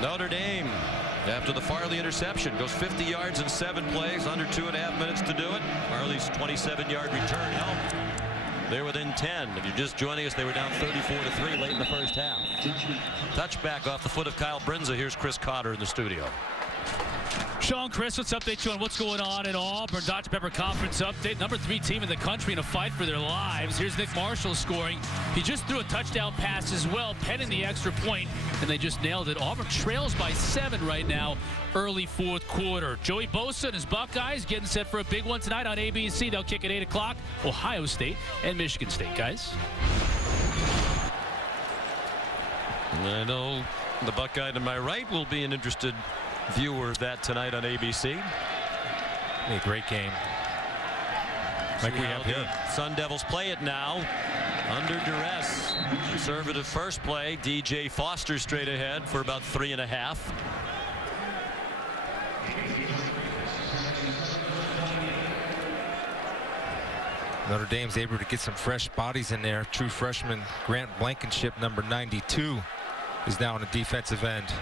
Notre Dame, after the Farley interception, goes 50 yards in 7 plays, under 2.5 minutes to do it. Farley's 27-yard return helped. They're within 10. If you're just joining us, they were down 34-3 late in the first half. Touchback off the foot of Kyle Brinza. Here's Chris Cotter in the studio. Sean, Chris, let's update you on what's going on at Auburn. Dr. Pepper Conference update. Number 3 team in the country in a fight for their lives. Here's Nick Marshall scoring. He just threw a touchdown pass as well, penning the extra point, and they just nailed it. Auburn trails by 7 right now, early 4th quarter. Joey Bosa and his Buckeyes getting set for a big one tonight on ABC. They'll kick at 8 o'clock. Ohio State and Michigan State, guys. And I know the Buckeye to my right will be an interested viewer of that tonight on ABC. A great game. Like we have here. Sun Devils play it now. Under duress. Conservative first play. DJ Foster straight ahead for about 3.5. Notre Dame's able to get some fresh bodies in there. True freshman Grant Blankenship, number 92, is now on the defensive end.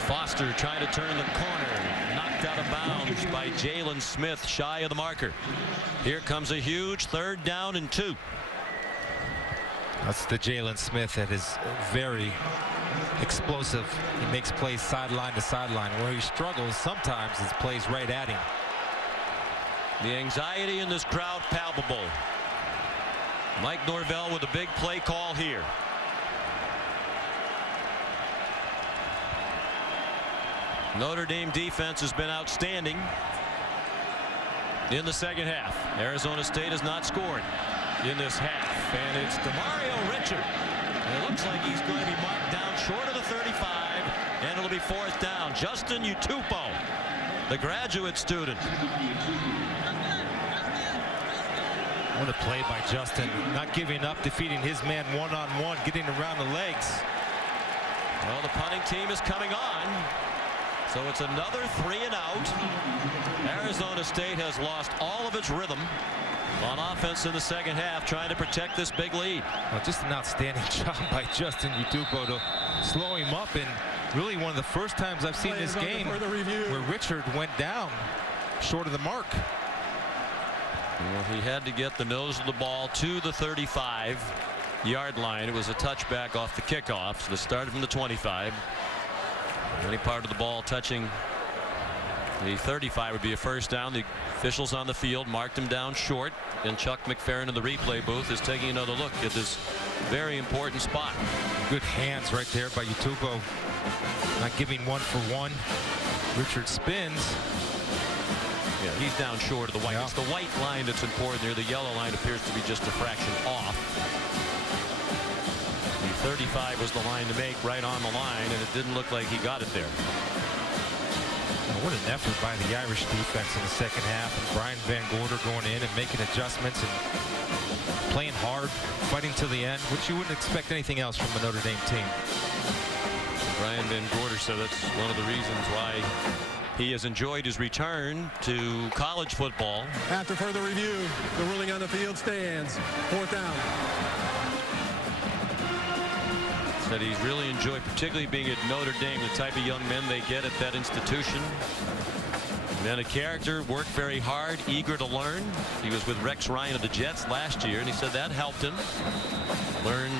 Foster trying to turn the corner. Knocked out of bounds by Jalen Smith, shy of the marker. Here comes a huge 3rd down and 2. That's the Jalen Smith that is very explosive. He makes plays sideline to sideline. Where he struggles sometimes is plays right at him. The anxiety in this crowd palpable. Mike Norvell with a big play call here. Notre Dame defense has been outstanding in the second half. Arizona State has not scored in this half, and it's Demario Richard. And it looks like he's going to be marked down short of the 35, and it'll be 4th down. Justin Utupo, the graduate student. What a play by Justin, not giving up, defeating his man one-on-one, getting around the legs. Well, the punting team is coming on. So it's another 3 and out. Arizona State has lost all of its rhythm on offense in the second half, trying to protect this big lead. Well, just an outstanding job by Justin Utupo to slow him up, and really one of the first times I've seen this game where Richard went down short of the mark. Well, he had to get the nose of the ball to the 35-yard line. It was a touchback off the kickoff, so they started from the 25. Any part of the ball touching the 35 would be a 1st down. The officials on the field marked him down short, and Chuck McFerrin in the replay booth is taking another look at this very important spot. Good hands right there by Utupo, not giving 1 for 1. Richard spins. Yeah, he's down short of the white. Yeah. It's the white line that's important there. The yellow line appears to be just a fraction off. 35 was the line to make, right on the line, and it didn't look like he got it there. Well, what an effort by the Irish defense in the second half, and Brian Van Gorder going in and making adjustments and playing hard, fighting till the end, which you wouldn't expect anything else from a Notre Dame team. Brian Van Gorder said that's one of the reasons why he has enjoyed his return to college football. After further review, the ruling on the field stands. 4th down. That he's really enjoyed, particularly being at Notre Dame, the type of young men they get at that institution. And a character, worked very hard, eager to learn. He was with Rex Ryan of the Jets last year, and he said that helped him. Learned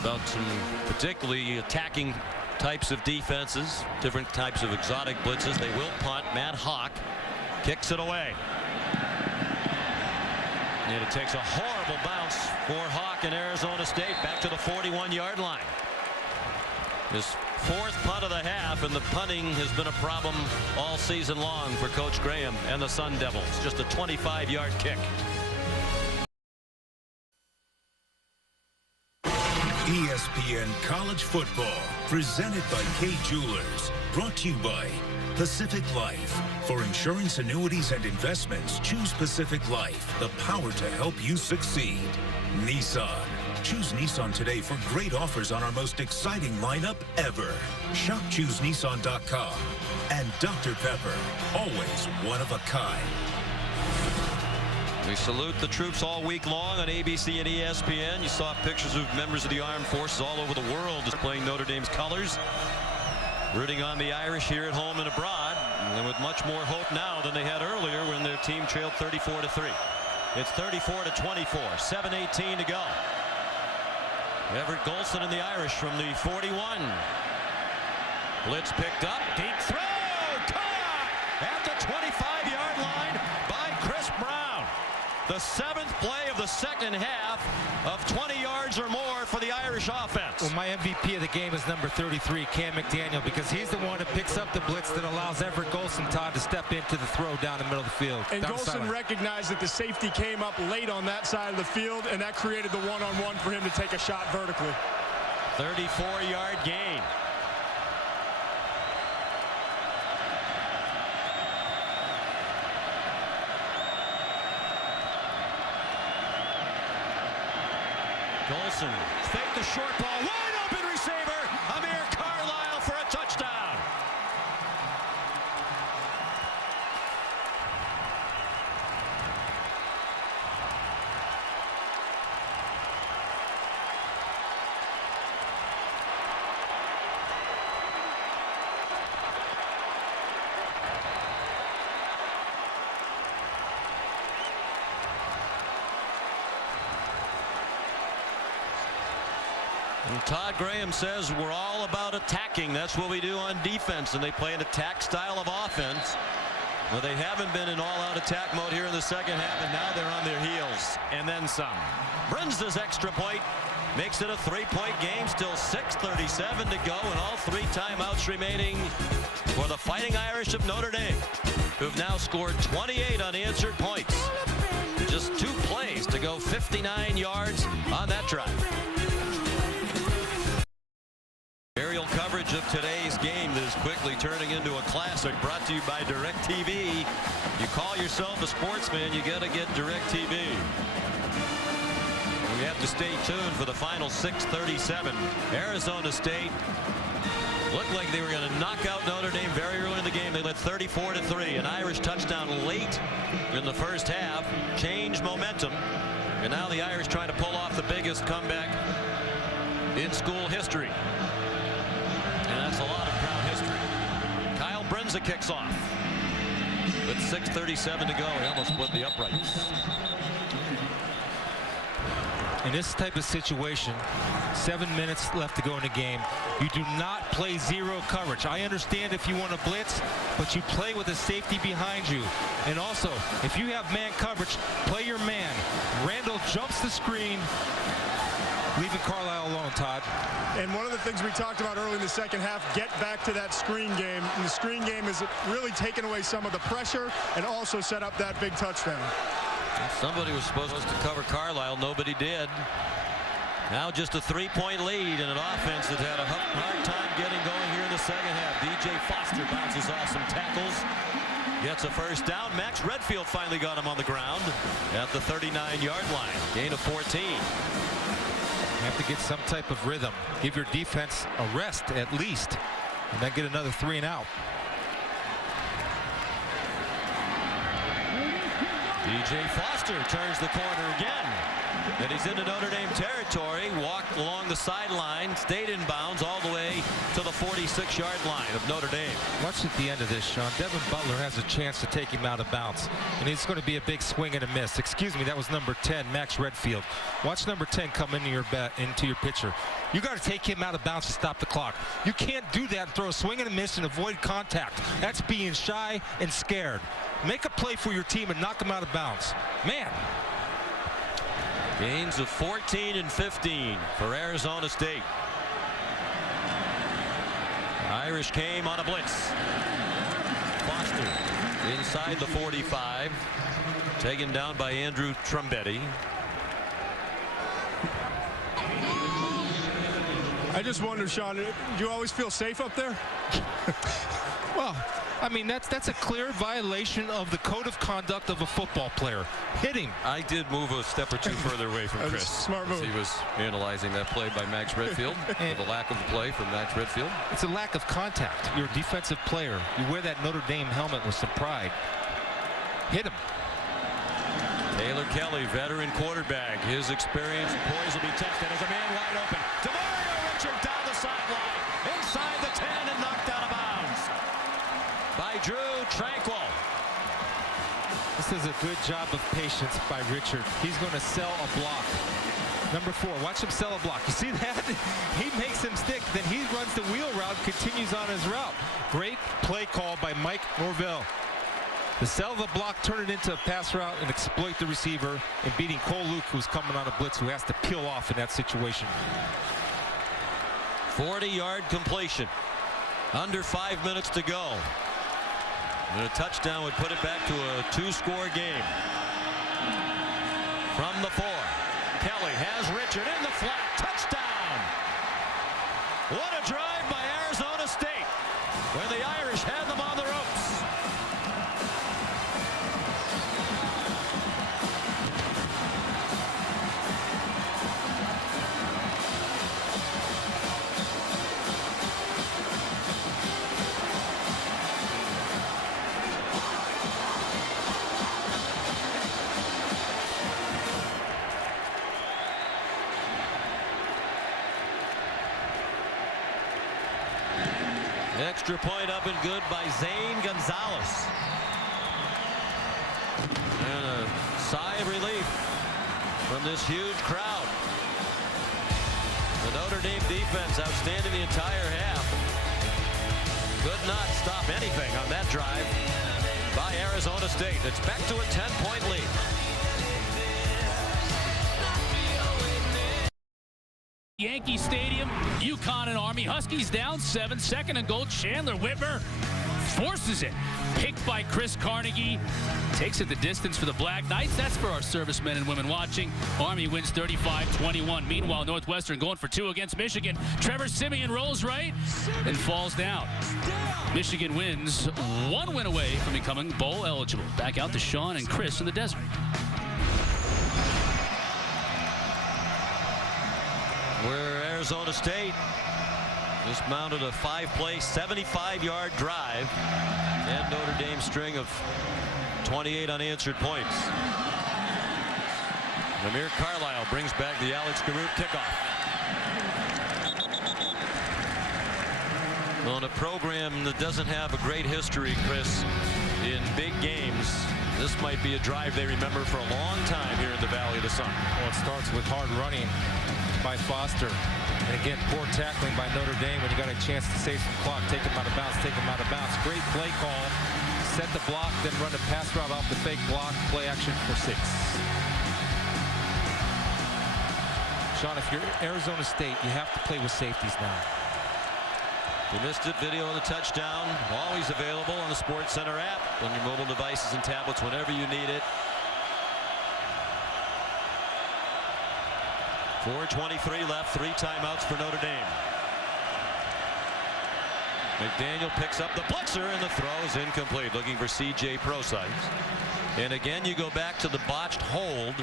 about some particularly attacking types of defenses, different types of exotic blitzes. They will punt. Matt Hawk kicks it away. And it takes a horrible bounce for Hawk in Arizona State back to the 41-yard line. His 4th punt of the half, and the punting has been a problem all season long for Coach Graham and the Sun Devils. Just a 25-yard kick. ESPN College Football, presented by Kay Jewelers, brought to you by Pacific Life. For insurance, annuities, and investments, choose Pacific Life, the power to help you succeed. Nissan, Choose Nissan today for great offers on our most exciting lineup ever. Shop ChooseNissan.com. And Dr. Pepper, always one of a kind. We salute the troops all week long on ABC and ESPN. You saw pictures of members of the armed forces all over the world displaying Notre Dame's colors, rooting on the Irish here at home and abroad, and with much more hope now than they had earlier when their team trailed 34-3. It's 34-24, 7:18 to go. Everett Golson and the Irish from the 41. Blitz picked up, deep throw, caught at the 25-yard line by Chris Brown. The 7th play of the second half of 20 yards or more for the Irish offense. Well, my MVP of the game is number 33, Cam McDaniel, because he's the one that picks up the blitz that allows Everett Golson, Todd, to step into the throw down the middle of the field. And Golson recognized that the safety came up late on that side of the field, and that created the one-on-one for him to take a shot vertically. 34-yard gain. Golson fake the short ball, wide open receiver, Amir Carlisle for a touchdown. And Todd Graham says we're all about attacking. That's what we do on defense, and they play an attack style of offense. Well, they haven't been in all-out attack mode here in the second half, and now they're on their heels. And then some. Brunza's extra point makes it a 3-point game. Still 6:37 to go, and all 3 timeouts remaining for the Fighting Irish of Notre Dame, who've now scored 28 unanswered points. Just 2 plays to go 59 yards on that drive. Aerial coverage of today's game that is quickly turning into a classic, brought to you by DirecTV. You call yourself a sportsman, you got to get DirecTV. We have to stay tuned for the final 6:37. Arizona State looked like they were going to knock out Notre Dame very early in the game. They led 34-3. An Irish touchdown late in the first half changed momentum, and now the Irish trying to pull off the biggest comeback in school history. And that's a lot of crowd history. Kyle Brunza kicks off. With 6:37 to go, he almost split the uprights. In this type of situation, 7 minutes left to go in the game, you do not play zero coverage. I understand if you want to blitz, but you play with a safety behind you. And also, if you have man coverage, play your man. Randall jumps the screen, leaving Carlisle alone, Todd. And one of the things we talked about early in the second half, get back to that screen game. And the screen game has really taken away some of the pressure and also set up that big touchdown. Somebody was supposed to cover Carlisle. Nobody did. Now just a 3-point lead and an offense that had a hard time getting going here in the second half. DJ Foster bounces off some tackles. Gets a first down. Max Redfield finally got him on the ground at the 39-yard line. Gain of 14. You have to get some type of rhythm. Give your defense a rest at least, and then get another 3 and out. DJ Foster turns the corner again, and he's into Notre Dame territory. Walked along the sideline, stayed in bounds all the way to the 46-yard line of Notre Dame. Watch at the end of this, Sean. Devin Butler has a chance to take him out of bounds, and it's going to be a big swing and a miss. Excuse me, that was number 10, Max Redfield. Watch number 10 come into your picture. You got to take him out of bounds to stop the clock. You can't do that and throw a swing and a miss and avoid contact. That's being shy and scared. Make a play for your team and knock them out of bounds. Man. Gains of 14 and 15 for Arizona State. Irish came on a blitz. Foster inside the 45. Taken down by Andrew Trumbetti. I just wonder, Sean, do you always feel safe up there? Well, I mean, that's a clear violation of the code of conduct of a football player. Hit him. I did move a step or two further away from Chris. Smart move. He was analyzing that play by Max Redfield. The lack of play from Max Redfield. It's a lack of contact. You're a defensive player. You wear that Notre Dame helmet with some pride. Hit him. Taylor Kelly, veteran quarterback. His experience and poise will be tested as a man wide open. DeMario Richard down the sideline. Inside the 10 and knocked out of bounds by Drew Tranquil. This is a good job of patience by Richard. He's going to sell a block. Number 4, watch him sell a block. You see that? He makes him stick. Then he runs the wheel route, continues on his route. Great play call by Mike Norvell. To sell the block, turn it into a pass route, and exploit the receiver, and beating Cole Luke, who's coming on a blitz, who has to peel off in that situation. 40-yard completion. Under 5 minutes to go. And a touchdown would put it back to a 2-score game. From the 4. Kelly has Richard in the flat. Touchdown! What a drive by Arizona State, where the Irish had them on the ropes. Extra point up and good by Zane Gonzalez. And a sigh of relief from this huge crowd. The Notre Dame defense outstanding the entire half. Could not stop anything on that drive by Arizona State. It's back to a 10-point lead. Yankee Stadium, UConn and Army. Huskies down 7, 2nd and goal. Chandler Whitmer forces it. Picked by Chris Carnegie. Takes it the distance for the Black Knights. That's for our servicemen and women watching. Army wins 35-21. Meanwhile, Northwestern going for 2 against Michigan. Trevor Simeon rolls right and falls down. Michigan wins 1 win away from becoming bowl eligible. Back out to Sean and Chris in the desert. Where Arizona State just mounted a 5-play, 75-yard drive, and Notre Dame's string of 28 unanswered points. Amir Carlisle brings back the Alex Garrett kickoff. On a program that doesn't have a great history, Chris, in big games, this might be a drive they remember for a long time here in the Valley of the Sun. Well, it starts with hard running by Foster. And again, poor tackling by Notre Dame when you got a chance to save some clock. Take him out of bounds, take him out of bounds. Great play call. Set the block, then run a pass route off the fake block. Play action for 6. Sean, if you're Arizona State, you have to play with safeties now. You missed it, video of the touchdown. Always available on the SportsCenter app, on your mobile devices and tablets whenever you need it. 4:23 left, 3 timeouts for Notre Dame. McDaniel picks up the blitzer, and the throw is incomplete. Looking for C.J. Prosise. And again, you go back to the botched hold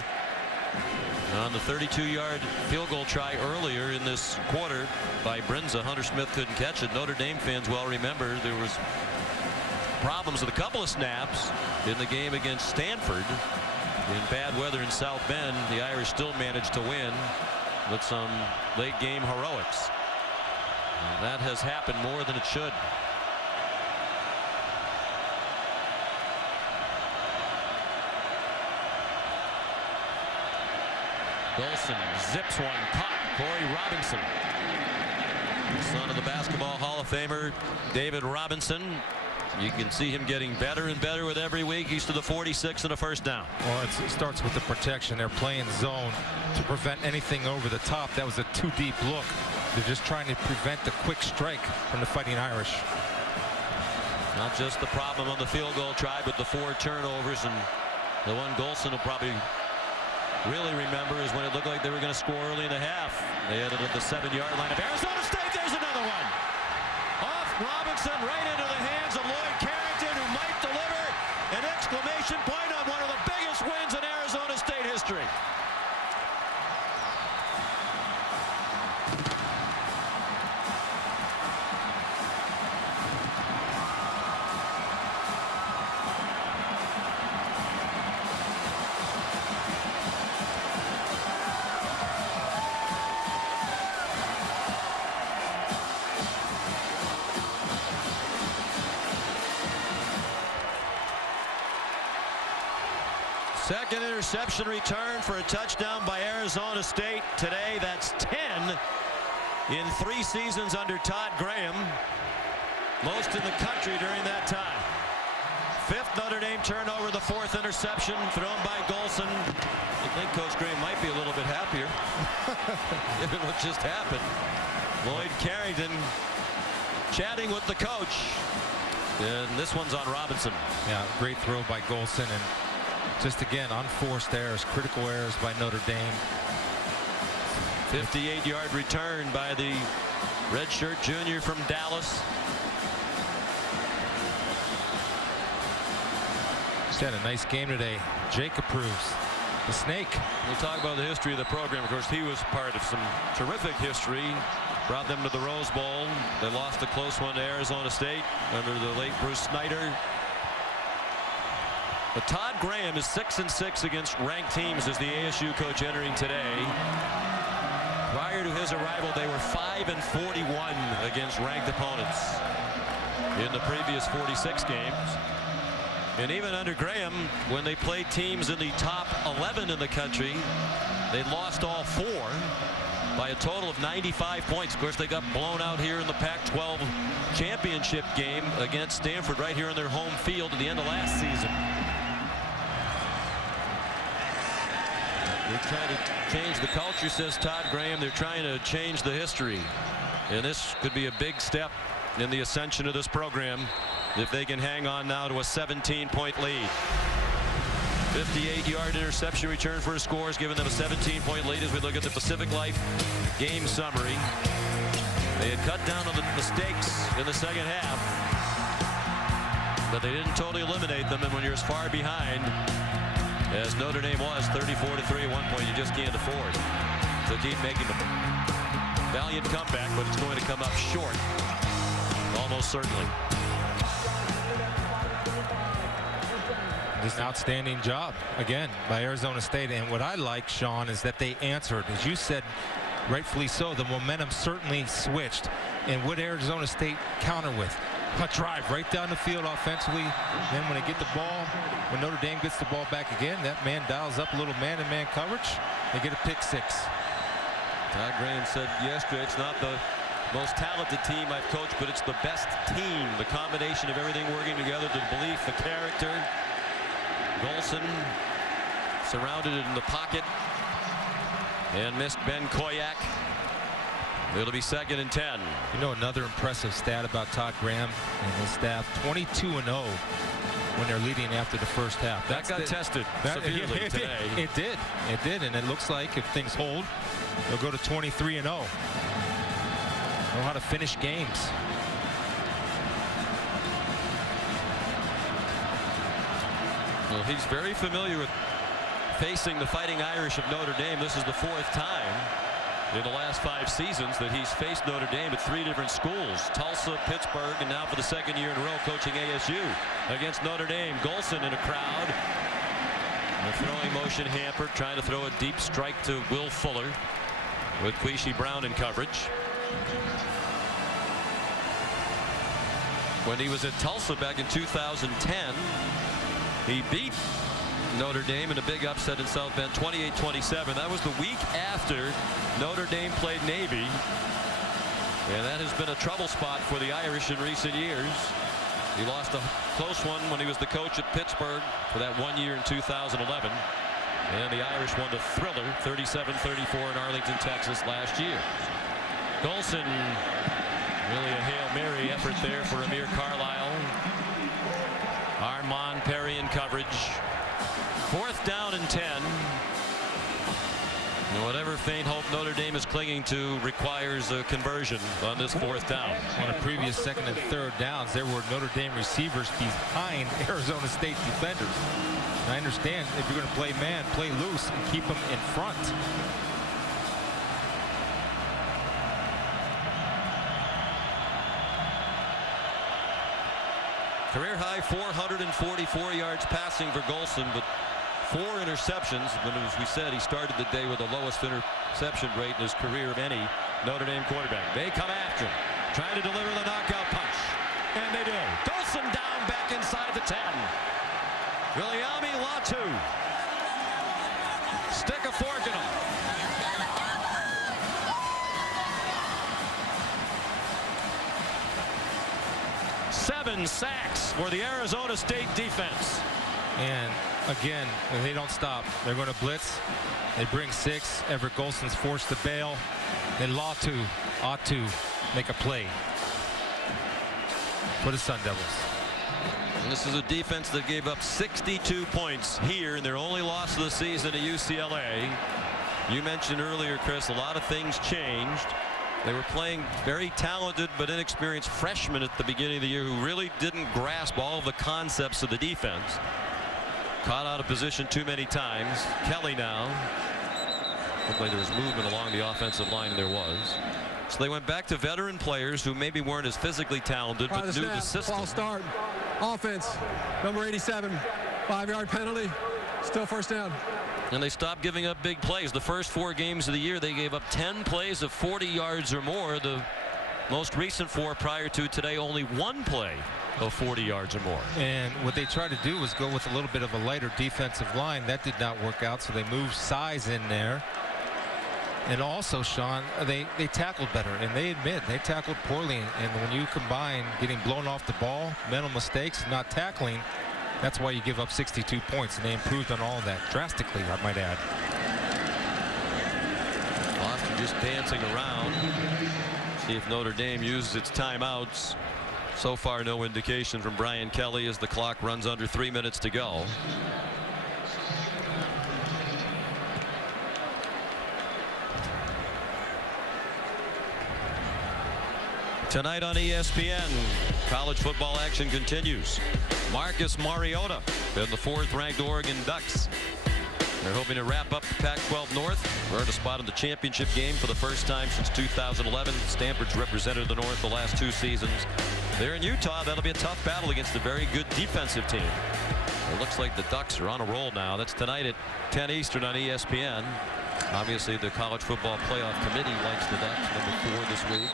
on the 32-yard field goal try earlier in this quarter by Brinza. Hunter Smith couldn't catch it. Notre Dame fans well remember there was problems with a couple of snaps in the game against Stanford. In bad weather in South Bend, the Irish still managed to win with some late game heroics. And that has happened more than it should. Golson zips one, caught. Corey Robinson, son of the Basketball Hall of Famer David Robinson. You can see him getting better and better with every week. He's to the 46 and a first down. Well, it starts with the protection. They're playing zone to prevent anything over the top. That was a too deep look. They're just trying to prevent the quick strike from the Fighting Irish. Not just the problem on the field goal try, but the 4 turnovers, and the one Golson will probably really remember is when it looked like they were going to score early in the half. They had it at the 7-yard line of Arizona State. There's another one. Off Robinson right into the hands of Lloyd Carrington, who might deliver an exclamation point on one of the biggest wins in Arizona State history. Second interception return for a touchdown by Arizona State today. That's 10 in 3 seasons under Todd Graham. Most in the country during that time. 5th Notre Dame turnover, the 4th interception thrown by Golson. I think Coach Graham might be a little bit happier given what just happened. Lloyd Carrington chatting with the coach. And this one's on Robinson. Yeah, great throw by Golson, and just again unforced errors, critical errors by Notre Dame. 58-yard return by the redshirt junior from Dallas. He's had a nice game today. Jake approves. The Snake. We'll talk about the history of the program. Of course, he was part of some terrific history. Brought them to the Rose Bowl. They lost a close one to Arizona State under the late Bruce Snyder. But Todd Graham is 6-6 against ranked teams as the ASU coach entering today. Prior to his arrival, they were 5-41 against ranked opponents in the previous 46 games. And even under Graham, when they played teams in the top 11 in the country, they lost all 4 by a total of 95 points. Of course, they got blown out here in the Pac-12 championship game against Stanford right here on their home field at the end of last season. They're trying to change the culture, says Todd Graham. They're trying to change the history. And this could be a big step in the ascension of this program if they can hang on now to a 17-point lead. 58-yard interception return for scores, giving them a 17-point lead as we look at the Pacific Life game summary. They had cut down on the mistakes in the second half, but they didn't totally eliminate them. And when you're as far behind as Notre Dame was, 34-3 at one point, you just can't afford to keep making them. Valiant comeback, but it's going to come up short, almost certainly. Just an outstanding job again by Arizona State. And what I like, Sean, is that they answered, as you said, rightfully so. The momentum certainly switched. And what Arizona State counter with? A drive right down the field offensively. Then when they get the ball, when Notre Dame gets the ball back again, that man dials up a little man-to-man coverage. They get a pick 6. Todd Graham said yesterday, it's not the most talented team I've coached, but it's the best team. The combination of everything working together, the belief, the character. Golson surrounded in the pocket and missed Ben Koyak. It'll be 2nd and 10. You know, another impressive stat about Todd Graham and his staff, 22-0 when they're leading after the first half. That got tested severely today. It did, and it looks like if things hold, they'll go to 23-0. Know how to finish games. Well, he's very familiar with facing the Fighting Irish of Notre Dame. This is the 4th time in the last 5 seasons that he's faced Notre Dame at 3 different schools. Tulsa, Pittsburgh, and now for the 2nd year in a row coaching ASU against Notre Dame. Golson in a crowd. The throwing motion hampered, trying to throw a deep strike to Will Fuller with Queasy Brown in coverage. When he was at Tulsa back in 2010, he beat Notre Dame in a big upset in South Bend, 28-27. That was the week after Notre Dame played Navy. And that has been a trouble spot for the Irish in recent years. He lost a close one when he was the coach at Pittsburgh for that 1 year in 2011. And the Irish won the thriller 37-34 in Arlington, Texas last year. Golson, really a Hail Mary effort there for Amir Carlisle. Armand Perry in coverage. 4th down and 10. And whatever faint hope Notre Dame is clinging to requires a conversion on this 4th down. On the previous 2nd and 3rd downs, there were Notre Dame receivers behind Arizona State defenders. And I understand if you're going to play man, play loose and keep them in front. Career high 444 yards passing for Golson, but 4 interceptions. But as we said, he started the day with the lowest interception rate in his career of any Notre Dame quarterback. They come after him, trying to deliver the knockout punch. And they do. Golson down back inside the 10. Williami Latu. Stick a fork in him. Seven sacks for the Arizona State defense. And again, they don't stop. They're going to blitz. They bring 6. Everett Golson's forced to bail. And Latu ought to make a play for the Sun Devils. And this is a defense that gave up 62 points here in their only loss of the season to UCLA. You mentioned earlier, Chris, a lot of things changed. They were playing very talented but inexperienced freshmen at the beginning of the year who really didn't grasp all of the concepts of the defense. Caught out of position too many times. Kelly now. Looked like there was movement along the offensive line, and there was. So they went back to veteran players who maybe weren't as physically talented but knew the system. False start. Offense. Number 87. 5-yard penalty. Still 1st down. And they stopped giving up big plays. The first 4 games of the year, they gave up 10 plays of 40 yards or more. The most recent 4 prior to today, only 1 play of 40 yards or more. And what they tried to do was go with a little bit of a lighter defensive line. That did not work out, so they moved size in there. And also, Sean, they tackled better, and they admit they tackled poorly. And when you combine getting blown off the ball, mental mistakes, not tackling, that's why you give up 62 points, and they improved on all of that drastically, I might add. Foster just dancing around. See if Notre Dame uses its timeouts. So far, no indication from Brian Kelly as the clock runs under 3 minutes to go. Tonight on ESPN, college football action continues. Marcus Mariota and the 4th-ranked Oregon Ducks. They're hoping to wrap up the Pac-12 North, earn a spot in the championship game for the first time since 2011. Stanford's represented the North the last 2 seasons. They're in Utah. That'll be a tough battle against a very good defensive team. It looks like the Ducks are on a roll now. That's tonight at 10 Eastern on ESPN. Obviously, the College Football Playoff Committee likes the Ducks, number 4 this week.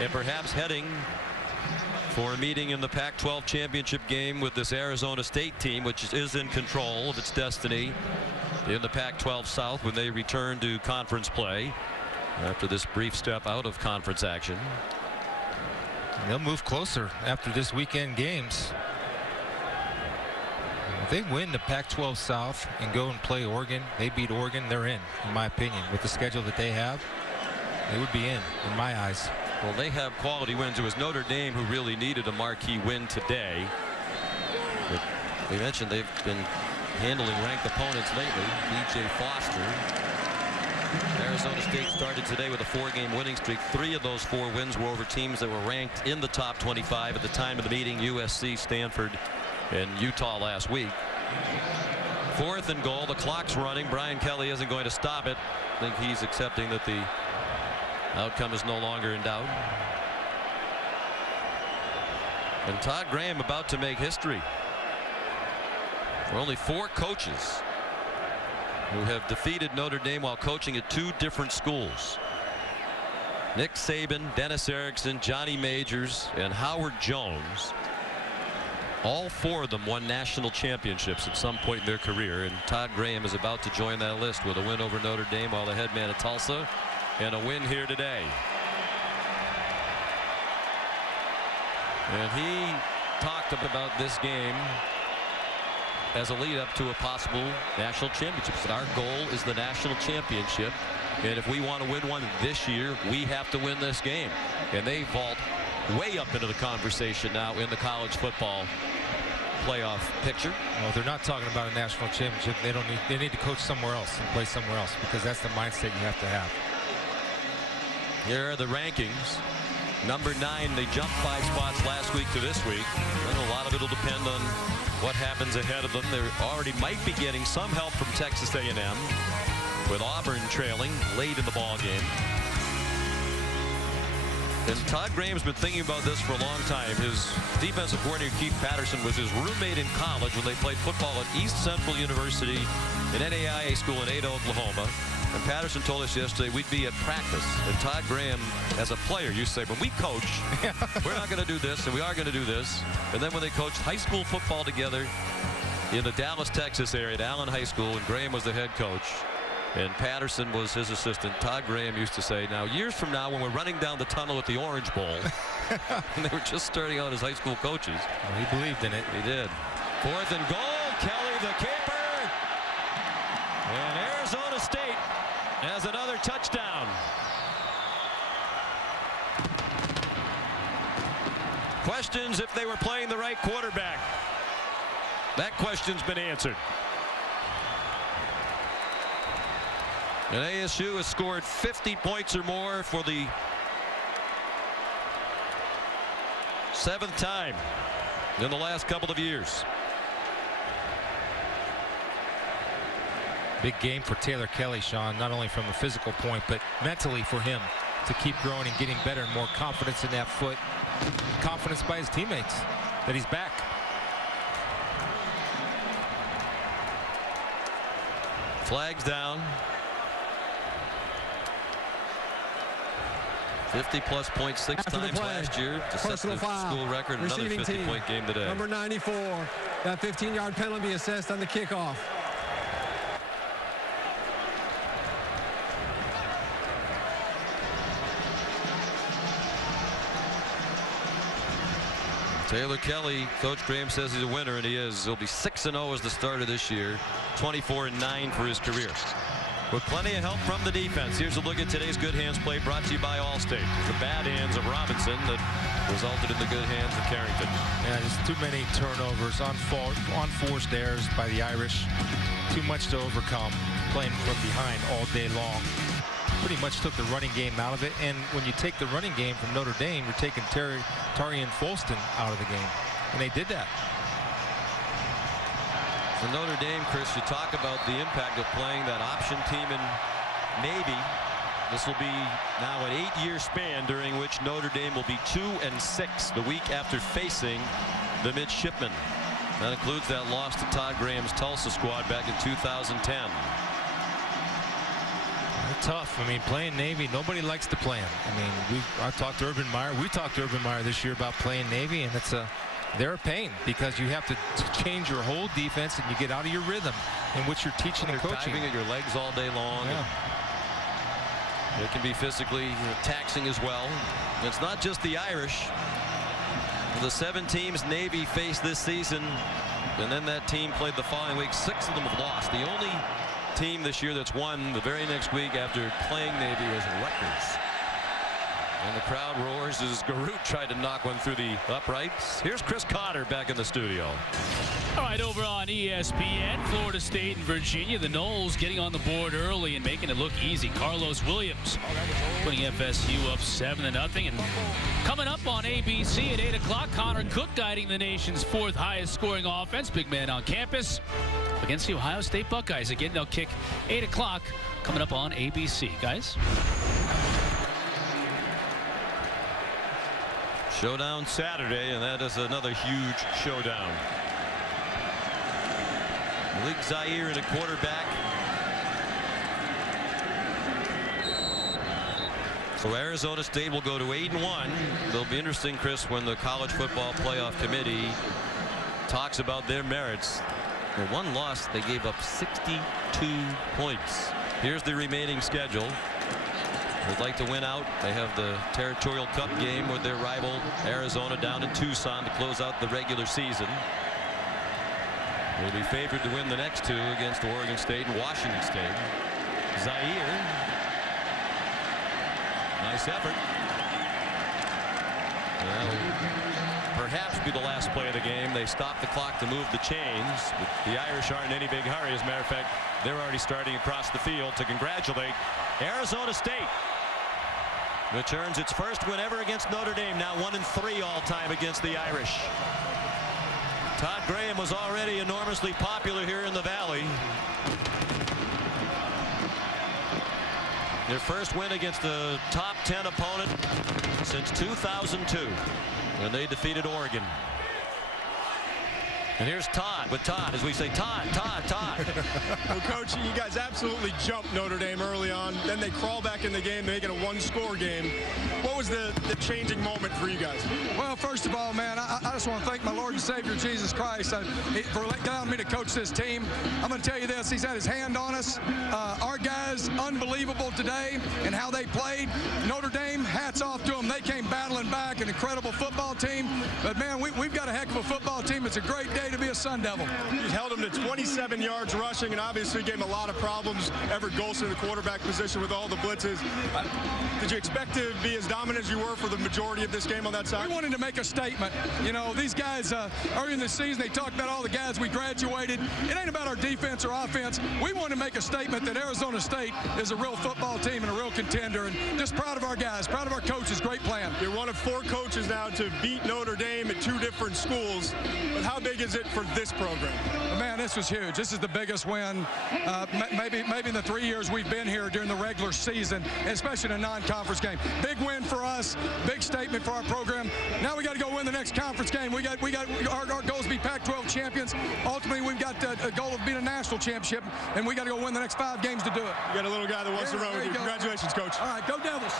And perhaps heading for a meeting in the Pac-12 championship game with this Arizona State team, which is in control of its destiny in the Pac-12 South when they return to conference play after this brief step out of conference action. They'll move closer after this weekend games. If they win the Pac-12 South and go and play Oregon, they beat Oregon, they're in my opinion. With the schedule that they have, they would be in my eyes. Well, they have quality wins. It was Notre Dame who really needed a marquee win today. But we mentioned they've been handling ranked opponents lately. B.J. Foster. Arizona State started today with a 4-game winning streak. 3 of those 4 wins were over teams that were ranked in the top 25 at the time of the meeting. USC, Stanford, and Utah last week. 4th and goal. The clock's running. Brian Kelly isn't going to stop it. I think he's accepting that the outcome is no longer in doubt. And Todd Graham about to make history. There are only 4 coaches who have defeated Notre Dame while coaching at 2 different schools. Nick Saban, Dennis Erickson, Johnny Majors, and Howard Jones. All 4 of them won national championships at some point in their career, and Todd Graham is about to join that list with a win over Notre Dame while the head man at Tulsa, and a win here today. And he talked about this game as a lead up to a possible national championship. He said, our goal is the national championship, and if we want to win one this year, we have to win this game. And they vault way up into the conversation now in the college football playoff picture. Well, they're not talking about a national championship. They need to coach somewhere else and play somewhere else, because that's the mindset you have to have. Here are the rankings. Number 9, they jumped 5 spots last week to this week. And a lot of it will depend on what happens ahead of them. They already might be getting some help from Texas A&M, with Auburn trailing late in the ball game. And Todd Graham's been thinking about this for a long time. His defensive coordinator, Keith Patterson, was his roommate in college when they played football at East Central University, an NAIA school in Ada, Oklahoma. And Patterson told us yesterday we'd be at practice. And Todd Graham, as a player, used to say, when we coach, we're not going to do this, and we are going to do this. And then when they coached high school football together in the Dallas, Texas area at Allen High School, and Graham was the head coach, and Patterson was his assistant, Todd Graham used to say, now years from now when we're running down the tunnel at the Orange Bowl, and they were just starting out as high school coaches. Well, he believed in it. He did. 4th and goal, Kelly the keeper. And Arizona State has another touchdown. Questions if they were playing the right quarterback. That question's been answered. And ASU has scored 50 points or more for the 7th time in the last couple of years. Big game for Taylor Kelly, Sean, not only from a physical point, but mentally for him to keep growing and getting better and more confidence in that foot. Confidence by his teammates that he's back. Flags down. 50-plus points 6 times last year to set the school record. Another 50-point game today. Number 94. That 15-yard penalty assessed on the kickoff. Taylor Kelly, Coach Graham says he's a winner, and he is. He'll be 6-0 as the starter this year, 24-9 for his career. With plenty of help from the defense. Here's a look at today's good hands play, brought to you by Allstate. The bad hands of Robinson that resulted in the good hands of Carrington. Yeah, just too many turnovers, unforced errors by the Irish. Too much to overcome, playing from behind all day long. Pretty much took the running game out of it. And when you take the running game from Notre Dame, you're taking Tarian Folston out of the game. And they did that. For Notre Dame, Chris, you talk about the impact of playing that option team in Navy. This will be now an 8-year span during which Notre Dame will be 2-6 the week after facing the midshipmen. That includes that loss to Todd Graham's Tulsa squad back in 2010. They're tough. I mean, playing Navy, nobody likes to play them. I mean, I talked to Urban Meyer. We talked to Urban Meyer this year about playing Navy, and they're a pain because you have to change your whole defense and you get out of your rhythm in which you're teaching and coaching. Diving at your legs all day long. Yeah. It can be physically taxing as well. And it's not just the Irish. The 7 teams Navy faced this season, and then that team played the following week. 6 of them have lost. The only team this year that's won the very next week after playing Navy was Rutgers. And the crowd roars as Garut tried to knock one through the uprights. Here's Chris Cotter back in the studio. All right, over on ESPN, Florida State and Virginia. The Noles getting on the board early and making it look easy. Carlos Williams putting FSU up 7-0. And coming up on ABC at 8 o'clock, Connor Cook guiding the nation's 4th highest scoring offense. Big man on campus against the Ohio State Buckeyes. Again, they'll kick 8 o'clock coming up on ABC. Guys? Showdown Saturday, and that is another huge showdown. Malik Zaire in a quarterback. So Arizona State will go to 8-1. It'll be interesting, Chris, when the College Football Playoff Committee talks about their merits. For one loss, they gave up 62 points. Here's the remaining schedule. They'd like to win out. They have the Territorial Cup game with their rival Arizona down in Tucson to close out the regular season. They'll be favored to win the next 2 against Oregon State and Washington State. Zaire. Nice effort. That'll perhaps be the last play of the game. They stop the clock to move the chains. The Irish aren't in any big hurry. As a matter of fact, they're already starting across the field to congratulate Arizona State, which earns its first win ever against Notre Dame, now 1-3 all-time against the Irish. Todd Graham was already enormously popular here in the Valley. Their first win against a top 10 opponent since 2002, when they defeated Oregon. And here's Todd with Todd, as we say, Todd. Well, Coach, you guys absolutely jumped Notre Dame early on. Then they crawl back in the game, make it a one-score game. What was the changing moment for you guys? Well, first of all, man, I just want to thank my Lord and Savior, Jesus Christ, for allowing me to coach this team. I'm going to tell you this. He's had his hand on us. Our guys, unbelievable today and how they played. Notre Dame, hats off to them. They came battling back, an incredible football team. But, man, we've got a heck of a football team. It's a great day to be a Sun Devil. You held him to 27 yards rushing and obviously gave him a lot of problems. Everett Golson in the quarterback position with all the blitzes. Did you expect to be as dominant as you were for the majority of this game on that side? We wanted to make a statement. You know, these guys, early in the season, they talked about all the guys we graduated. It ain't about our defense or offense. We want to make a statement that Arizona State is a real football team and a real contender, and just proud of our guys, proud of our coaches. Great plan. You're one of 4 coaches now to beat Notre Dame at 2 different schools. But how big is it for this program? Man, this was huge. This is the biggest win maybe in the 3 years we've been here during the regular season, especially in a non-conference game. Big win for us, big statement for our program. Now we got to go win the next conference game. We got our goals to be Pac-12 champions. Ultimately, we've got a goal of being a national championship, and we got to go win the next 5 games to do it. You got a little guy that wants to run with you. Congratulations, Coach. All right, go Devils.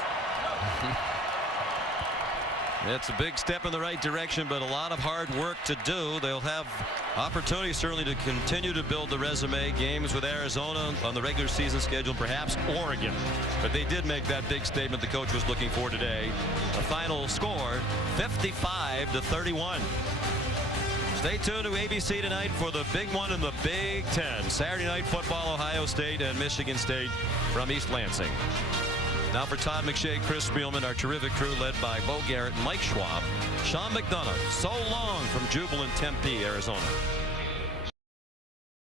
It's a big step in the right direction, but a lot of hard work to do. They'll have opportunity certainly to continue to build the resume. Games with Arizona on the regular season schedule, perhaps Oregon. But they did make that big statement the coach was looking for today. A final score, 55-31. Stay tuned to ABC tonight for the big one in the Big Ten. Saturday Night Football, Ohio State and Michigan State from East Lansing. Now for Todd McShay, Chris Spielman, our terrific crew led by Bo Garrett and Mike Schwab. Sean McDonough, so long from jubilant Tempe, Arizona.